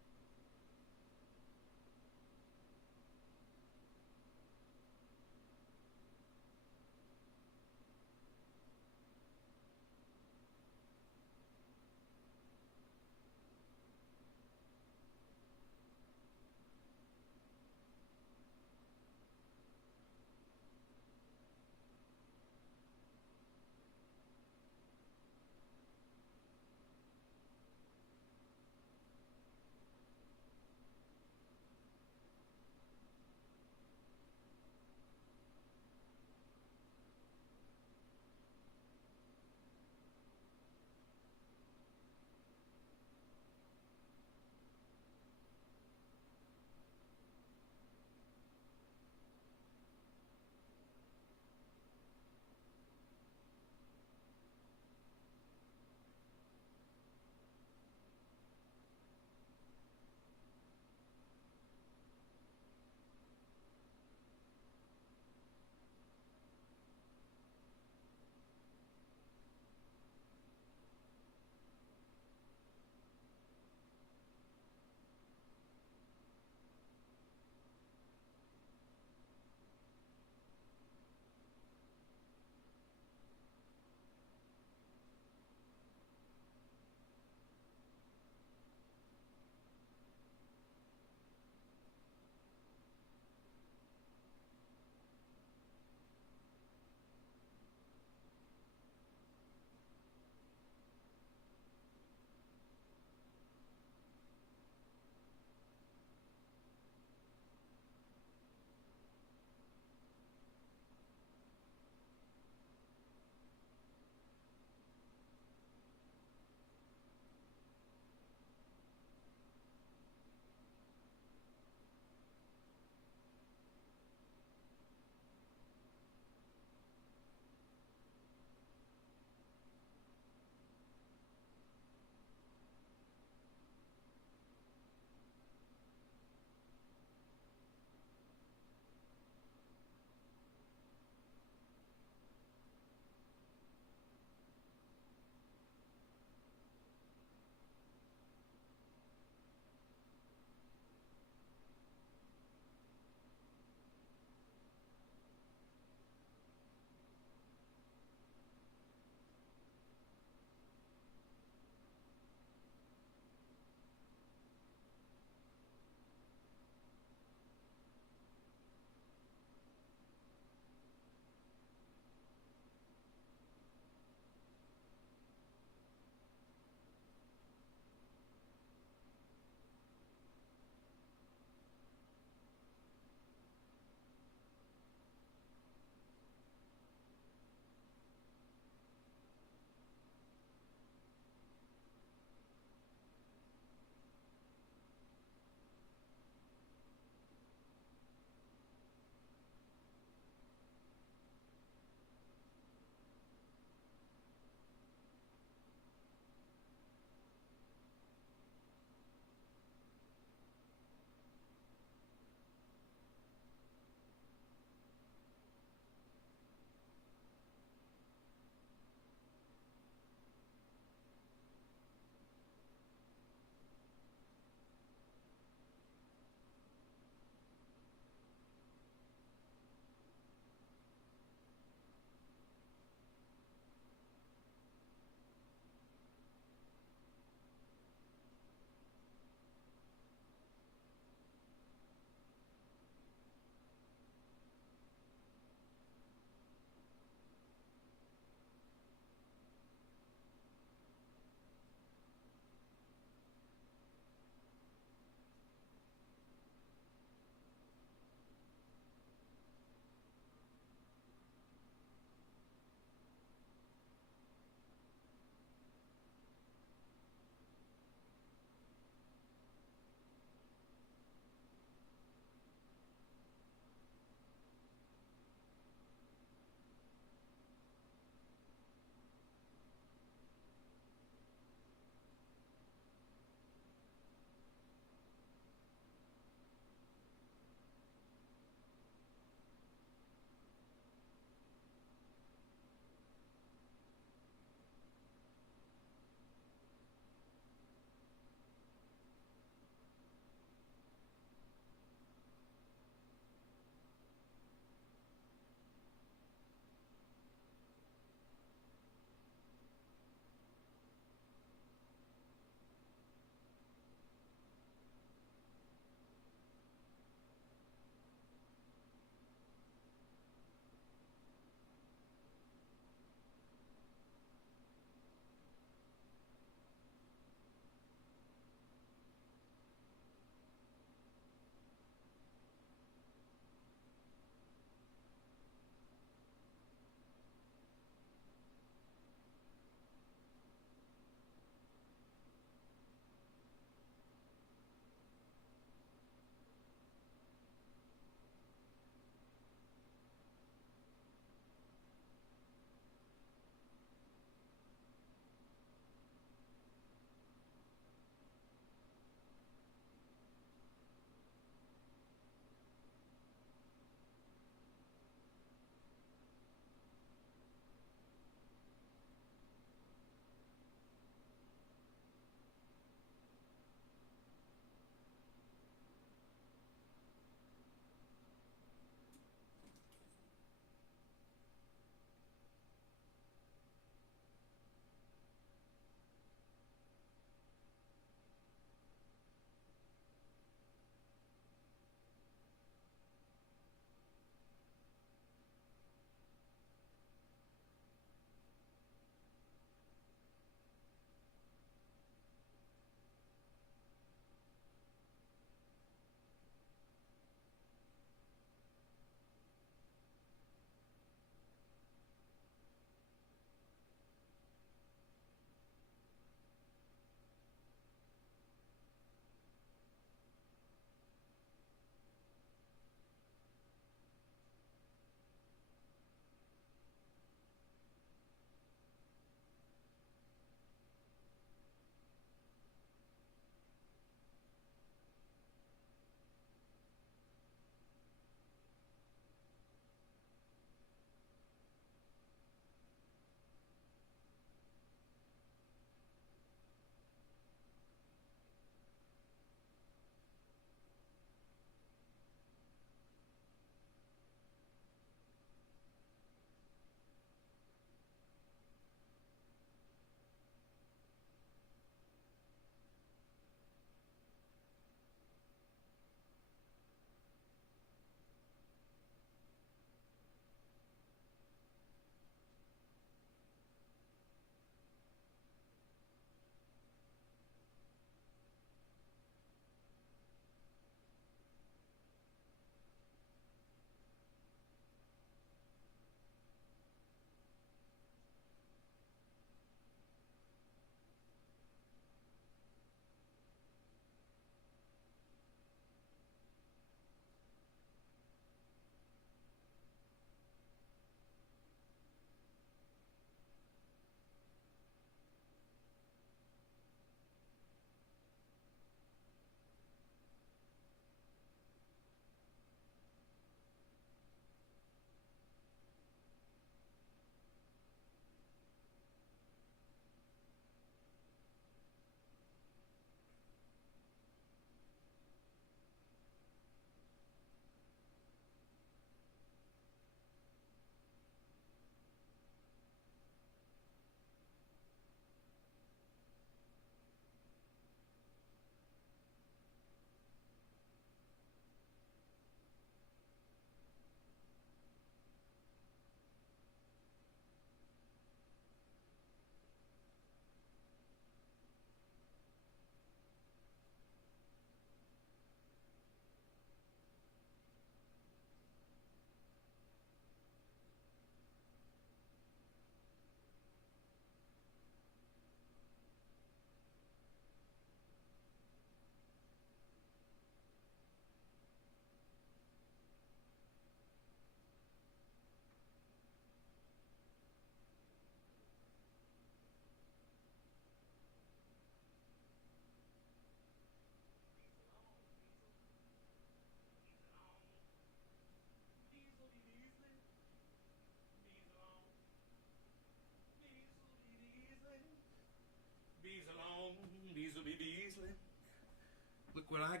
Look what I got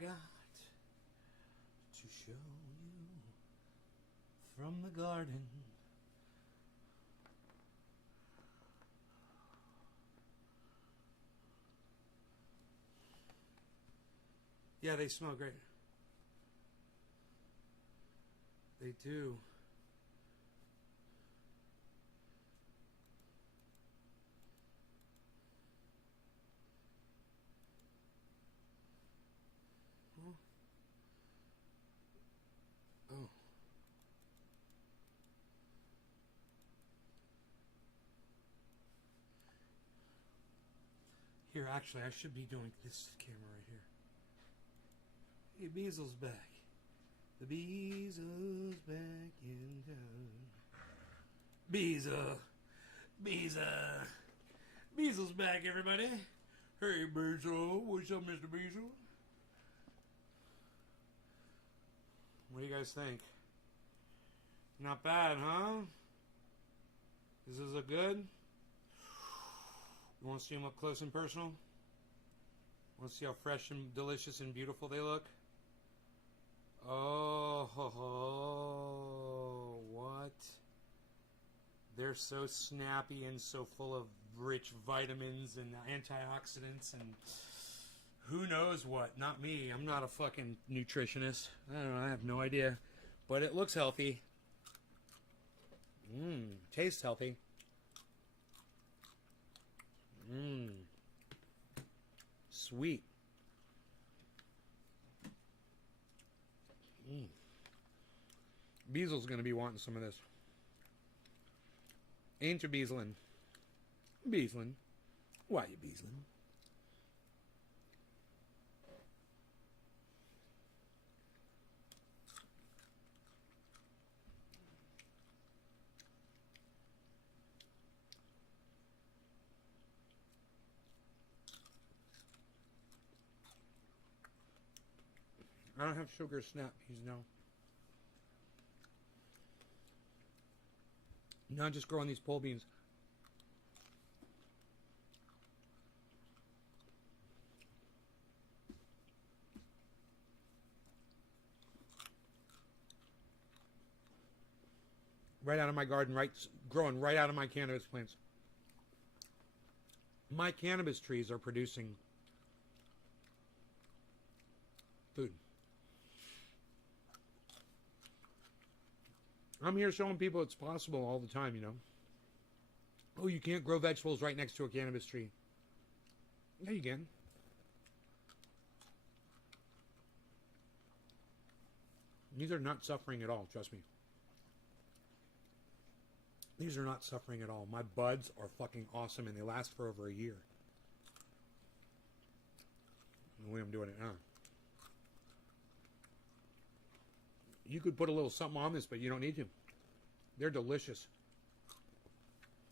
to show you from the garden. Yeah, they smell great. They do. Oh. Here, actually, I should be doing this camera right here. Hey, Beasel's back. The Beasel's back in town. Beasel's back, everybody. Hey, Beasel. What's up, Mr. Beasel? What do you guys think? Not bad, huh? Is this a good? You want to see them up close and personal? Want to see how fresh and delicious and beautiful they look? Oh, what? They're so snappy and so full of rich vitamins and antioxidants and who knows what. Not me. I'm not a fucking nutritionist. I don't know. I have no idea. But it looks healthy. Tastes healthy. Sweet. Beasel's going to be wanting some of this. Ain't you Beaslin? Beaslin? Why you Beaslin? I don't have sugar snap peas, no. No, I'm just growing these pole beans. Right out of my garden, growing right out of my cannabis plants. My cannabis trees are producing food. I'm here showing people it's possible all the time, you know. Oh, you can't grow vegetables right next to a cannabis tree. Yeah, you can. These are not suffering at all, trust me. These are not suffering at all. My buds are fucking awesome and they last for over a year. The way I'm doing it now. You could put a little something on this, but you don't need to. They're delicious.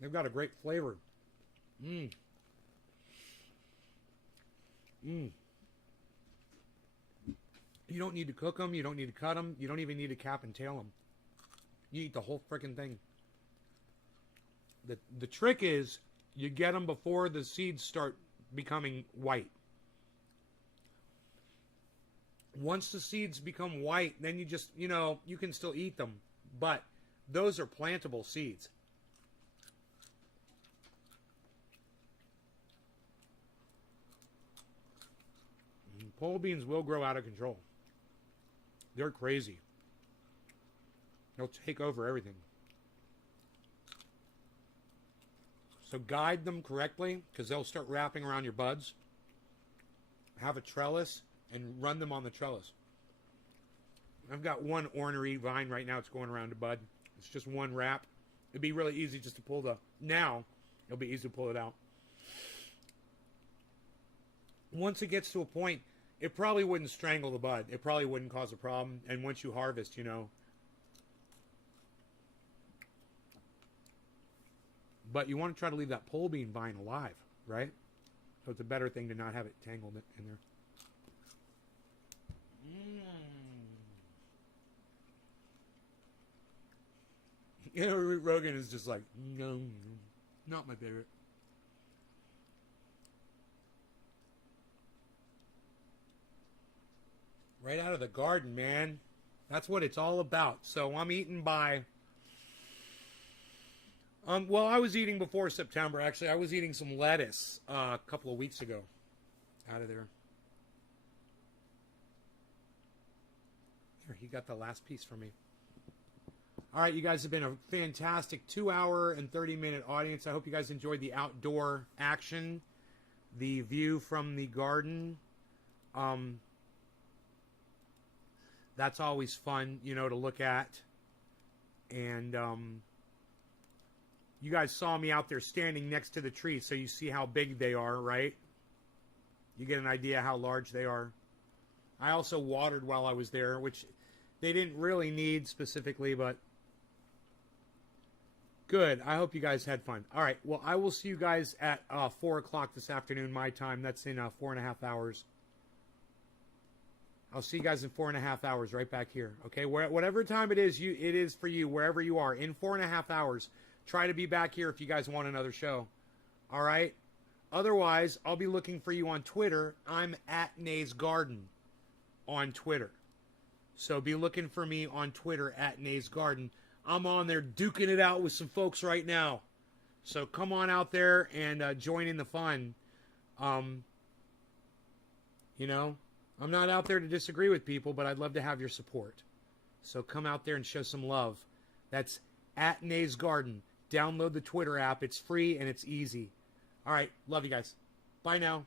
They've got a great flavor. You don't need to cook them. You don't need to cut them. You don't even need to cap and tail them. You eat the whole freaking thing. The trick is you get them before the seeds start becoming white. Once the seeds become white, then you just, you know, you can still eat them. But those are plantable seeds. Pole beans will grow out of control. They're crazy. They'll take over everything. So guide them correctly, because they'll start wrapping around your buds. Have a trellis and run them on the trellis. I've got one ornery vine right now. It's going around the bud. It's just one wrap. It'd be really easy just to pull now it'll be easy to pull it out. Once it gets to a point, it probably wouldn't strangle the bud. It probably wouldn't cause a problem. And once you harvest, you know. But you want to try to leave that pole bean vine alive, right? So it's a better thing to not have it tangled in there. You know, Rogan is just like, no, not my favorite. Right out of the garden, man. That's what it's all about. So I'm eating by... well, I was eating before September, actually. I was eating some lettuce a couple of weeks ago. Out of there. Here, he got the last piece for me. All right, you guys have been a fantastic 2-hour and 30-minute audience. I hope you guys enjoyed the outdoor action, the view from the garden. That's always fun, you know, to look at. And you guys saw me out there standing next to the trees, so you see how big they are, right? You get an idea how large they are. I also watered while I was there, which they didn't really need specifically, but good. I hope you guys had fun. All right. Well, I will see you guys at 4 o'clock this afternoon, my time. That's in 4.5 hours. I'll see you guys in 4.5 hours right back here. Okay? Whatever time it is for you, wherever you are, in 4.5 hours, try to be back here if you guys want another show. All right? Otherwise, I'll be looking for you on Twitter. I'm at Nays Garden on Twitter. So be looking for me on Twitter at Nays Garden. I'm on there duking it out with some folks right now. So come on out there and join in the fun. You know, I'm not out there to disagree with people, but I'd love to have your support. So come out there and show some love. That's at Nays Garden. Download the Twitter app. It's free and it's easy. All right. Love you guys. Bye now.